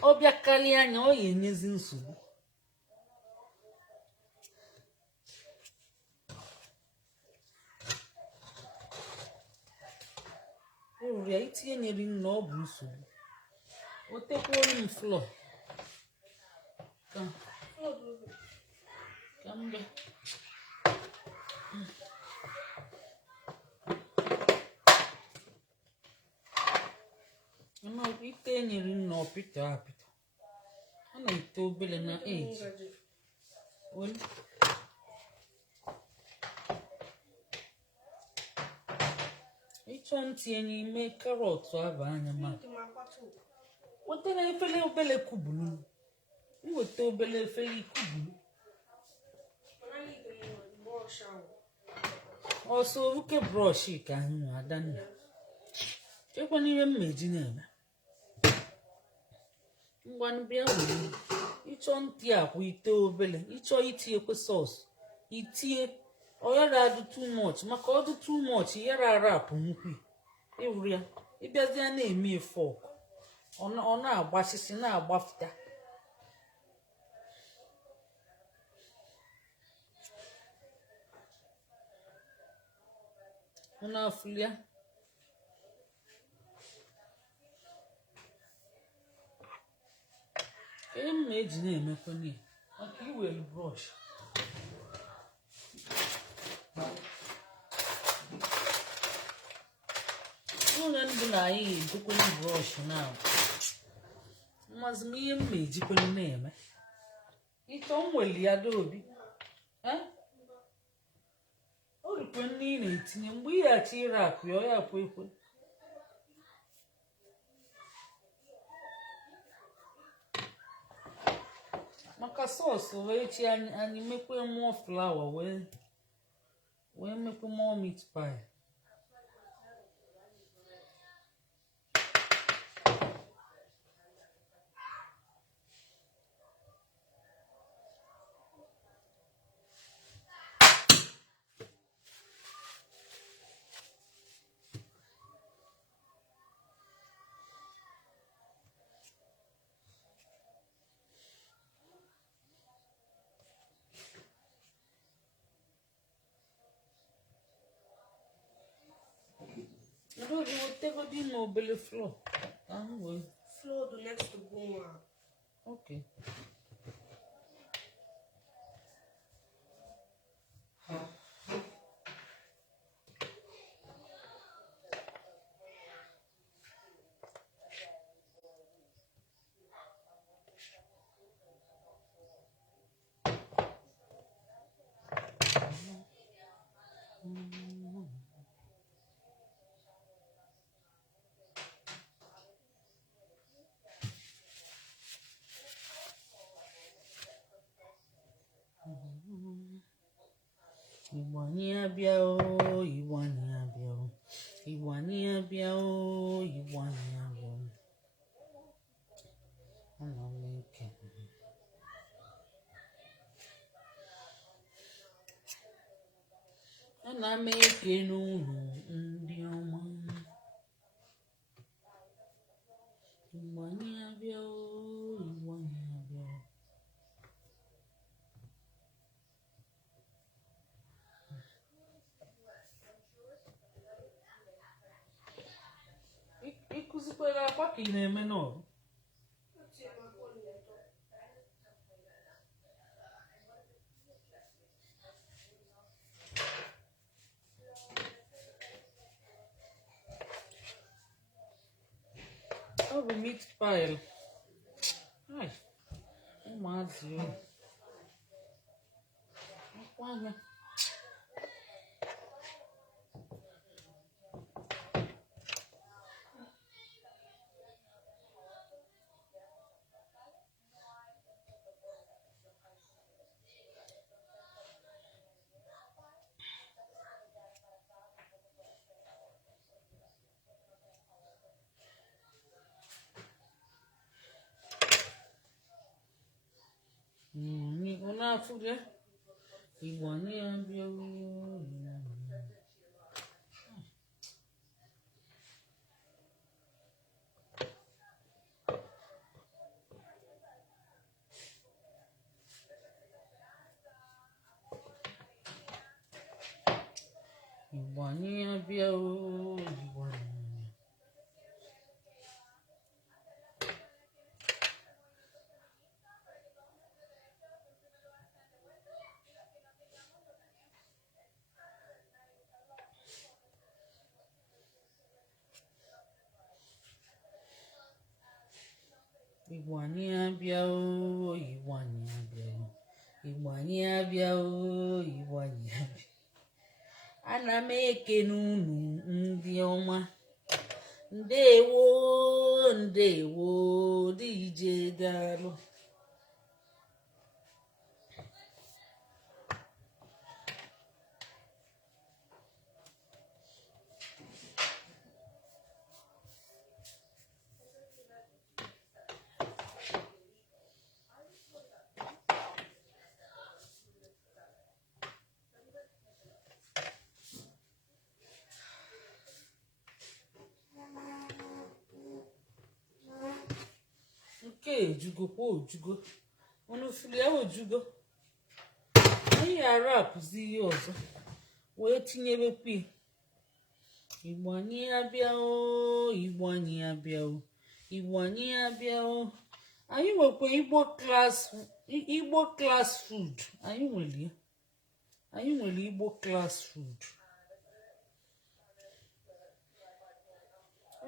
ọ bịa karịa anya ọ ya enyezi nsogbu. Ụrụ ya itinye nyere nna ọ bụ nsogbu. O tekwuolu m flọ ka m bịa ite nyere nna ọpịta apịta a na-ete obere na eji ịchọ ntị n'ime karọt aba anya ma wetara efere obere kubulu weta obere efere kubulu ọsọ oruke brọsh ka anyị Adanna chekwana ihe mmeji na-eme ngwanụ bịa were ịchọ ntị akwa ite obele ịchọ itinyekwe sọs itie oyara adụ too much maka ọdụ too much yara arapụ nkwi ịhụrụ ya ịbịazie na-eme fọk ọ na-agbasisi na-agbafụta ọ na-afụlia ihe mma eji na-emekwa maka iwere brọsh n'ụlọ ndụ na anyị ga-ejikwanye brọsh na-abụ mmazi m ihe mma ejikwanye na-eme ịchọ nweli ya dobi o rikwe nne ị na-etinye mgbe ị ghachi ire akụ ya ọ ya akwa ekwe maka sọọsụ wee chi anyị mekwe mụọ flawa wee mekwe mụọ meat pie Tego di no obele floor. Floor the next to go. Okay. Igbo anyị abịa o, Igbo anyị abịa o, Igbo anyị abịa o, Igbo anyị abịa o. Ana m eke. Ana m eke n'ụlọ ndị ọma. Igbo anyị abịa o, Igbo anyị abịa o. Ịkụzikwara akwa ka ị na-eme n'ọrụ ọ bụ meat pie ụmụazị akwa anya na-afụje Igbo anyị abịa Igbo anyị abịa Igbo anyị Igbo anyị abịa Igbo anyị abịa Igbo anyị abịa Igbo anyị abịa ana m ekene unu ndị ọma ndewo ndewo DJ daalụ nke ejugo kwa ojugo unu fili ya ojugo anyị ghara apụzi ihe ọzọ wee tinyebekwa Igbo anyị abịa o Igbo anyị abịa o Igbo anyị abịa o anyị nwekwa Igbo Klass Food anyị nwere Igbo Klass Food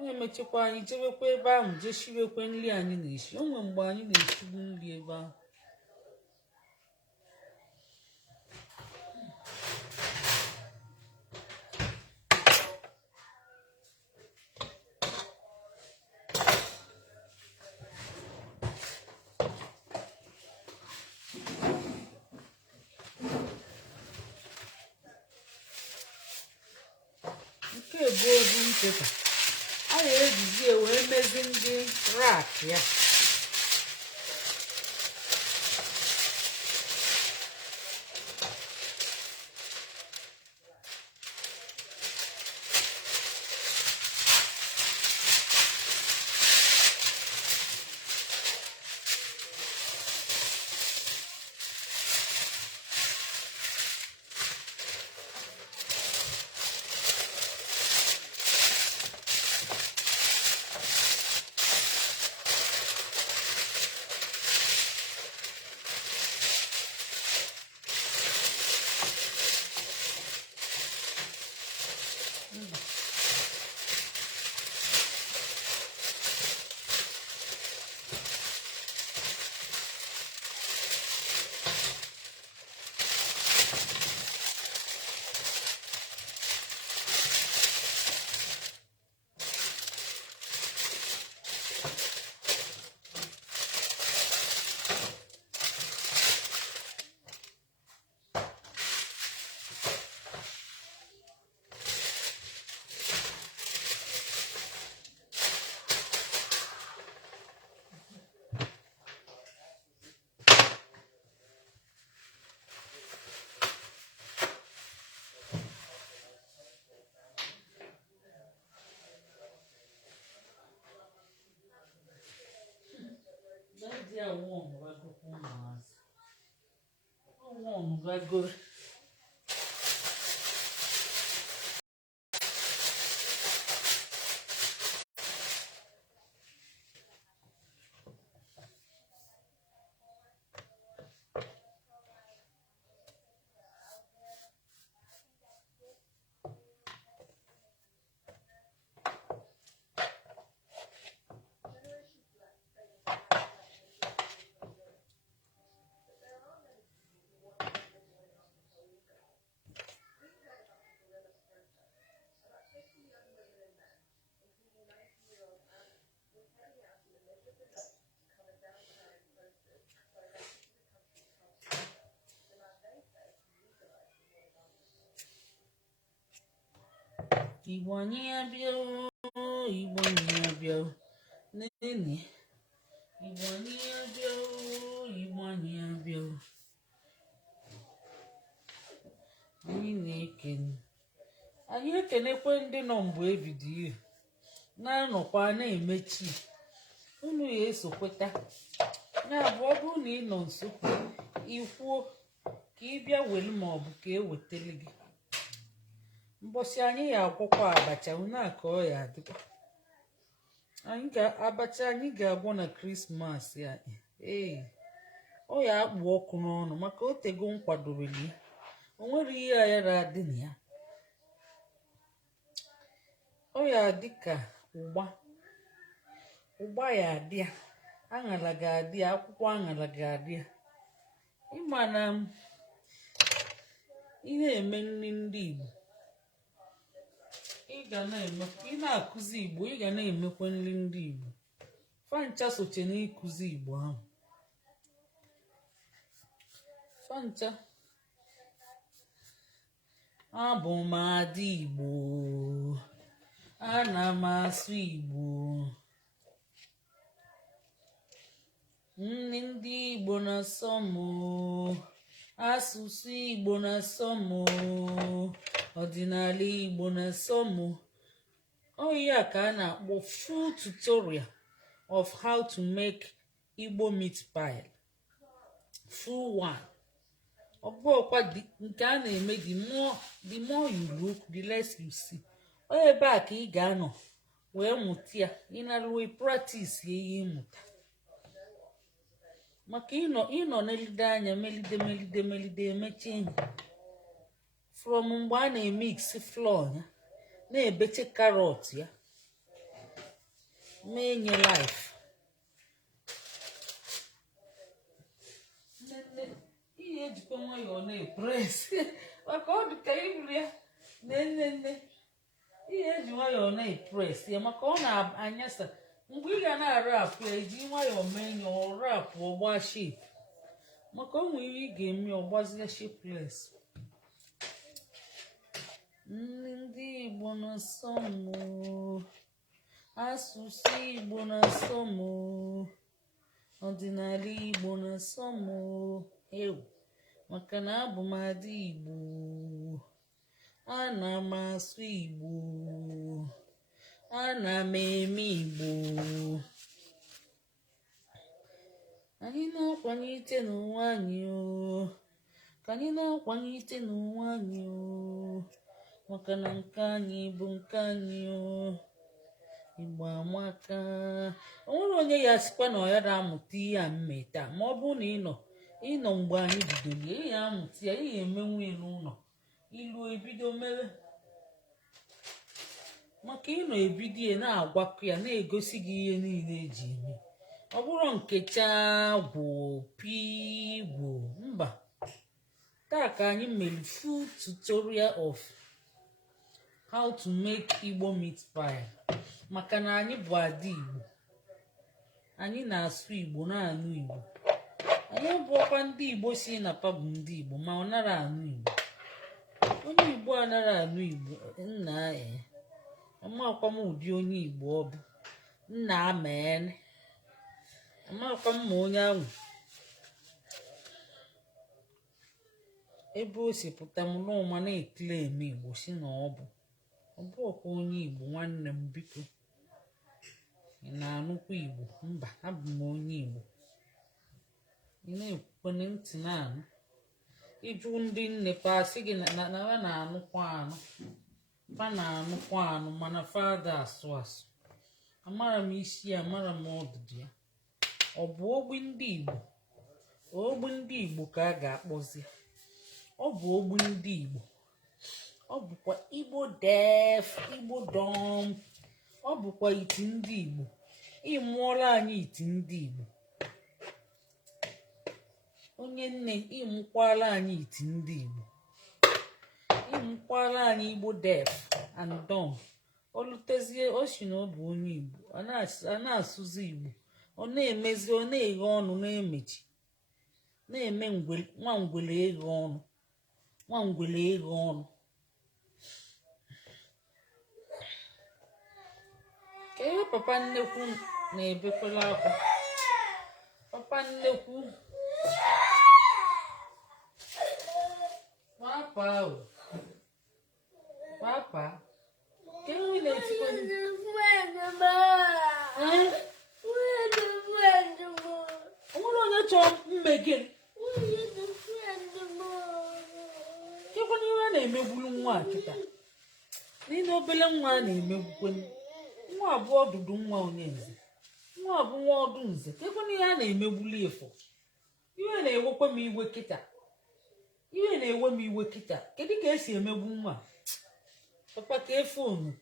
onye mechekwa anyị jebekwa ebe ahụ jee shiwekwe nri anyị na-eshi o nwere mgbe anyị na-eshigbu nri ebe ahụ nke bụ ozu ncheta a na-ejizi wee mezi ndị rak ya Igbo anyị abịa o Igbo anyị abịa o nene Igbo anyị abịa o Igbo anyị abịa o anyị ekenekwe ndị nọ mgbe ebido na-anọkwa na-emechi unu ya esokweta ya bụ ọ bụrụ na ị nọ nso ikwuo ka ị bịa welu ma ọ bụ ka e wetele gị mbọsị anyị ya agwọkwa abacha unu ka ọ ya adịkwa abacha anyị ga-agwọ na krismas ya ọ ya akpụ ọkụ n'ọnụ maka o tego nkwadoroli o nwere ihe ayara adị na ya ọ ya adị ka ụgba ya adị ya aṅara ga-adị ya akwụkwọ aṅara ga-adị ya ịma na ihe eme nri ndị Igbo ị na-akụzi Igbo ị ga na-emekwa nri ndị Igbo fancha soche n'ịkụzi Igbo ahụ fancha abụ m ada Igbo ana m asụ Igbo nri ndị Igbo na-asọ m asụsụ Igbo na-asọ m ọdịnala Igbo na-asọ m ọ ya ka a na-akpọ full tutorial of how to make Igbo meat pie full one. Ọbụkwa nke a na-eme the more you look the less you see. Ebe a ka ị ga-anọ wee mụta ya, ịnaruo practice ihe ịmụta. Maka ịnọ n'elide anya melide emechi enyi. From mgbe a na-emix flour ya na-ebeche carrot ya mee nye life. Ihe ejikwa nwayọọ na-epres maka ọ dị ka iburu ya nne ihe eji nwayọọ na-epres ya maka ọ na-anyasa. Mgbe ị ga na-arapụ ya eji nwayọọ mee nye ọ rapụ ọgba shape maka o nwere ị ga-eme ọgbazie shapeless. Ndị Igbo na-asọ m, asụsụ Igbo na-asọ m, ọdịnala Igbo na-asọ m ewu maka na abụ m ada Igbo, ana m asụ Igbo, ana m eme Igbo. Anyị na-akwanyite n'onwe anyị ka anyị na-akwanyite n'onwe anyị maka na nke anyị bụ nke anyị Igbo amaka. O nwere onye ya sikwa na ọ ya na-amụta ihe a mme taa, ma ọ bụrụ na ịnọ mgbe anyị bidoro ya, ihe amụta ya, ihe emenwu ya n'ụlọ ilu ebido mere. Maka ịnọ ebido ya na-agwakọ ya na-egosi gị ihe niile eji eme. Ọ bụrụ nkecha gwụ mba. Taa ka anyị mere full tutorial of how to make Igbo meat pie. Maka na anyị bụ ada Igbo, anyị na-asụ Igbo na-anụ Igbo. Anyị bụkwa ndị Igbo si na pa bụ ndị Igbo ma ọ nara anụ Igbo. Onye Igbo anara anụ Igbo nna amakwa m ụdị onye Igbo ọ bụ nna amen. Amakwa m ma onye ahụ ebe o si pụta m n'ụma na-ekele eme Igbo si na ọ bụkwa onye Igbo. Nwanne m biko, ị na-anụkwa Igbo? Mba, abụ m onye Igbo. Ị na-ekwukwana ntị na-anụ. Ịjụ ndị nne pa asị gị na ha na-anụkwa anụ, fa na-anụkwa anụ mana fada asụ. Amara m isi ya, amara m ọdụdụ ya. Ọ bụ ogbi ndị Igbo? Ogbi ndị Igbo ka a ga-akpọzi. Ọ bụ ogbi ndị Igbo. Ọ bụkwa Igbo def, Igbo dom. Ọ bụkwa iti ndị Igbo. Ị mụọla anyị iti ndị Igbo. Onye nne, ị mụkwala anyị iti ndị Igbo. Ị mụkwala anyị Igbo def and dom. Ọ lụtezie o si na ọ bụ onye Igbo, a na-asụzi Igbo, ọ na-emezi, ọ na-eghe ọnụ na-emechi, na-eme nwa ngwele eghe ọnụ, nwa ngwele eghe ọnụ. Ka ihe papa nnekwu na-ebekwala akwa. Papa nnekwu papa papa ke ihe na-etikwa onwere onye chọọ mmege. Kekwana ihe a na-emegbulu nwa kịta n'ile obele nwa a na-emegbukwe nwa abụọ ọdụdụ nwa onye nze, nwa abụ nwa ọdụ nze. Kekwana ihe a na-emegbulu ifo. Ihe na-ewekwa m iwe kịta, ihe na-ewe m iwe kịta. Kedu ka esi emegbu nwa? Papa kee fonu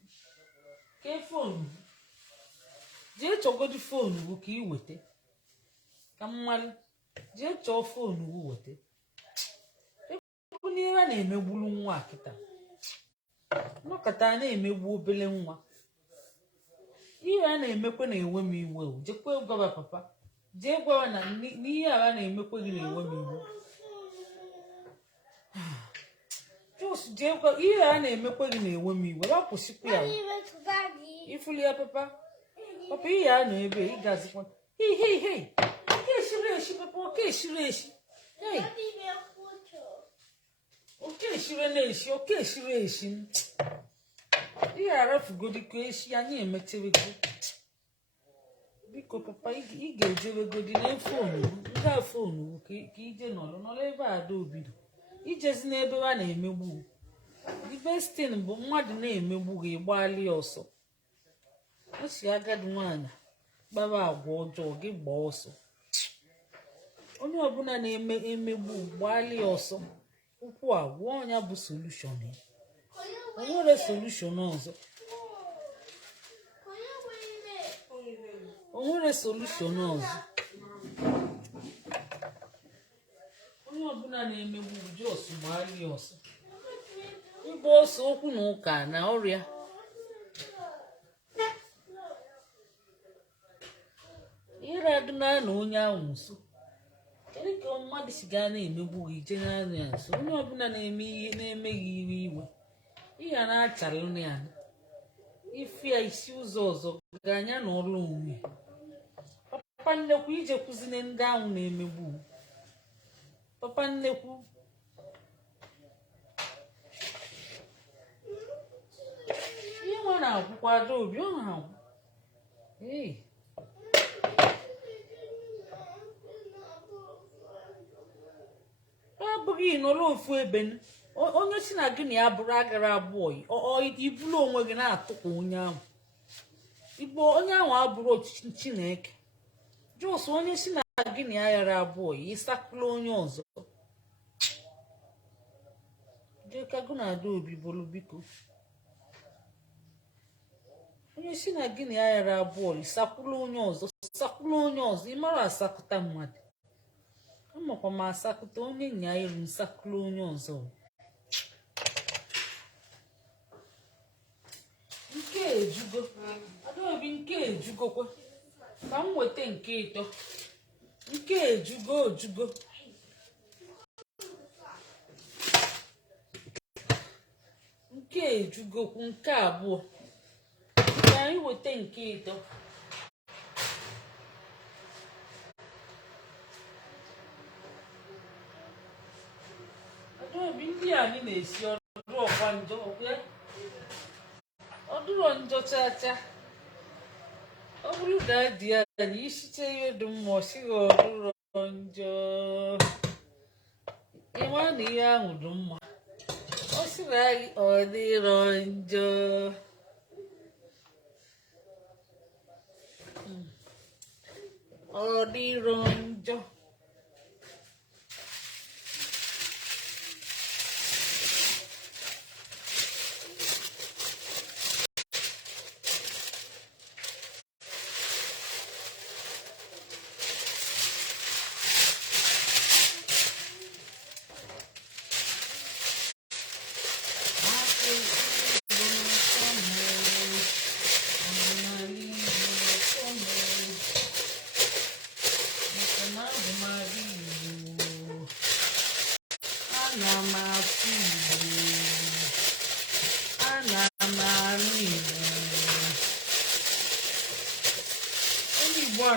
jee chọgodi fonu bụ ka ị weta ka mmalụ. Jee chọọ fonu bụ weta. Ihe a na-emegbulu nwa kịta nọkọta na-emegbu obele nwa. Ihe a na-emekwe na-ewe m iwe. Jekwe gwa papa, jee gwa na n'ihe a na-emekwe gị na-ewe m iwe. Jee gwa ihe a na-emekwe gị na-ewe m iwe. Kwụsịkwa ya. Ifuli ya papa ihe a nọ ebe ịgazikwa. Oke eshiri eshi papa, oke eshiri eshi. Oke eshiri eshi. Ihe arafugo dịka eshi anyị emechiri gị. biko papa ị ga-ejewegodi na fonu nga fonu ka ije nọrọ ebe Adaobi dị ijezi n'ebe a na-emegbu the best thing bụ mmadụ na-emegbu gị gbali ọsọ o si agadi nwaanyị gbara agwa ọjọọ gị gbaa ọsọ onye ọbụla na-emegbu gbali ọsọ ụkwụ agwọ ọnya bụ solushon ya o nwere solushon ọzọ onye ọbụla na-emegbu jos gbali ọsọ ịgba ọsọ okwu na ụka na ọrịa ire adịna na onye ahụ nso kedu ka mmadụ si gaa na-emegbu gị ije n'anya nso onye ọbụla na-eme ihe na-emeghị iwe ihe na-achalụ ya ife ya isi ụzọ ọzọ ga-anya na ọrụ onwe papa nnekwu ije kụzine ndị ahụ na-emegbu papa nnekwu ihe nwa na-akwụkwọ Adaobi ọ na-agwụ abụghị nọrọ ofu ebe onye si na gị na ya bụrụ agara abụọ ibulu onwe gị na-atụkwa onye ahụ igbo onye ahụ abụrụ ọchịchị Chineke jos onye si na gị na ya yara abụọ ịsakụla onye ọzọ jekago na Adaobi bụrụ biko onye si na gị na ya yara abụọ ịsakwụla onye ọzọ ịmara asakụta mmadụ amakwa m asakụta onye nya iru nsakụla onye ọzọ nke ejugo Adaobi nke ejugokwa ka m weta nke ịtọ nke ejugo nke ejugokwu nke abụọ ka anyị weta nke ịtọ Adaobi ndị anyị na-esi ọdụ ọkwa njọ ọdụrọ njọ chacha ọ bụrụ na dị anyị isiche ihe dị mma ọsịghị ọdụrọ njọ ịma na ihe ahụ dị mma ọ sịrị anyị ọ dịrọ njọ ọ dịrọ njọ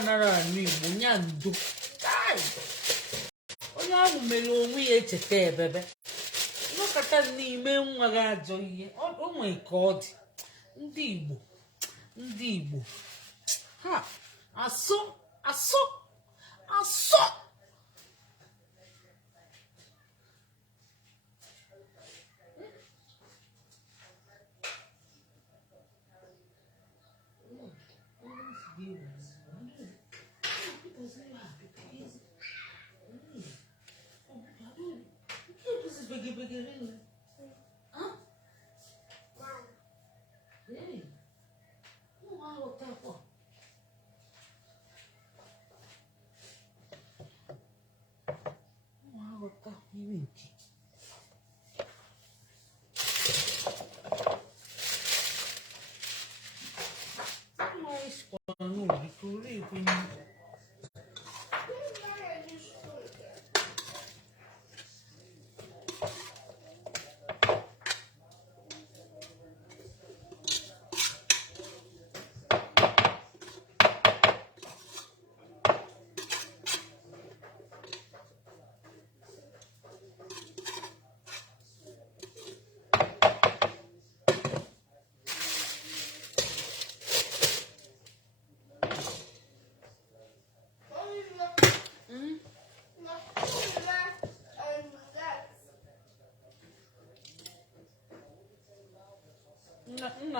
anara anụ Igbo nya ndo onye ahụ mere onwe ya echeta ebebe nọkọta n'ime nwa gị ajọ ihe o nwee ka ọ dị ndị Igbo ha asọ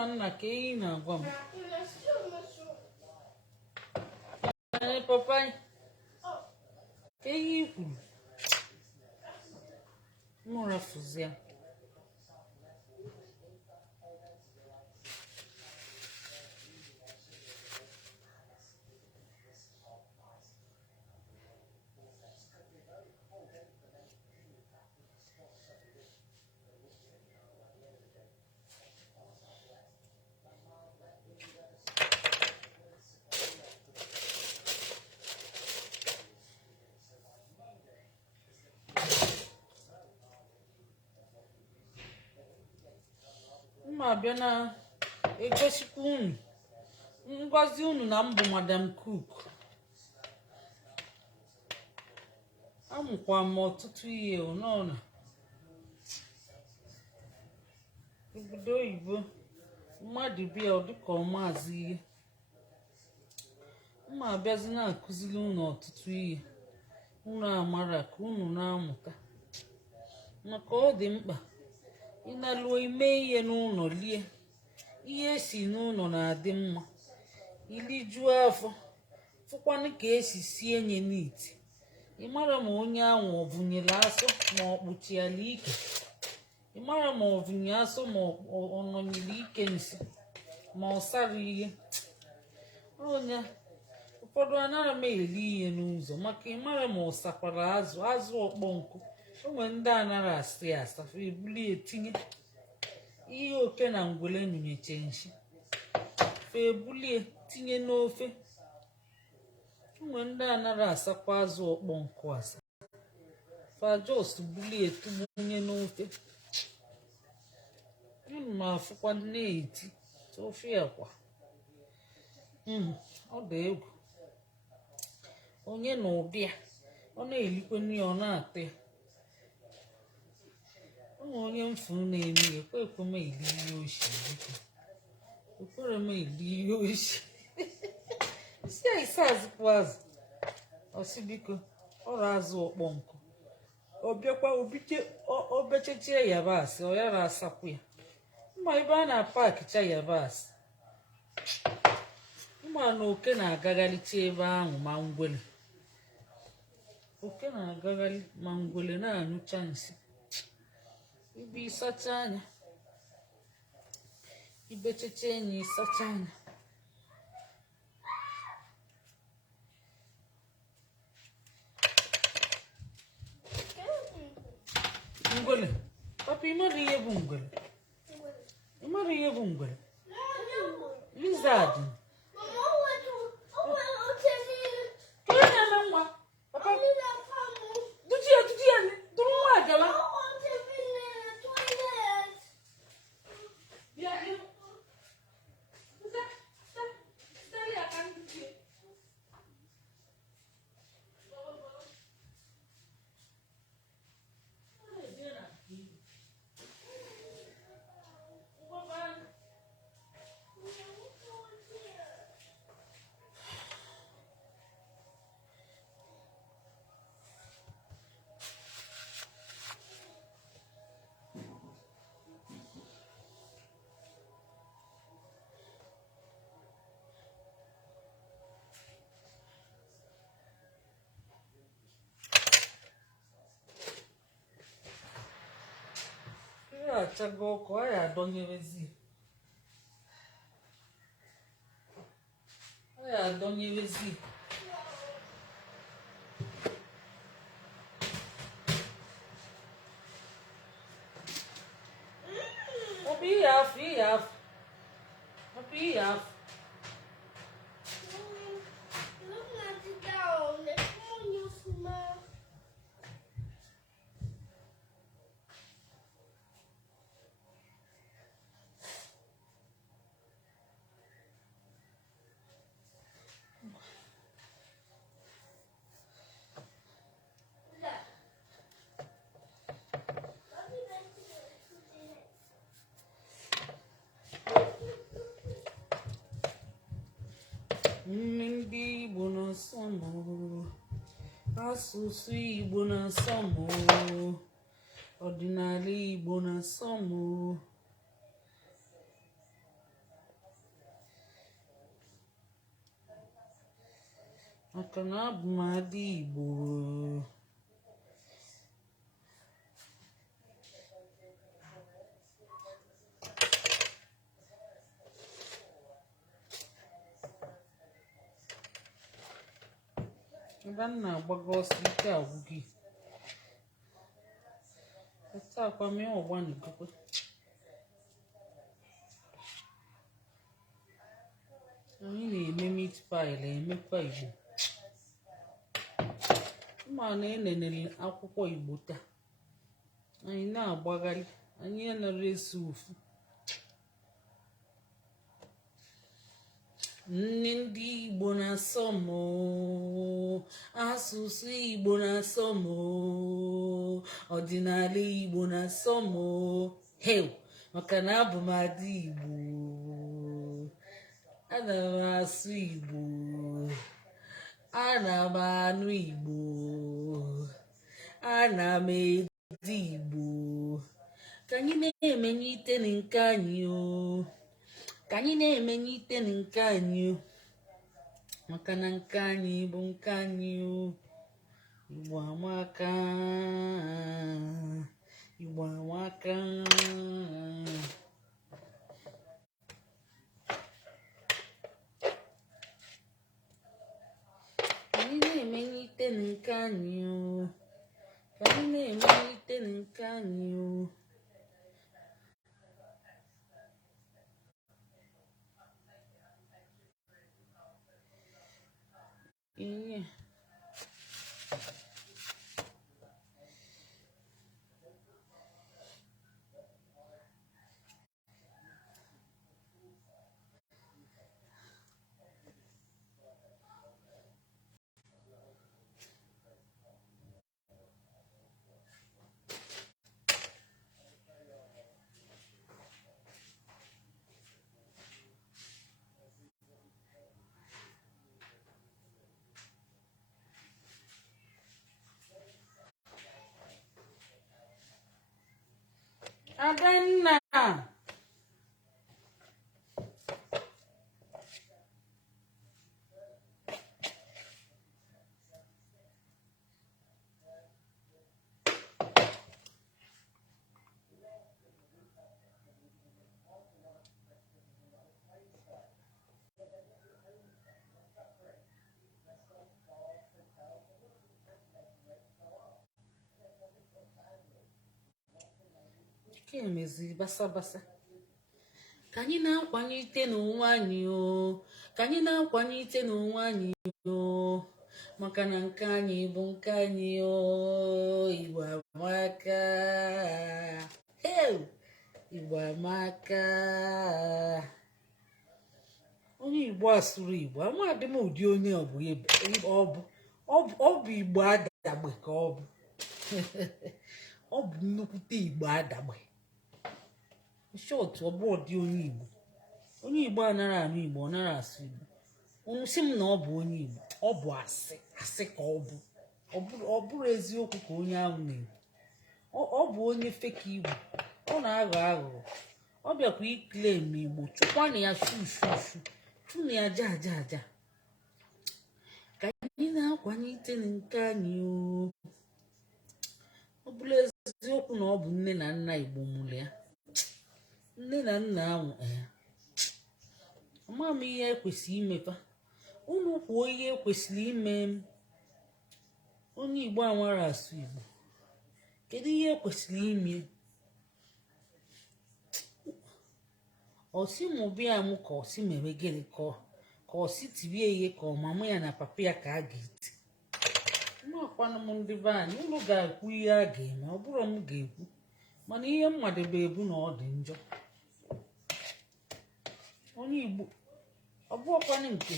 nna ka ehi na-agwa m papa ehi kwuru m rafụzia mma abịa na egosikwa unu ngwazi unu na mbụ Madam Cook amụkwa m ọtụtụ ihe n'ọna obodo oyibo mmadụ bịa ọ dịka ọmaazị ihe mma abịazi na-akụziri unu ọtụtụ ihe unu amara ka unu na-amụta maka ọ dị mkpa ịnaluo ime ihe n'ụlọ lie ihe esi n'ụlọ na-adị mma ilijuo afọ fụkwanụ ka esi sie nye n'ite ịmara ma onye ahụ ọ vụnyere asụ ma ọ kpụchiala ike ịmara ma ọ vụnye asụ ma ọ nọnyere ike nsị ma ọ sara ihe onye ụfọdụ anaghị m eri ihe n'ụzọ maka ịmara ma ọ sakwara azụ ọkpọ nkụ onwe ndị anaghị asị asafa ebuli etinye ihe oke na ngwele nụnyeche nshi fa ebulie tinye n'ofe onwe ndị anaghị asakwa azụ ọkpọ nkụ asa fa jos bulie tụgbunye n'ofe unu na-afụkwa na-eti ofe akwa ọ dị egwu onye na ụdị ya ọ na-elikwe nri ọ na-atọ ya ụmụ onye mfu na-eme ekwe m eli ihe oshi ekwere m eli ihe oshi isi ise azụpụ azụ ọsị biko ọrụ azụ ọkpọ nkụ ọbịakwa obechechie yabasị ọ yara asapụ ya mma ebe a na-apakịcha yabasị mma na oke na-agagharịcha ebe ahụ ma ngwele oke na-agagharị ma ngwele na-anyụcha nsị ibe ịsacha anya ibechecha enyi ịsacha anya ngwele papa ịmara ihe bụ ngwele ịmara ihe bụ ngwele lizard achago ọkụ a ya adọnyerezi ọbụ ihe afọ ndị Igbo na-asọ m asụsụ Igbo na-asọ m ọdịnala Igbo na-asọ m maka na abụ m ada Igbo. Ebe m na-agbago ọsọ ike agwụghị akwa mee ọgba n'ikokwe. Anyị na-eme meat pie emekwa Igbo. Ma na enenere akwụkwọ Igbo taa. Anyị na-agbagharị, anyị anaghị esi ofu. Nne ndị Igbo na-asọ m, asụsụ Igbo na-asọ m, ọdịnala Igbo na-asọ m, heu, maka na abụ m ada Igbo. Ana m asụ Igbo, ana m anụ Igbo, ana m ede Igbo. Ka anyị na-emenye ite nke anyị o, ka anyị na-emenye ite nke anyị o, maka na nke anyị bụ nke anyị o. Igbo amaka, Igbo amaka. Anyị na-emenye ite nke anyị o, ka anyị na-emenye ite nke anyị o. Yeah. Adanna, ke emeziri basa basa. Ka anyị na-akwanye ite n'onwe anyị o, ka anyị na-akwanye ite n'onwe anyị o, maka na nke anyị bụ nke anyị o. Igbo amaka, Igbo amaka. Onye Igbo asụrụ Igbo, amadị m ụdị onye ọ bụ Igbo adagbe ka ọ bụ. Ọ bụ nnukwute Igbo adagbe. Short ọ bụ ụdị onye Igbo. Onye Igbo anaghị anụ Igbo, ọ naghị asụ Igbo. Unu sị m na ọ bụ onye Igbo, ọ bụ asị ka ọ bụ. Ọ bụrụ eziokwu ka onye ahụ na-ekwu. Ọ bụ onye fake Igbo, ọ na-aghọ aghụghọ. Ọ bịakwa iklem Igbo, chụkwana ya shu chụna ya aja. Ka anyị na-akwanye ite nke anyị o. Ọ bụrụ eziokwu na ọ bụ nne na nna Igbo mụrụ ya, nne na nna ahụ ama m ihe ekwesịrị imefa. Unu kwuo ihe ekwesịrị ime. Onye Igbo anwara asụ Igbo, kedu ihe ekwesịrị ime? Osi mụ bịa mụ ka osi mere gịnị ka osi tibie ihe ka ọmama ya na papa ya ka a ga-eti. Makwanụ m ndị be anyị, unu ga-ekwu ihe a ga-eme, ọ bụrụ m ga-ekwu, mana ihe mmadụ ebu na ọ dị njọ. Onye Igbo ọ bụkwanụ nke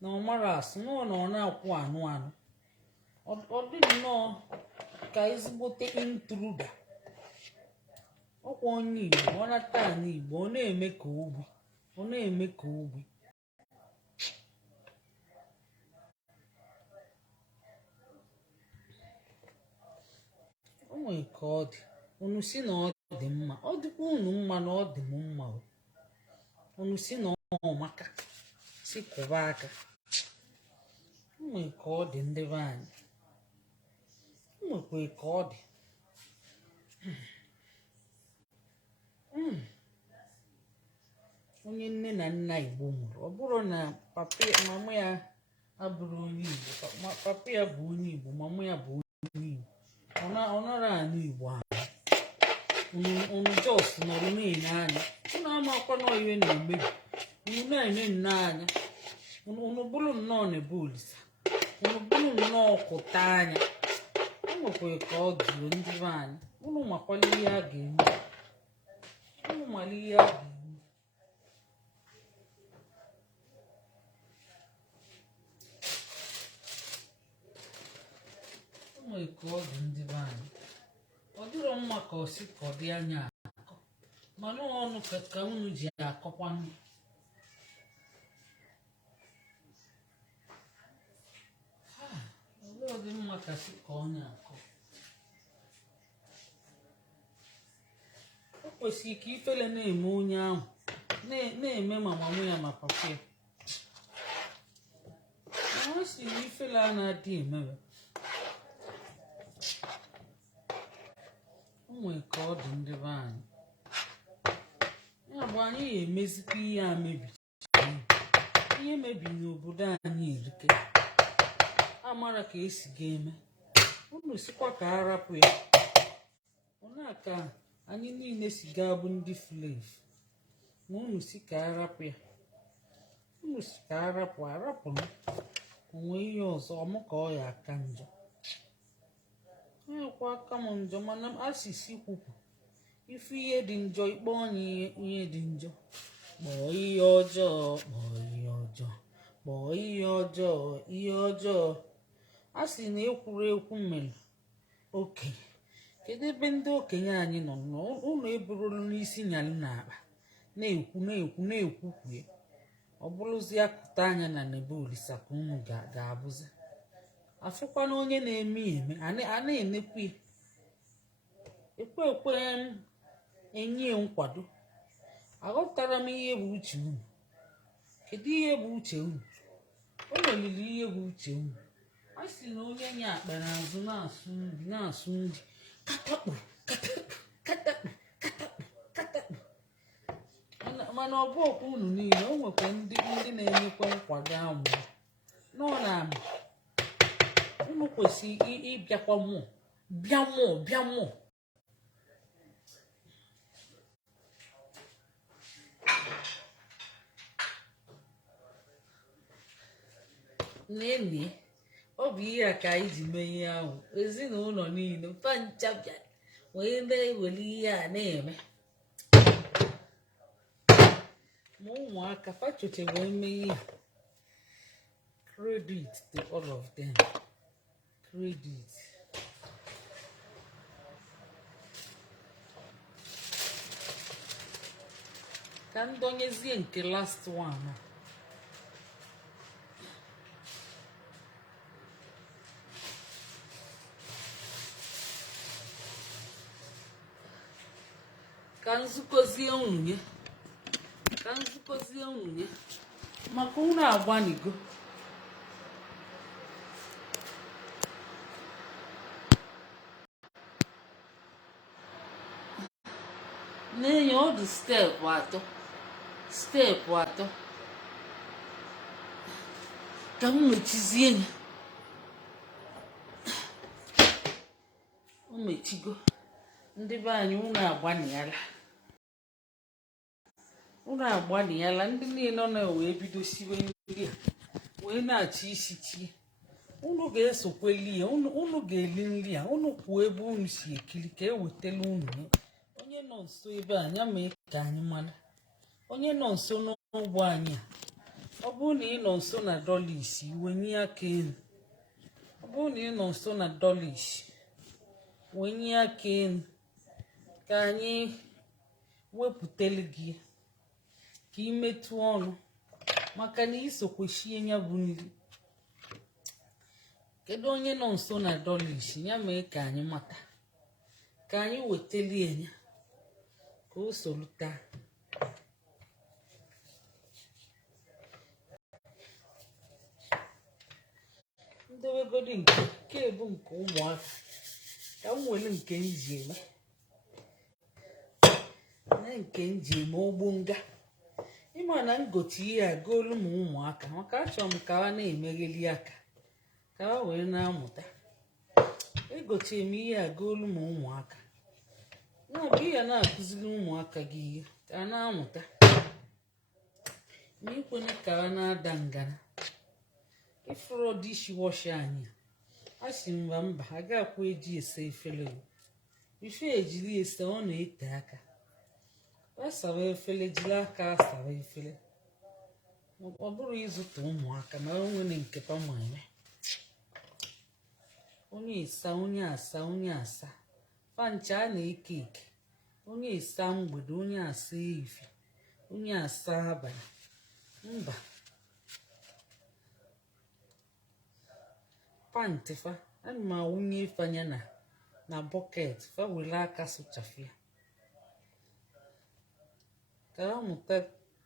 na ọ mara asụ na ọ na-akwụ anụ. Ọ dị nnọọ ka ezigbote intruda. Ọkwa onye Igbo, ọ nata ana Igbo, ọ na-eme ka ogbi. O nwere ka ọ dị, unu si na ọ dị mma, ọ dịkwa unu mma na ọ dị m mma o. Unu si na ọ maka si kwụba aka. ụmụ ka ọ dị ndị be anyị ụmụkwe ka ọ dị onye nne na nna Igbo nwụrụ ọ bụrụ na mama ya abụrụ onye Igbo papa ya bụ onye Igbo mama ya bụ onye Igbo ọ nara anụ Igbo ahụ unu jos nọrọ na-enye anya unu amakwa na iwe na-emebi unu na-eme nnọọ anya unu bụrụ nnọọ na-ebe olisa unu bụrụ nnọọ kụta anya ụmụkwe ka ọ dịrị ndị be anyị unu makwala ihe a ga-eme unu mara ihe a ga-eme ụmụ ka ọ dị ndị be anyị ọ dịrọ mma ka ọ sị ka ọ dị anya akọ mana ọnụ ka unu ji akọkwanụ ọ dị mma ka sị ka ọ na-akọ o kwesịrị ka ifele na-eme onye ahụ na-eme ma mama ya ma papa ya ọ si na ifele a na-adị emewe ụmụ ka ọ dị ndị be anyị ya bụ anyị ga-emezikwa ihe a mebi ihe mebi n'obodo anyị erike amara ka esi ga-eme unu sikwa ka arapụ ya ona ka anyị niile si ga-abụ ndị flev ma unu si ka arapụ ya unu si ka arapụ onwe ihe ọzọ ọmụ ka ọ ya aka njọ kwa aka m njọ mana asịsị kwupụ ife ihe dị njọ ikpe onye ihe dị njọ kpọọ ihe ọjọọ kpọọ ihe ọjọọ a sị na ekwuru ekwu mere okenye kedu ebe ndị okenye anyị nọ ụlọ eburulu n'isi nyalụ n'akpa na-ekwukwue ọ bụrụzi akụta anya na nebe olisa ka unu ga-abụzi afụkwana onye na-eme eme a na-enekwu ekwe enye nkwado aghọtara m ihe bụ uche unu kedu ihe bụ uche unu o nweliri ihe bụ uche unu a sị na onye nye akpa n'azụ na-asụ nri katakpu mana ọ bụ okwu unu niile o nwekwa ndị na-enyekwa nkwado ahụ nọ na amị unu kwesịrị ịbịakwa bịa mmụọ nne ọ bụ ihe a ka anyị ji mee ihe ahụ ezinụlọ niile pancha bịa wee na-ewere ihe a na-eme ma ụmụaka fachoche wee mee ihe credit to all of them credit ka ndonyezie nke last one ka nzukọzie nwunye maka unu agbanigo na-enye ọdụ steepụ atọ ka m mechizie ya o mechigo ndị be anyị unu agbaniala ndị niile nọ wee bido siwe nri a wee na-achọ isi chie unu ga-esokweli ya unu ga-eli nri a unu kwuo ebe unu si ekiri ka ewetela unu onye nọ nso ebe a ya mee ka anyị mara onye nọ nso n'ụgbọ anyị ọ bụrụ na ị nọ nso na dọlis wenye aka elu ọ bụrụ na ị nọ nso na dọlis wenye aka elu ka anyị wepụtelu gị ka imetụ ọnụ maka na isokwechie ya bụ nri kedu onye nọ nso na dọlis ya mee ka anyị mata ka anyị wetelie ya ka o soluta ndewegodi nke bụ nke ụmụaka ka m nwere nke nji eme ogbo nga ịma na ngochi ihe a goolu m ụmụaka maka achọrọ m ka ha na-emegheli aka ka ha wee na-amụta egochi m ihe a goolu m ụmụaka na-abụ ihe na-akụziri ụmụaka gị ihe ka ha na-amụta ma ikwene ka ha na-ada ngana ifuru dishi wọsh anyị a sị mba a ga-akwa eji ese efere ife ejiri ese ọ na-ete aka asawa efere jiri aka asawa efere ọ bụrụ ịzụta ụmụaka na onwere nke pama eme onye asa fancha a na-eke eke onye esa mgbede onye asa efi onye asa abalị mba pantị fa ana m awụnye ifanya na bọket fa were aka sụchafịa ka ha mụta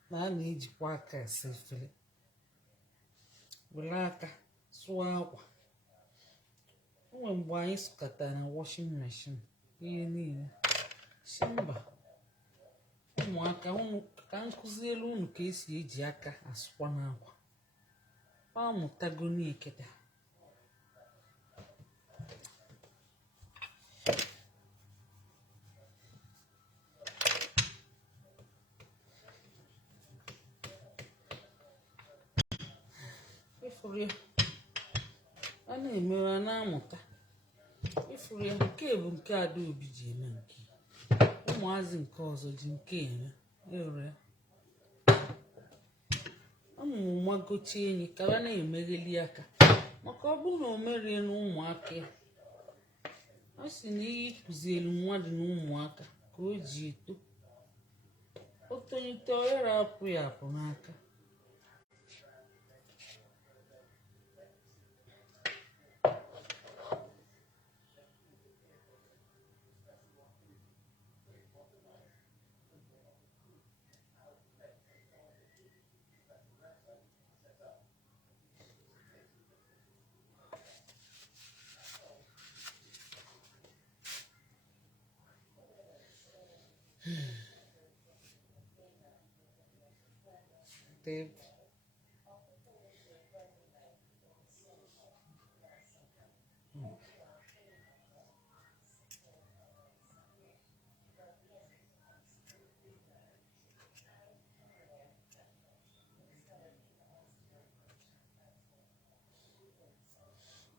na a na-ejikwa aka asa efere were aka sụọ akwa onwe mgbe anyị sụkọtara na washing machine ihe niile si mba ụmụaka unu ka nkụzielu unu ka esi eji aka asụkwa n'akwa ọ mụtago n'eketa ifuru ya a na-emewe a na-amụta ifuru ya nke bụ nke Adaobi ji eme nke ụmụazị nke ọzọ ji nke eme ere ọmụmụ magochie enyi ka a na-emegheli aka maka ọ bụrụ na o merie na ụmụaka ya a sị na ihe ịkụzielu mmadụ na ụmụaka ka o ji eto o tonite ọyara apụ ya apụ n'aka Babe.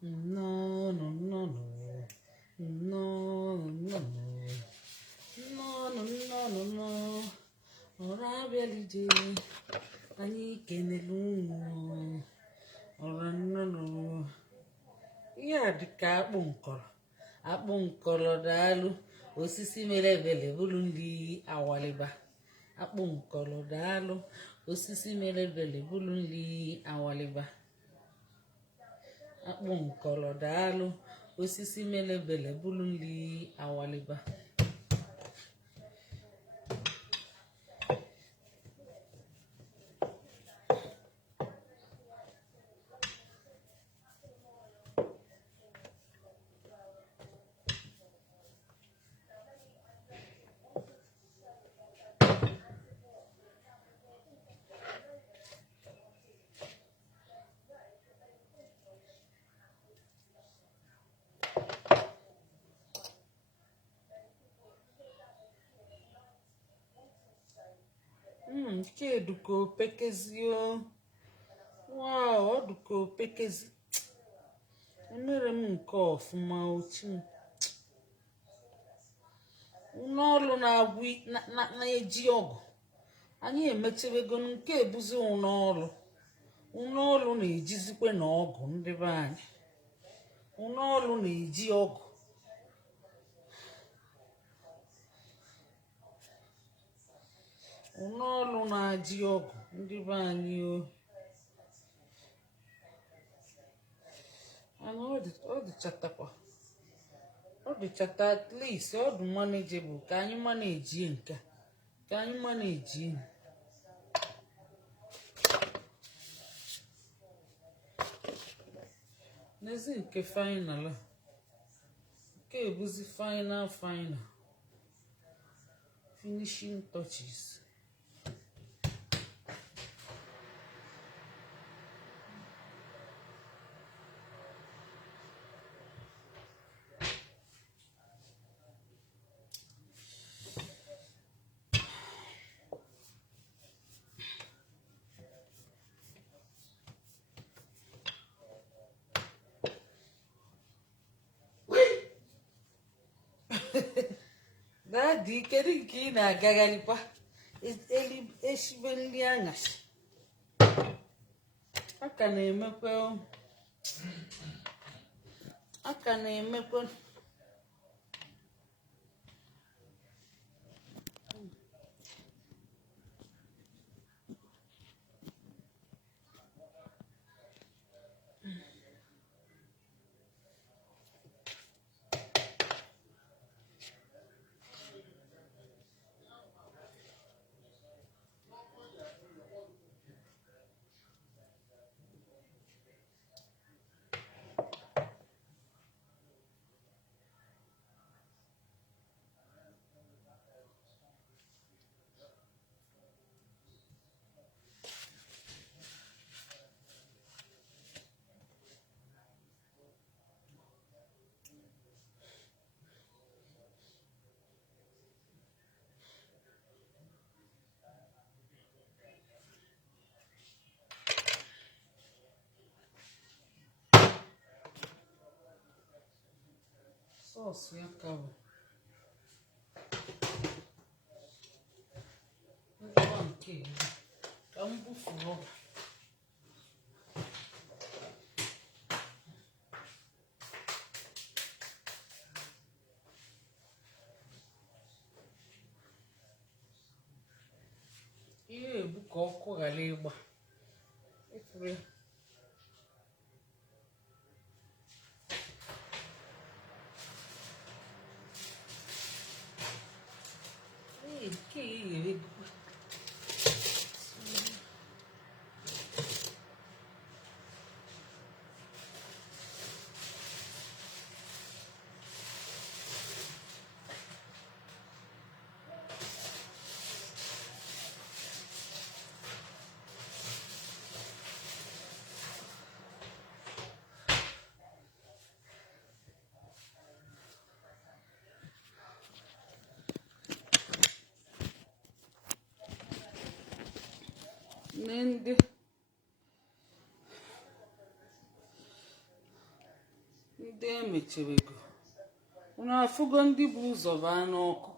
No, no, no, no. No, no, no. No, no, no, no, no. Ora belije. Anyị kenelu unu. Ora nnụnụ. Ihe a dị ka akpụ nkọrọ daalụ osisi mere ebele bụrụ nri awaliba. Akpụ nkọrọ daalụ osisi mere ebele bụrụ nri awaliba. Akpụ nkọrọ daalụ osisi mere ebele bụrụ nri awaliba. Nke eduka opekezi wow oduka opekezi emere m nke ọfụma ochi ụnọọlụ na-agwụ na-eji ọgụ anyị emechebego nke ebuzi ụnọọlụ na-ejizikwe na ọgụ ndị be anyị ụnọọlụ na-eji ọgụ ụnọọlụ na-ajị ọgụ ndị be anyị ọ dịchatakwa ọ dịchata at least ọ dị manageable ka anyị maneji nke ka anyị maneji n'ezi nke final a nke ebuzi final finishing touches. Daddy, kedu nke ị na-agagharịkwa eshibe nri aṅashi? Aka na-emekwe sọọsụ ya ka bụ ngwa nke ka m bufuru ọba. Ihe ebu ka ọkụ ghara ịgba efuru ya. Nke ghere ndị emechirego unu afụgo ndị bụ ụzọ baa n'ọkụ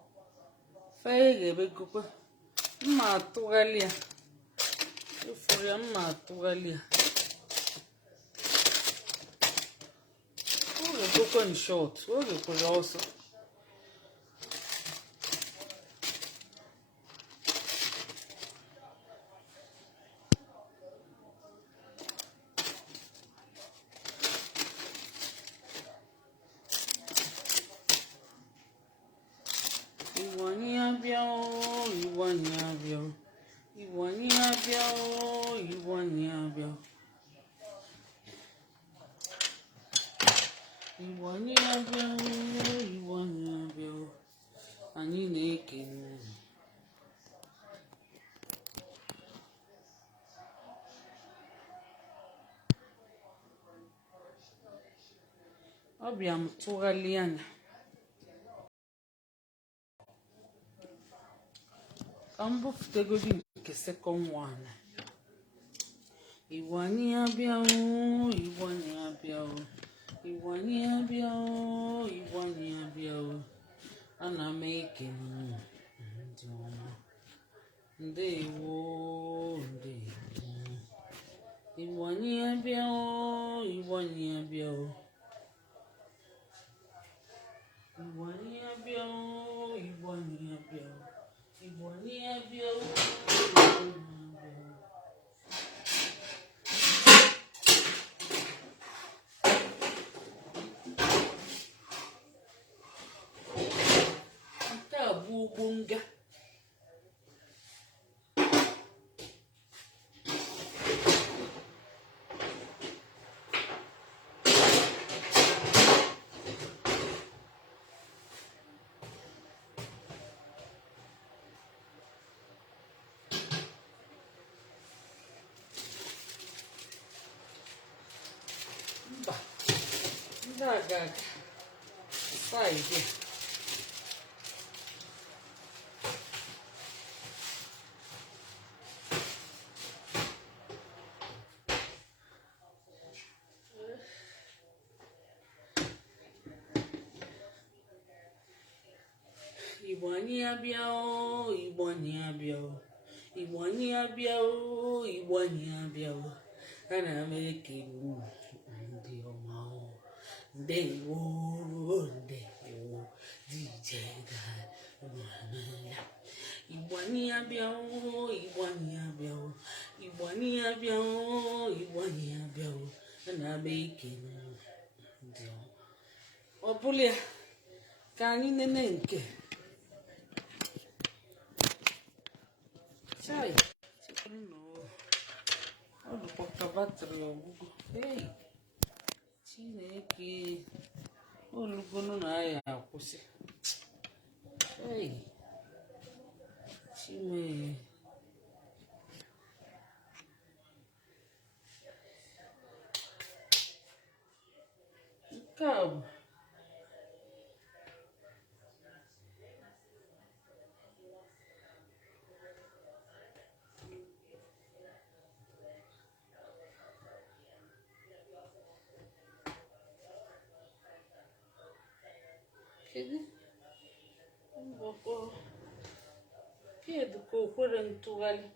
fee ghebegokwa. Mma atụghalị ya efuru ya, mma atụghalị ya oge gokwe short oge kwere ọsọ. Igbo anyị abịa ooo, Igbo anyị abịa ooo, Igbo anyị abịa ooo, Igbo anyị abịa ooo, Igbo anyị abịa ooo, Igbo anyị abịa ooo, anyị na-ekele unu. Ọbịa m tụgharịa anya ka m bupụtegodi nke second one. Igbo anyị abịa ooo, Igbo anyị abịa ooo, Igbo anyị abịa ooo, Igbo anyị abịa ooo, ana m ekele unu ndị ọma. Ndewo ndewo. Igbo anyị abịa ooo, Igbo anyị abịa ooo, Igbo anyị abịa ooo, Igbo anyị abịa ooo, Igbo anyị abịa ooo, Igbo anyị abịa ooo. Nke a bụ ugbo nga. Zaga side. Igbo anyị abịa o, Igbo anyị abịa o, Igbo anyị abịa o, Igbo anyị abịa o. Ana m ekele ndị ọma o, ndewo ndewo DJ ga Igbo anyị abịa o, Igbo anyị abịa o, Igbo anyị abịa o, Igbo anyị abịa o. Ana m ekele ndị ọma. Ọ bụla ya ka anyị nene nke Chai, no. Ọ dịkwa ka batrị ọgwụgwụ. Hey, Chineke, olugonu na ya akwụsị. Hey, Chime. Nke a bụ kedu ka o kwere ntụgharị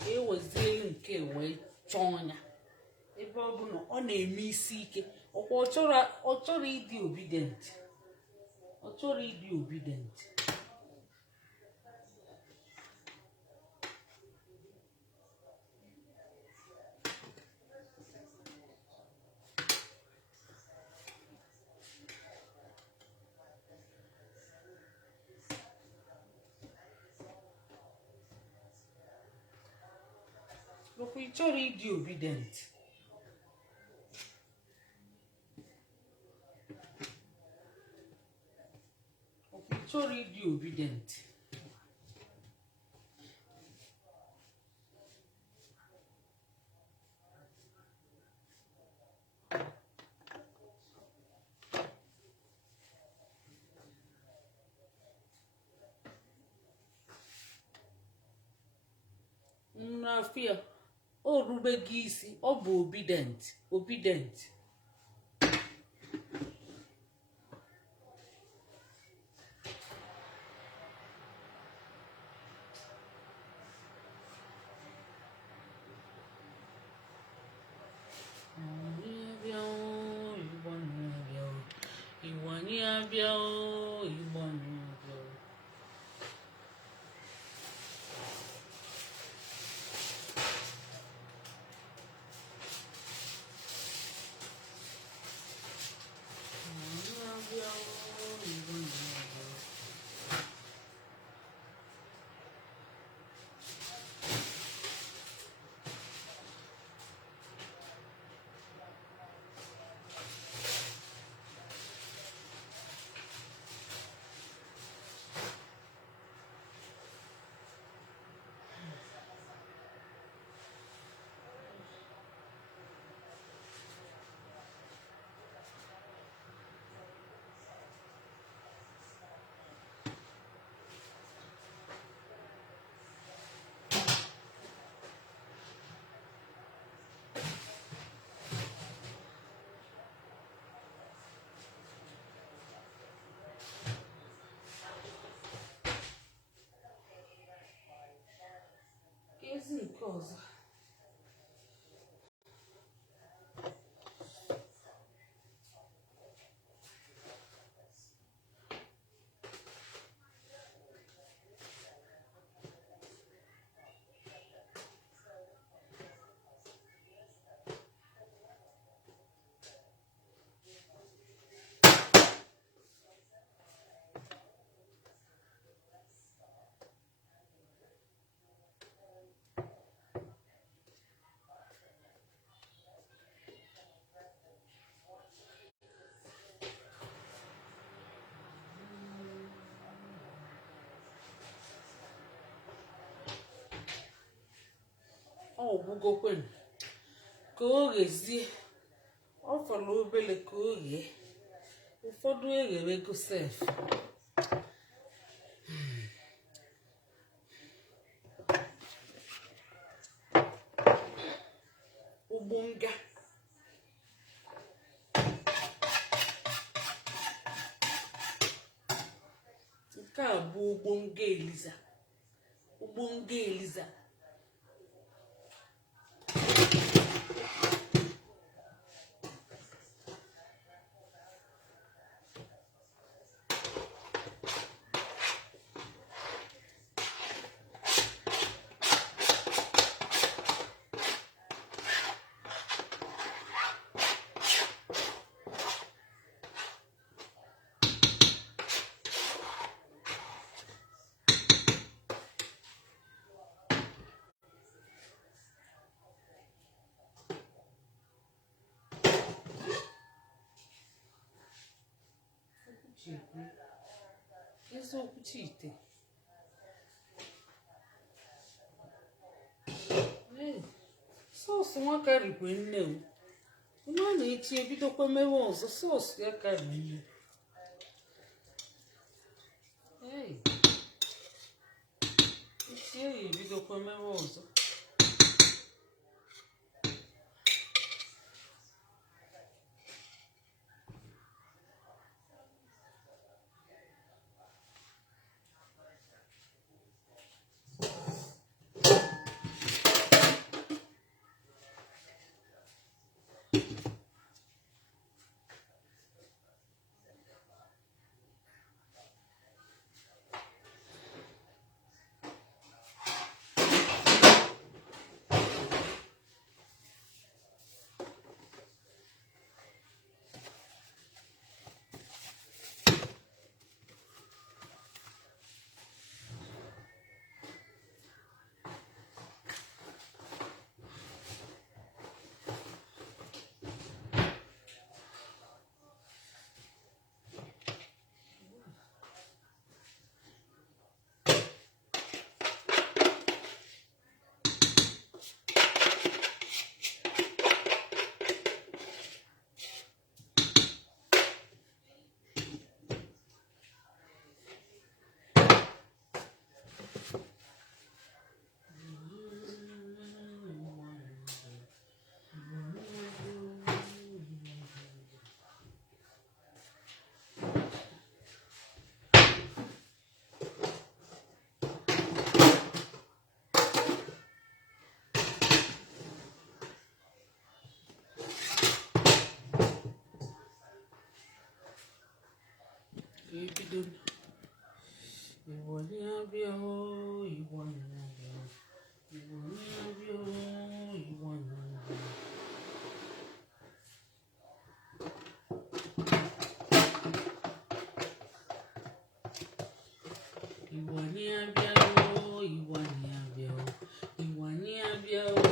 ka ewezielu nke wee chọọ ya ebe ọ bụ na ọ na-eme isi ike ọkwa ọ chọrọ ịdị obedient ọkwa ị chọrọ ịdị obedient Nnafia o rubeghị isi ọ bụ obedient Igbo anyị abịa o, Igbo anyị abịa o. Ezi nke ọzọ ọ gwụgokwen ka o ghezie. Ọ fọrọ obere ka o ghee. Ụfọdụ egherego sef. Ụgbọ nga. Nke a bụ ụgbọ nga Eliza. Ụgbọ nga Eliza. Eziokwu Chite. Sọọsụ nwa karịkwa nne o. Onye ọ na-echi ebidokwa mewe ọzọ, sọọsụ ya karị nne. Echi ya ebidokwa mewe ọzọ. Igbo na-abịa o, Igbo na-abịa. Igbo na-abịa o, Igbo na-abịa. Igbo na-abịa o, Igbo na-abịa o. Igbo na-abịa o,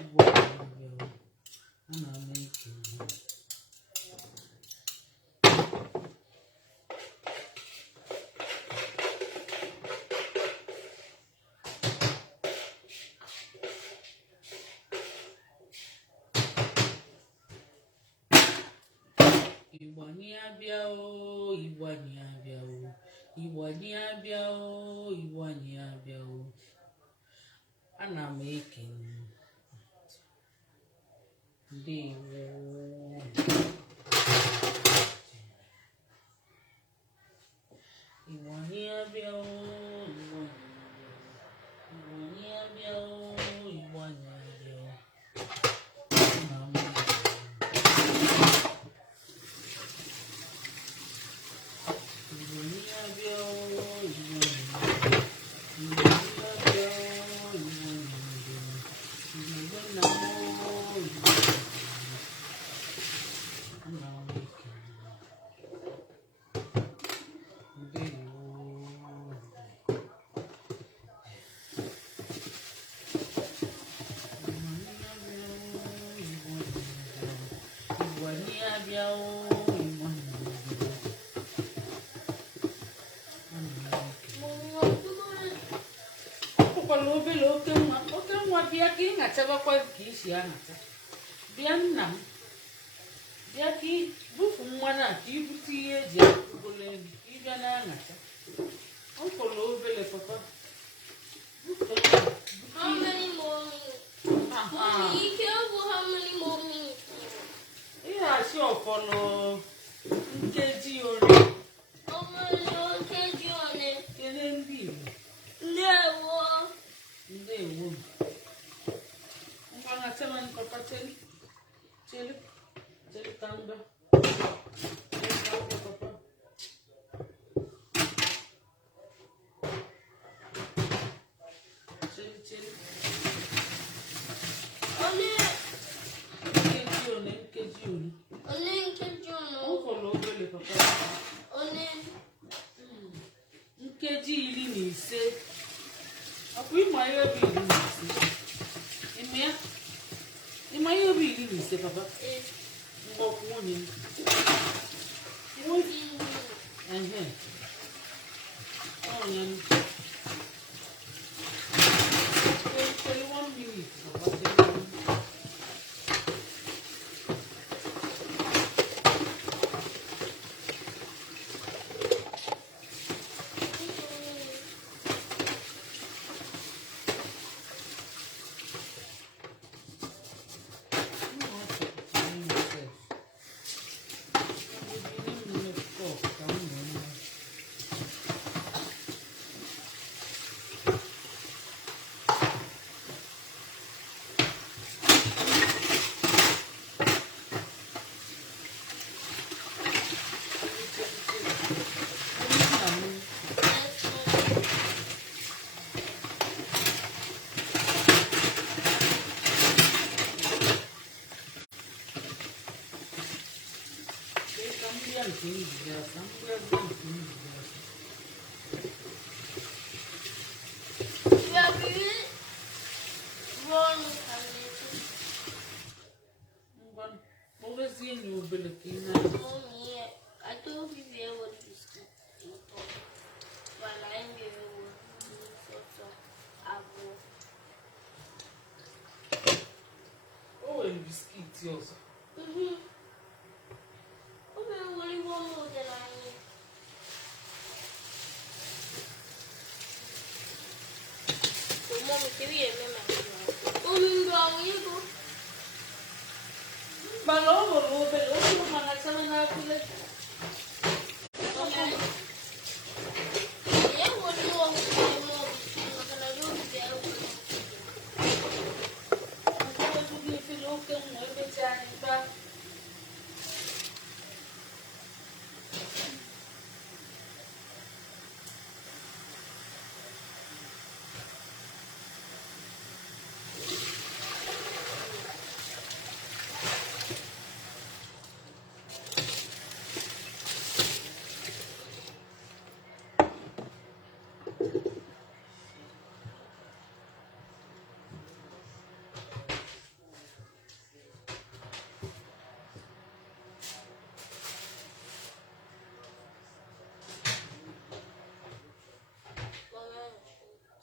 Igbo na-abịa o. Ana m ekele. Igbo na-abịa o, Igbo na-abịa o. Igbo na-abịa o, Igbo na-abịa o. Ana m ekele. Ndewo. Igbo na-abịa o, Igbo na-abịa o. Igbo na-abịa o. Ana m obele oke nwa bịa ka ị na-achabakwa ka isi ahacha bịa nna m bịa ka bufu mmanụ a ka ibute ihe eji akụgolo elu ka ị bịa na-aṅacha ọkwụrụ obere papa How many more minutes? Mommy, you can't go how many more minutes? ihe achị ọfọlọ nkeji ori How many more can you on it? kele ndị Igbo No. ndewo m ngwanacha na papa cheli ka ngwa papa cheli Only can you know? ọfọlọ obere papa Only. nkeji 15 ọkwa ịma ihe obi 15 ịma ihe obi 15 papa mgbọkwụ nwunye ehe ọnya m 21 minutes papa Mommy, I told you there was biscuit. But I'm very o nwere biskiti ọzọ Okay, what do you want more than I need? So, Mommy, can you remember? Oh, you go. mana ọ nwere obere oge mana chana na-akụle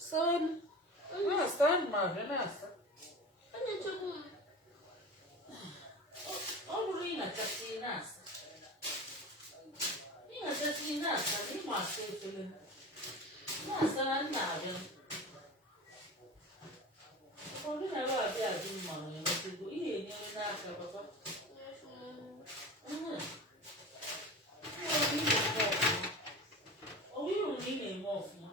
Son, stand ma renasa. Ọ bụrụ ịnachasị ịnasa. Ịnachasị ịnasa na ịma asa efele. Na-asa na nna abịa. Ụfọdụ na-ebe abịa adị mma na enwetego ihe enyere n'aka papa. Ọ bụrụ na ị na-eme ọfụma.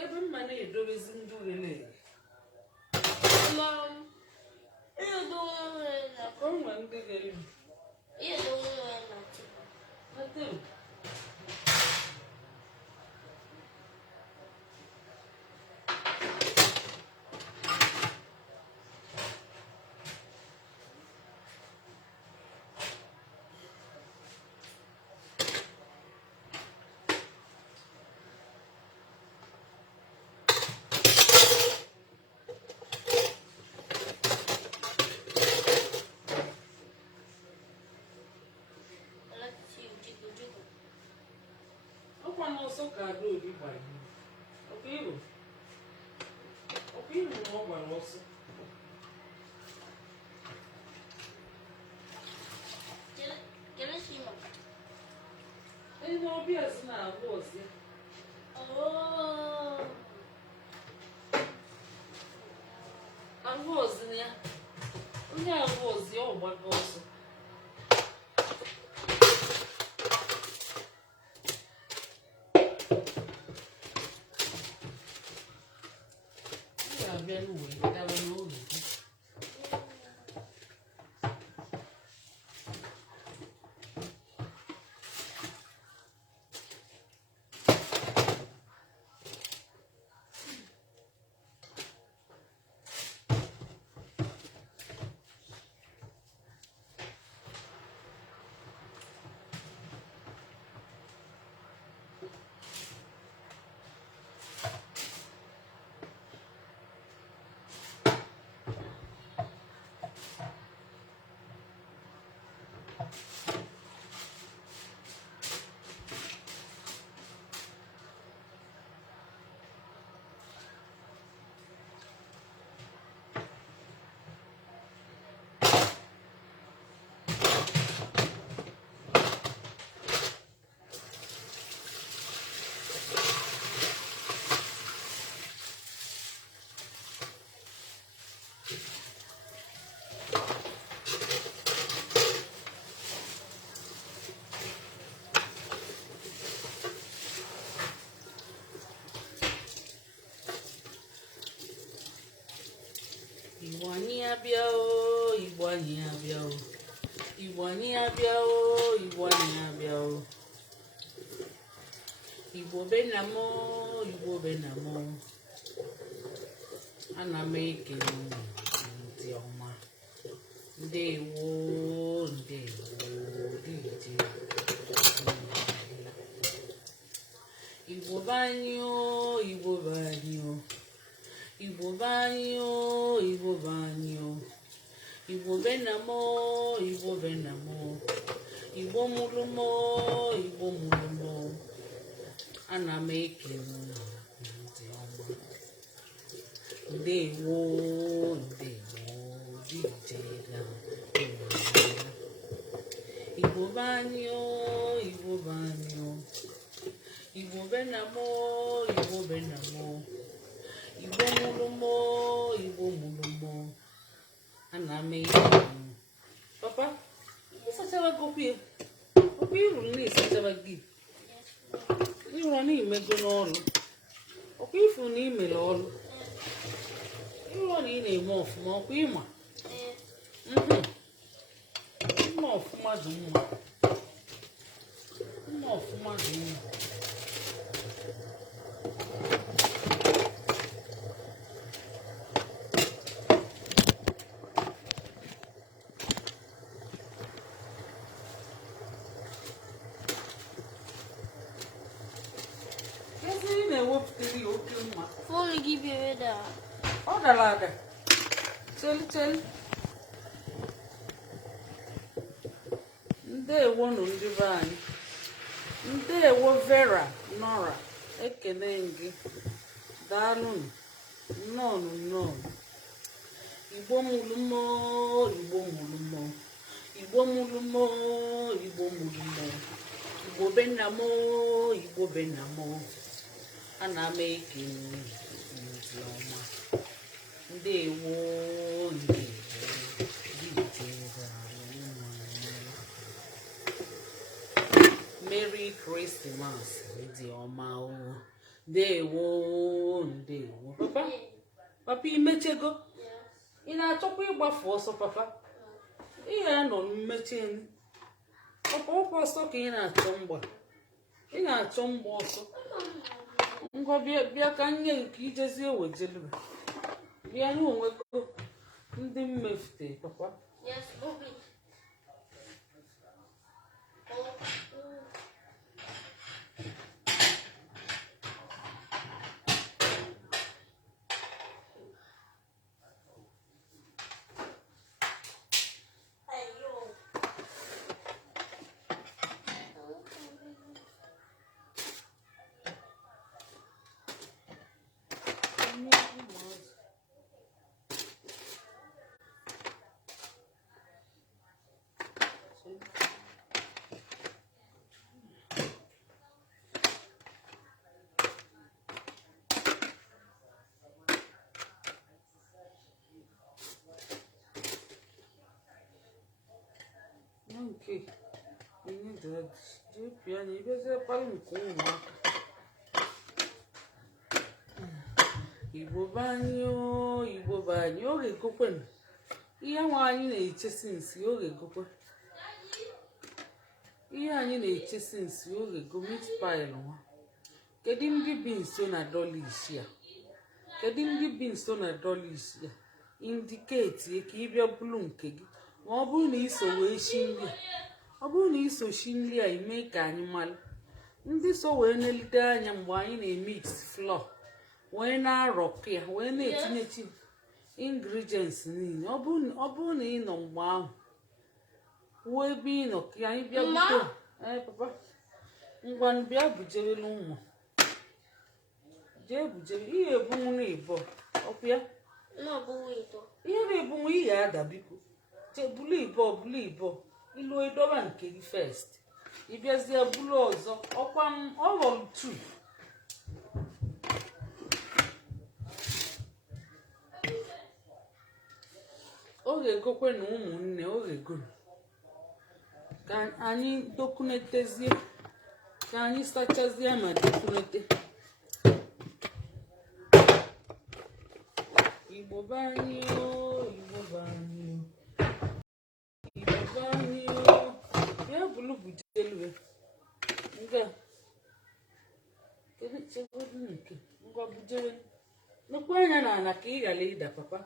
Ebe mma na-edobezi ndị urele o nwere ndị ga-elu ọsọ ka Adaobi gbara ọkụ ịrụ na ọ gbara ọsọ ihe ọbịa si na-abụ ọzọ ahụ ọzọ ya onye ahụ ọzọ ọ gbago ọsọ abịa n'uwe gawa n'ụlọ Igbo anyị abịa o, Igbo anyị abịa o, Igbo anyị abịa o, Igbo anyị abịa o. Igbo be na m, Igbo be na m, ana m ekele ndị ọma, ndewo ndewo dije. Igbo be anyị o, Igbo be anyị o, Igbo be anyị o, Igbo be anyị o, Igbo be na m, Igbo be na m, Igbo mụrụ m, Igbo mụrụ m, ana m ekele ndị ọma, ndewo ndewo dije. Igbo be anyị o, Igbo be anyị o, Igbo be na m, Igbo be na m, Igbo mụrụ m, Igbo mụrụ m, ana m ekele. Papa, ịsachara gị okwu ịrụ na ịsachara gị ịhụrụ na imego n'ọrụ ọkwa ifu na imere ọrụ ịhụrụ na ị na-eme ọfụma ọkwa ịma mma ọfụma dị mma mma ọfụma dị mma. Ọ dara ada chel ndewo nụ ndị be anyị, ndewo Vera Nora, ekele gị, daalụ nnọọ nnọọ. Igbo mụrụ m, Igbo mụrụ m, Igbo mụrụ m, Igbo mụrụ m, Igbo be nna m, Igbo be nna m, ana m ekele ndị ọma, ndewo ndewo Merry Christmas ndị ọma o, ndewo ndewo. Papa imechego ị na-achọkwa ịgbafu ọsọ papa, ị ga-anọ mmechi papa ọkwa ọsọ ka ị na-achọ mgba, ị na-achọ mgba ọsọ ngwa bịa ka nye nke ijezi ewejelu bịa nye onwe ndị mmefute papa. Yes, Bobby. Okay, we need that. Piano, you better pay me cool. Igbo banyo, oge gokwe. Ihe nwa anyị na-eche since oge gokwe. Ihe anyị na-eche since oge go meat pie nwa. Kedu ndị bi nso na dollies ya? Kedu ndị bi nso na dollies ya? Indicate ka ị bịa bulu nke gị. Ma ọ bụrụ na iso wee shi nri ọ bụrụ na iso shi nri a ime ka anyị malụ ndị so wee nelite anya mgbe anyị na-emix flour wee na-arọkọ ya wee na-etinyechi ingredients niile ọ bụrụ na ị nọ mgbe ahụ wuo ebe ị nọ ka anyị bịa bute papa ngwa bịa bujerela ụmụ jee bujere ihe ebunwu ịbọ ọkwa ya ihe na-ebunwu ihe ada biko bulu ịbọ ilu edoba nke gị first ịbịazie bulu ọzọ ọkwa m ọghọm 2 oge gokwe na ụmụnne oge goro ka anyị dokunetezie ka anyị sachazie ma dokunete Igbo banyo ya bulu bujelwe nga kedu chegodu nke ngwa bujere nekwa anya na ana ka ị ghara ịda papa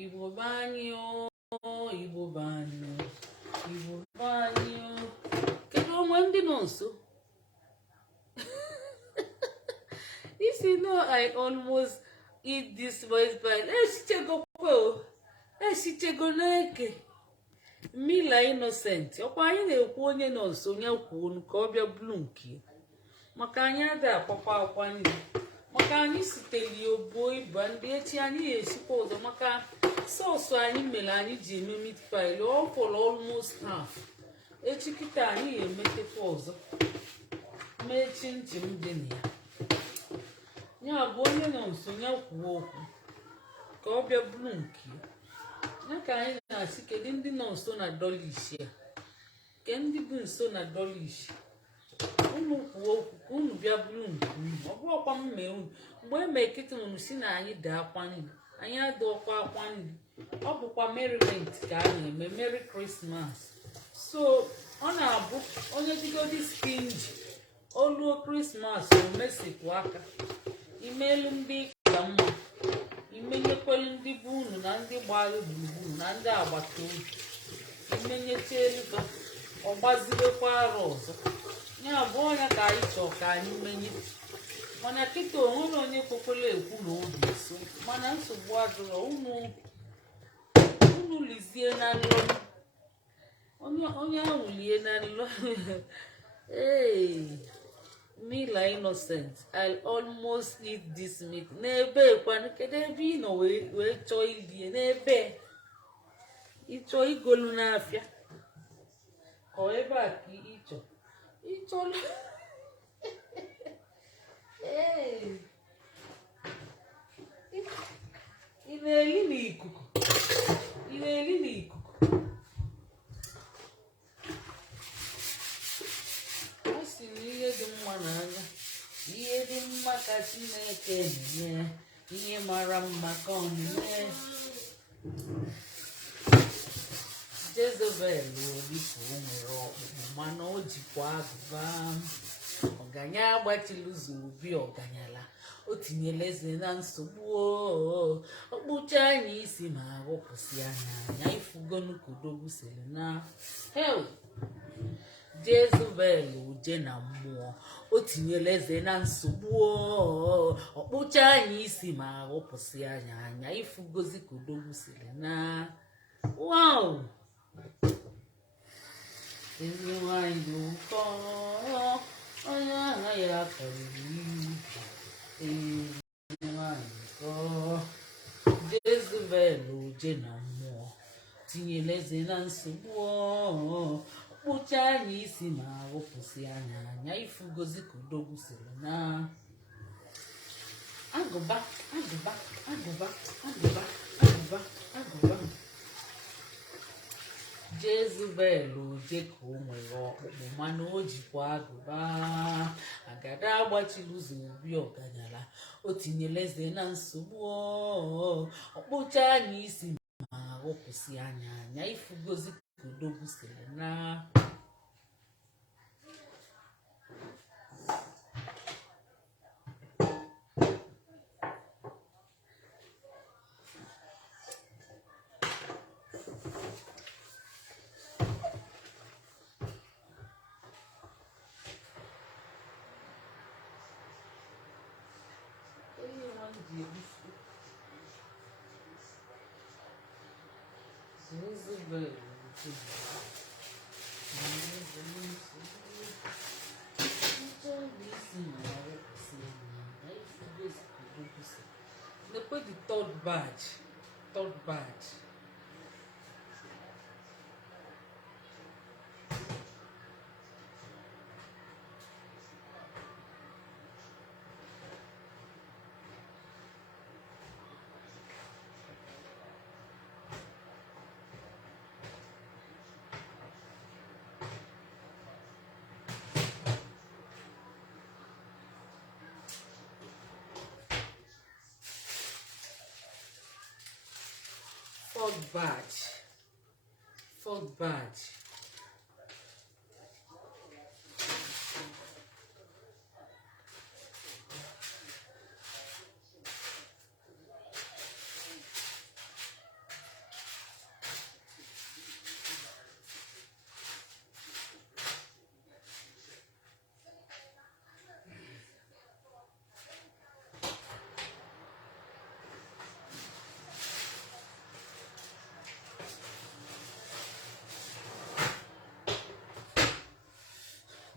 Igbo banyo kedu onwe ndị nọ nso if you know I almost eat this voice bite esichego n'eke Mila Innocent ọkwa anyị na-ekwu onye nọ nso onye kwuo ka ọ bịa bulu nke maka anyị ada akwakwa akwa nri maka anyị siteli obuo ịba ndị echi anyị ga-esikwa ụzọ maka sọọsụ anyị mere anyị ji eme meat pie ọ fọrọ almost half echi kịta anyị ga-emetekwa ọzọ mee chinchin dị na ya bụ onye nọ nso ya kwuo okwu ka ọ bịa bulu nke ya ka anyị na-asị kedu ndị nọ nso na dollies ya ke ndị bụ nso na dollies unu kwuo okwu ka unu bịa bulu nke ọ bụ ọkwa mme unu mgbe eme kịta unu si na anyị daa akwa nri anyị adọkwa akwa nri ọ bụkwa merriment ka a na-eme Merry Christmas so ọ na-abụ onye digodi stingy oluo Christmas o mesikwu aka imelu ndị ka mma imenyekwelu ndị bụ unu na ndị gbara gburugburu na ndị agbata obi imenyecha eluba ọ gbazibekwa arụ ọzọ ya bụ onye ka anyị chọọ ka anyị menye mana kịta onwe na onye kwekwela ekwu na obi so mana nsogbu adịrọ unu lizie na nlọ onye ahụ lie na nlọ Mila Innocent I almost eat this meat n'ebe kwanụ kedu ebe ị nọ wee chọọ ilie n'ebe ịchọ igolu n'afịa ka ebe a ka ịchọrọ ị na-eli n'ikuku a sị na ihe dị mma n'anya ihe dị mma ka Chineke na-enye ihe mara mma ka ọ na-enye Jezebel dịka o nwere ọkpụkpụ mana o jikwa agụba ọganya agbachila ụzọ obi ọganyala o tinyela eze na nsogbu ọkpụcha anya isi ma aghụpụsị anya ifugonukodogwu siri na hel Jezebel uje na mmụọ o tinyela eze na nsogbu ọkpụcha anyị isi ma ghọpụsị anya anya ifugozi ka odogwu siri na wow ezi nwanyị dị ụkọ onye agha ya karịrị ezi nwanyị ụkọ Jezebel uje na mmụọ tinyela eze na nsogbu kpụcha anya isi ma ghọpụsị anya anya ifugozi ka odogwu siri na agụba agụba agụba agụba agụba agụba Jezebel oje ka o nwere ọkpụkpụ mana o jikwa agụba agada agbachiri ụzọ obi ọganyala o tinyela eze na nsogbu ọkpụcha anya isi ma ghọpụsị anya anya ifugozi ka odogwu siri na Jezebel depois de third batch fourth batch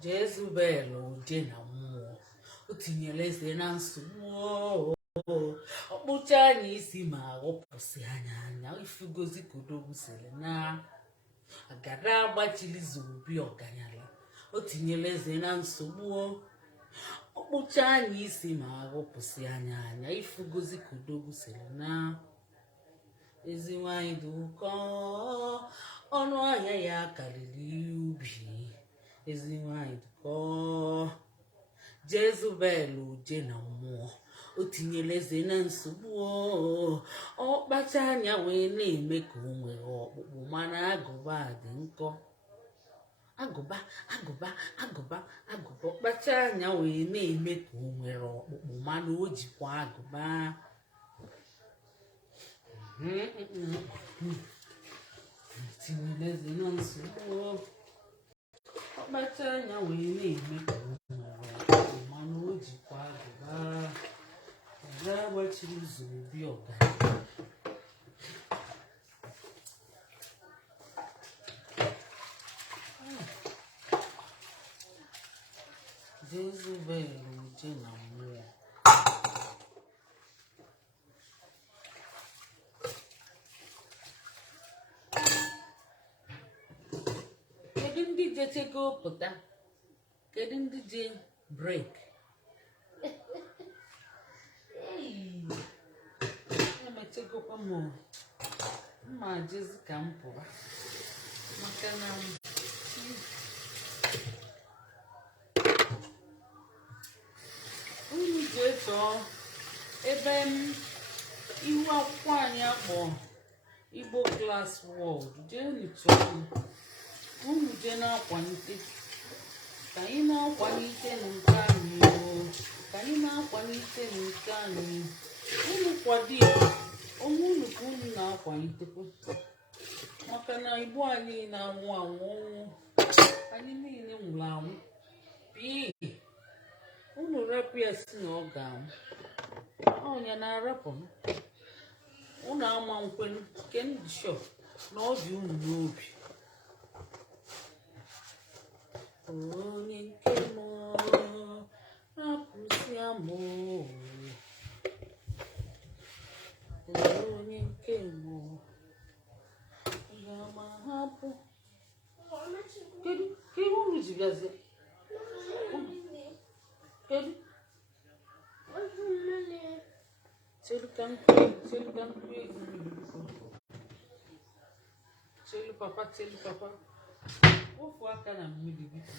Jezebel uje na mmụọ o tinyela eze na nsogbu ọkpụcha anya isi ma ghọpụsị anya anya ifugozi ka odogwu siri na agada agbachiri zobi ọganyala o tinyela eze na nsogbu ọkpụcha anya isi ma ghọpụsị anya anya ifugozi ka odogwu siri na ezi nwanyị dị ụkọ ọnụ ahịa ya karịrị ubi ezi nwanyị dụkọ Jezebel uje na mmụọ o tinyela eze na nsogbu ọkpacha anya wee na-eme ka o nwere ọkpụkpụ mana agụba dị nkọ agụba agụba agụba agụba ọkpacha anya wee na-eme ka o nwere ọkpụkpụ mana o jikwa agụba tinyela eze na nsogbu ọkpacha anya wee na-eme ka o nwere ọkpụkpụ mana o jikwa agụba agbachiri ụzọ obi ọga Jezebel uje na mmụọ kedu ndị jechego pụta kedu ndị je break emechegokwa m mma jezi ka m pụba maka na unu jee chọọ ebe ihu akwụkwọ anyị akpọ Igbo Klass World jee chọọ unu jee na-akwalite ka anyị na-akwalite nke anyị ka anyị na-akwalite nke anyị unu kwado onwe unu ka unu na-akwalitekwa maka na Igbo anyị na-anwụ anwụ ọnwụ anyị niile nwụrụ anwụ pii unu rapụ ya si na ọ ga-anwụ ọnya na-arapụ unu ama nkwenu nke ndị shọ na ọ dị unu n'obi onye nke m rapụsi amụ onye nke m ga-ama hapụ kedu ka ihe unu ji gazie kedu chelu papa ofu aka na mmiri biko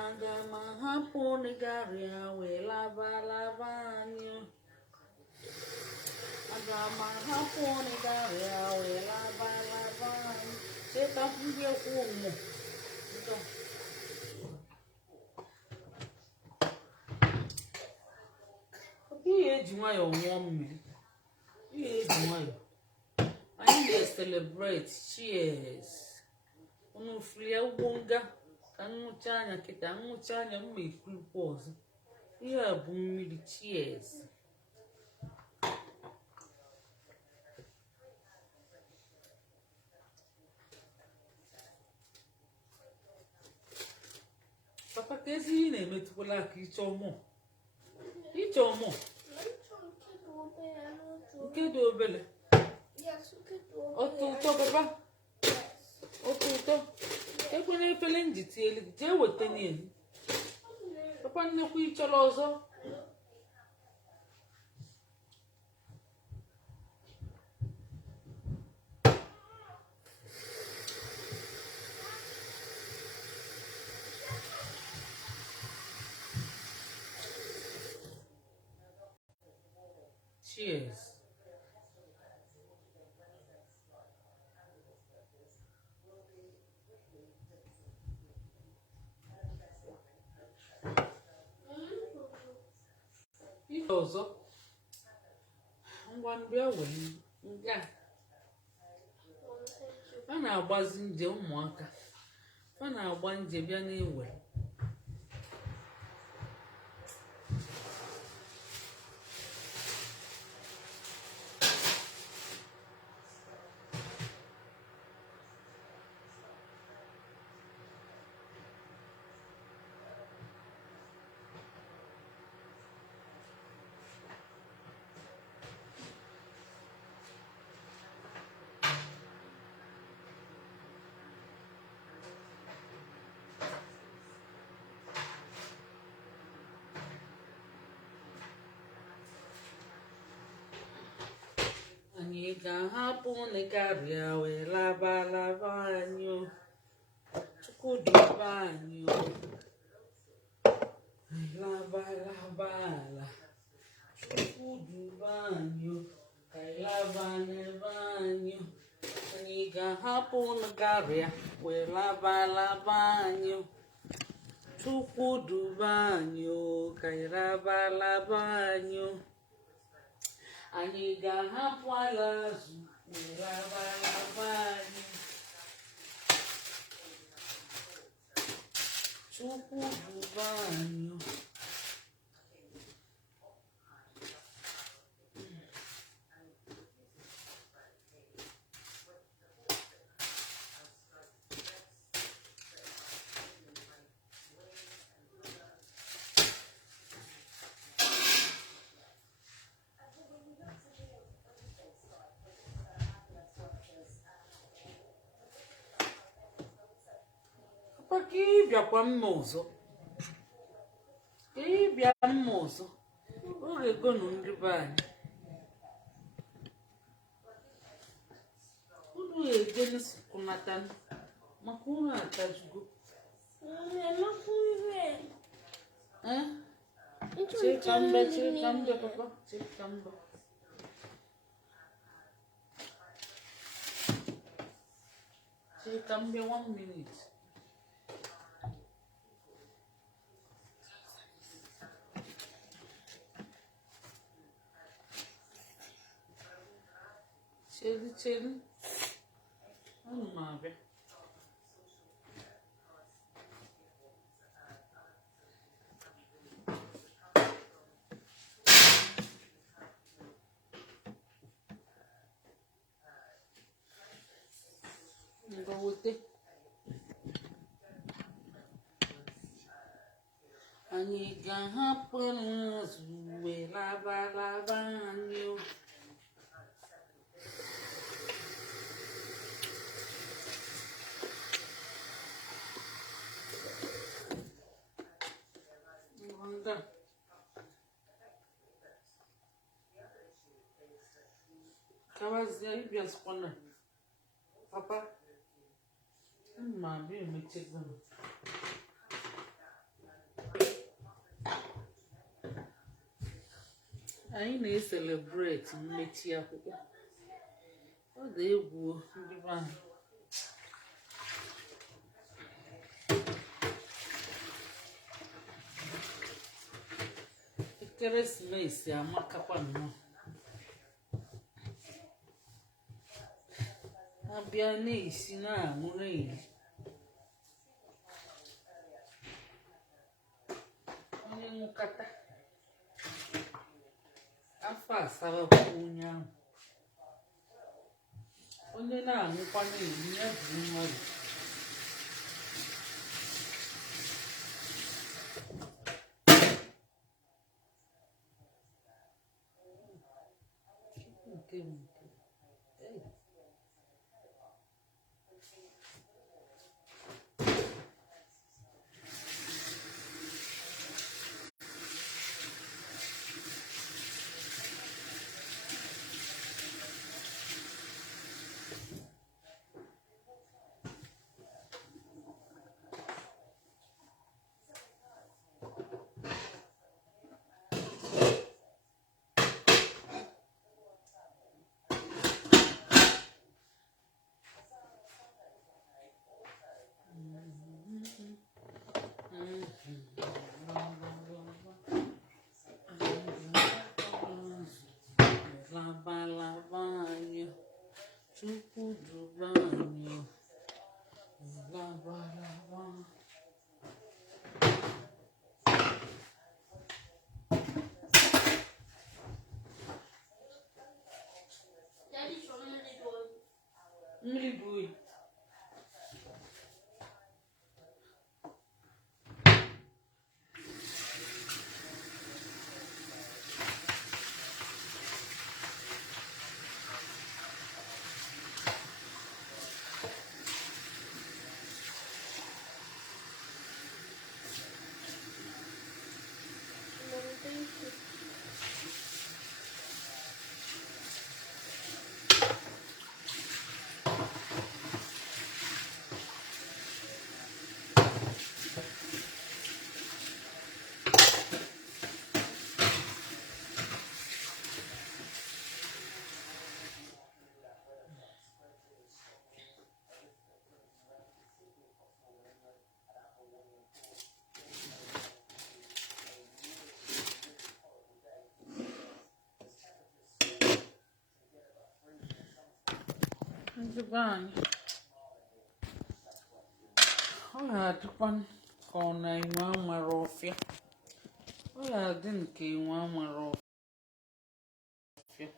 aga m ahapụ nịgarịa wee laba anyị aga m ahapụ nịgarịa wee laba anyị cheta ndị ekwu ụmụ ihe eji nwayọọ ṅụọ mmiri ihe eji nwayọọ anyị na-celebrate cheers unu filie ugbo nga ka nnụcha anya kịta nnụcha anya mma ekwulukwa ọzọ ihe a bụ mmiri cheers papa ka ezi ihe na-emetụkwala aka ịchọ ọmụ nke dị obele otu ụtọ papa otu ụtọ ekwena efele njiti elu jee weta n'elu papa nnekwu ịchọrọ ọzọ cheers ihe ọzọ ngwa mbịa wee nga a na-agbazi nje ụmụaka a na-agba nje bịa na-ewe anyị ga-ahapụ nịgarịa wee laba anyị chukwu duba anyị laba ala chukwu duba anyị ka laba n'ebe anyị anyị ga-ahapụ nịgarịa wee laba anyị chukwu duba anyị ka laba anyị anyị ga-ahapụ ala azụ wee laba anyị chukwu duba anyị ka ịbịakwa mma ọzọ ka ịbịa mma ọzọ oge gonu ndị be anyị unu ejeni sụkụnata maka unu atajugo chekambe papa chekambe Take come here 1 minute. Chill. Oh my God. Go with it. Anyị ga-ahapụ n'ụzọ laba anyị. Kawazi ya ibia skwana. Papa. Be mechego. Anyị na-celebrate mmechi akwụkwọ. Ọ dị egwu ndị be anyị. Ekeresimesi amakakwa nnọọ. Abịa na-esi na-aṅụ na-eri. Onye nkata afọ asabakwa ụnyaahụ. Onye na-aṅụkwa na-eri ya bụ mmadụ. Mmiri bụ oyi. Ndị be anyị. Ọ ga-adịkwa ka ọ na enwe amara ọfịa. Ọ ga-adị nke enwe amara ọfịa.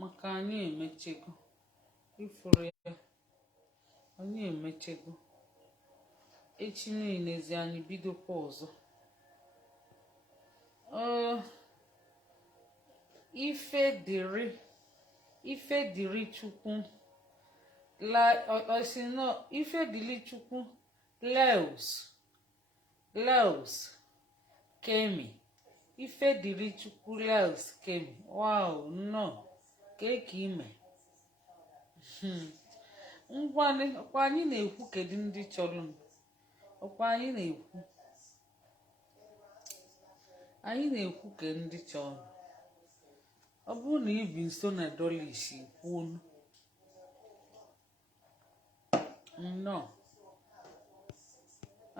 Maka anyị emechego. Ifuru ya. Anyị emechego. Echi niilezi anyị bidokwa ọzọ. Ife dịrị Chukwu. Ife dịrị Chukwu. Laos Kemi. Ife dịrị Chukwu Laos Kemi. Wow, no. Keke ime. Ọkwa anyị na-ekwu kedu ndị chọrọ m. Ọkwa anyị na-ekwu ke ndị chọrọ. Ọ bụrụ na ị bi nso na Dọlish kwuo. nnọọ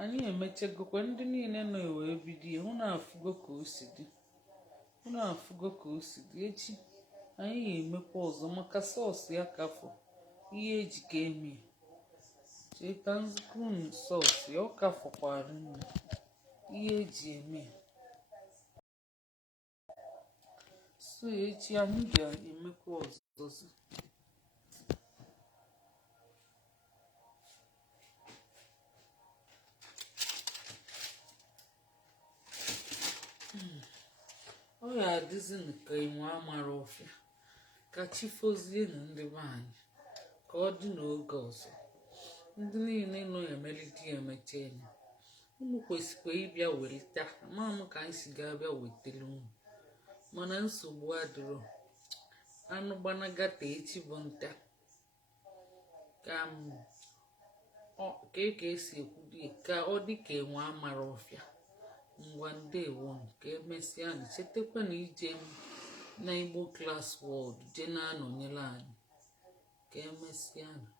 anyị emechagokwa ndị niile nọ wee bido unu afụgo ka o si dị echi anyị ga-emekwa ọzọ maka sọọsụ ya kafọ ihe eji ka eme cheta nzukọ unu sọọsụ ya ọ kafọkwara nne ihe eji eme so echi anyị ga-emekwa ọzọ ọ ga-adịzi ka enwe amara ọfịa ka chi fozie na ndị be anyị ka ọ dị n'oge ọzọ ndị niile nọ emelite emecha enyi unu kwesịkwa ịbịa welite ama m ka anyị si ga-abịa wetara unu mana nsogbu adịrọ anụ gbanagata echi bụ nta ka esi ekwudi ka ọ dị ka enwe amara ọfịa ngwa ndewo ka emesịa anyị chetakwa na ije na Igbo Klass World jee na-anọnyere anyị ka emesịa anyị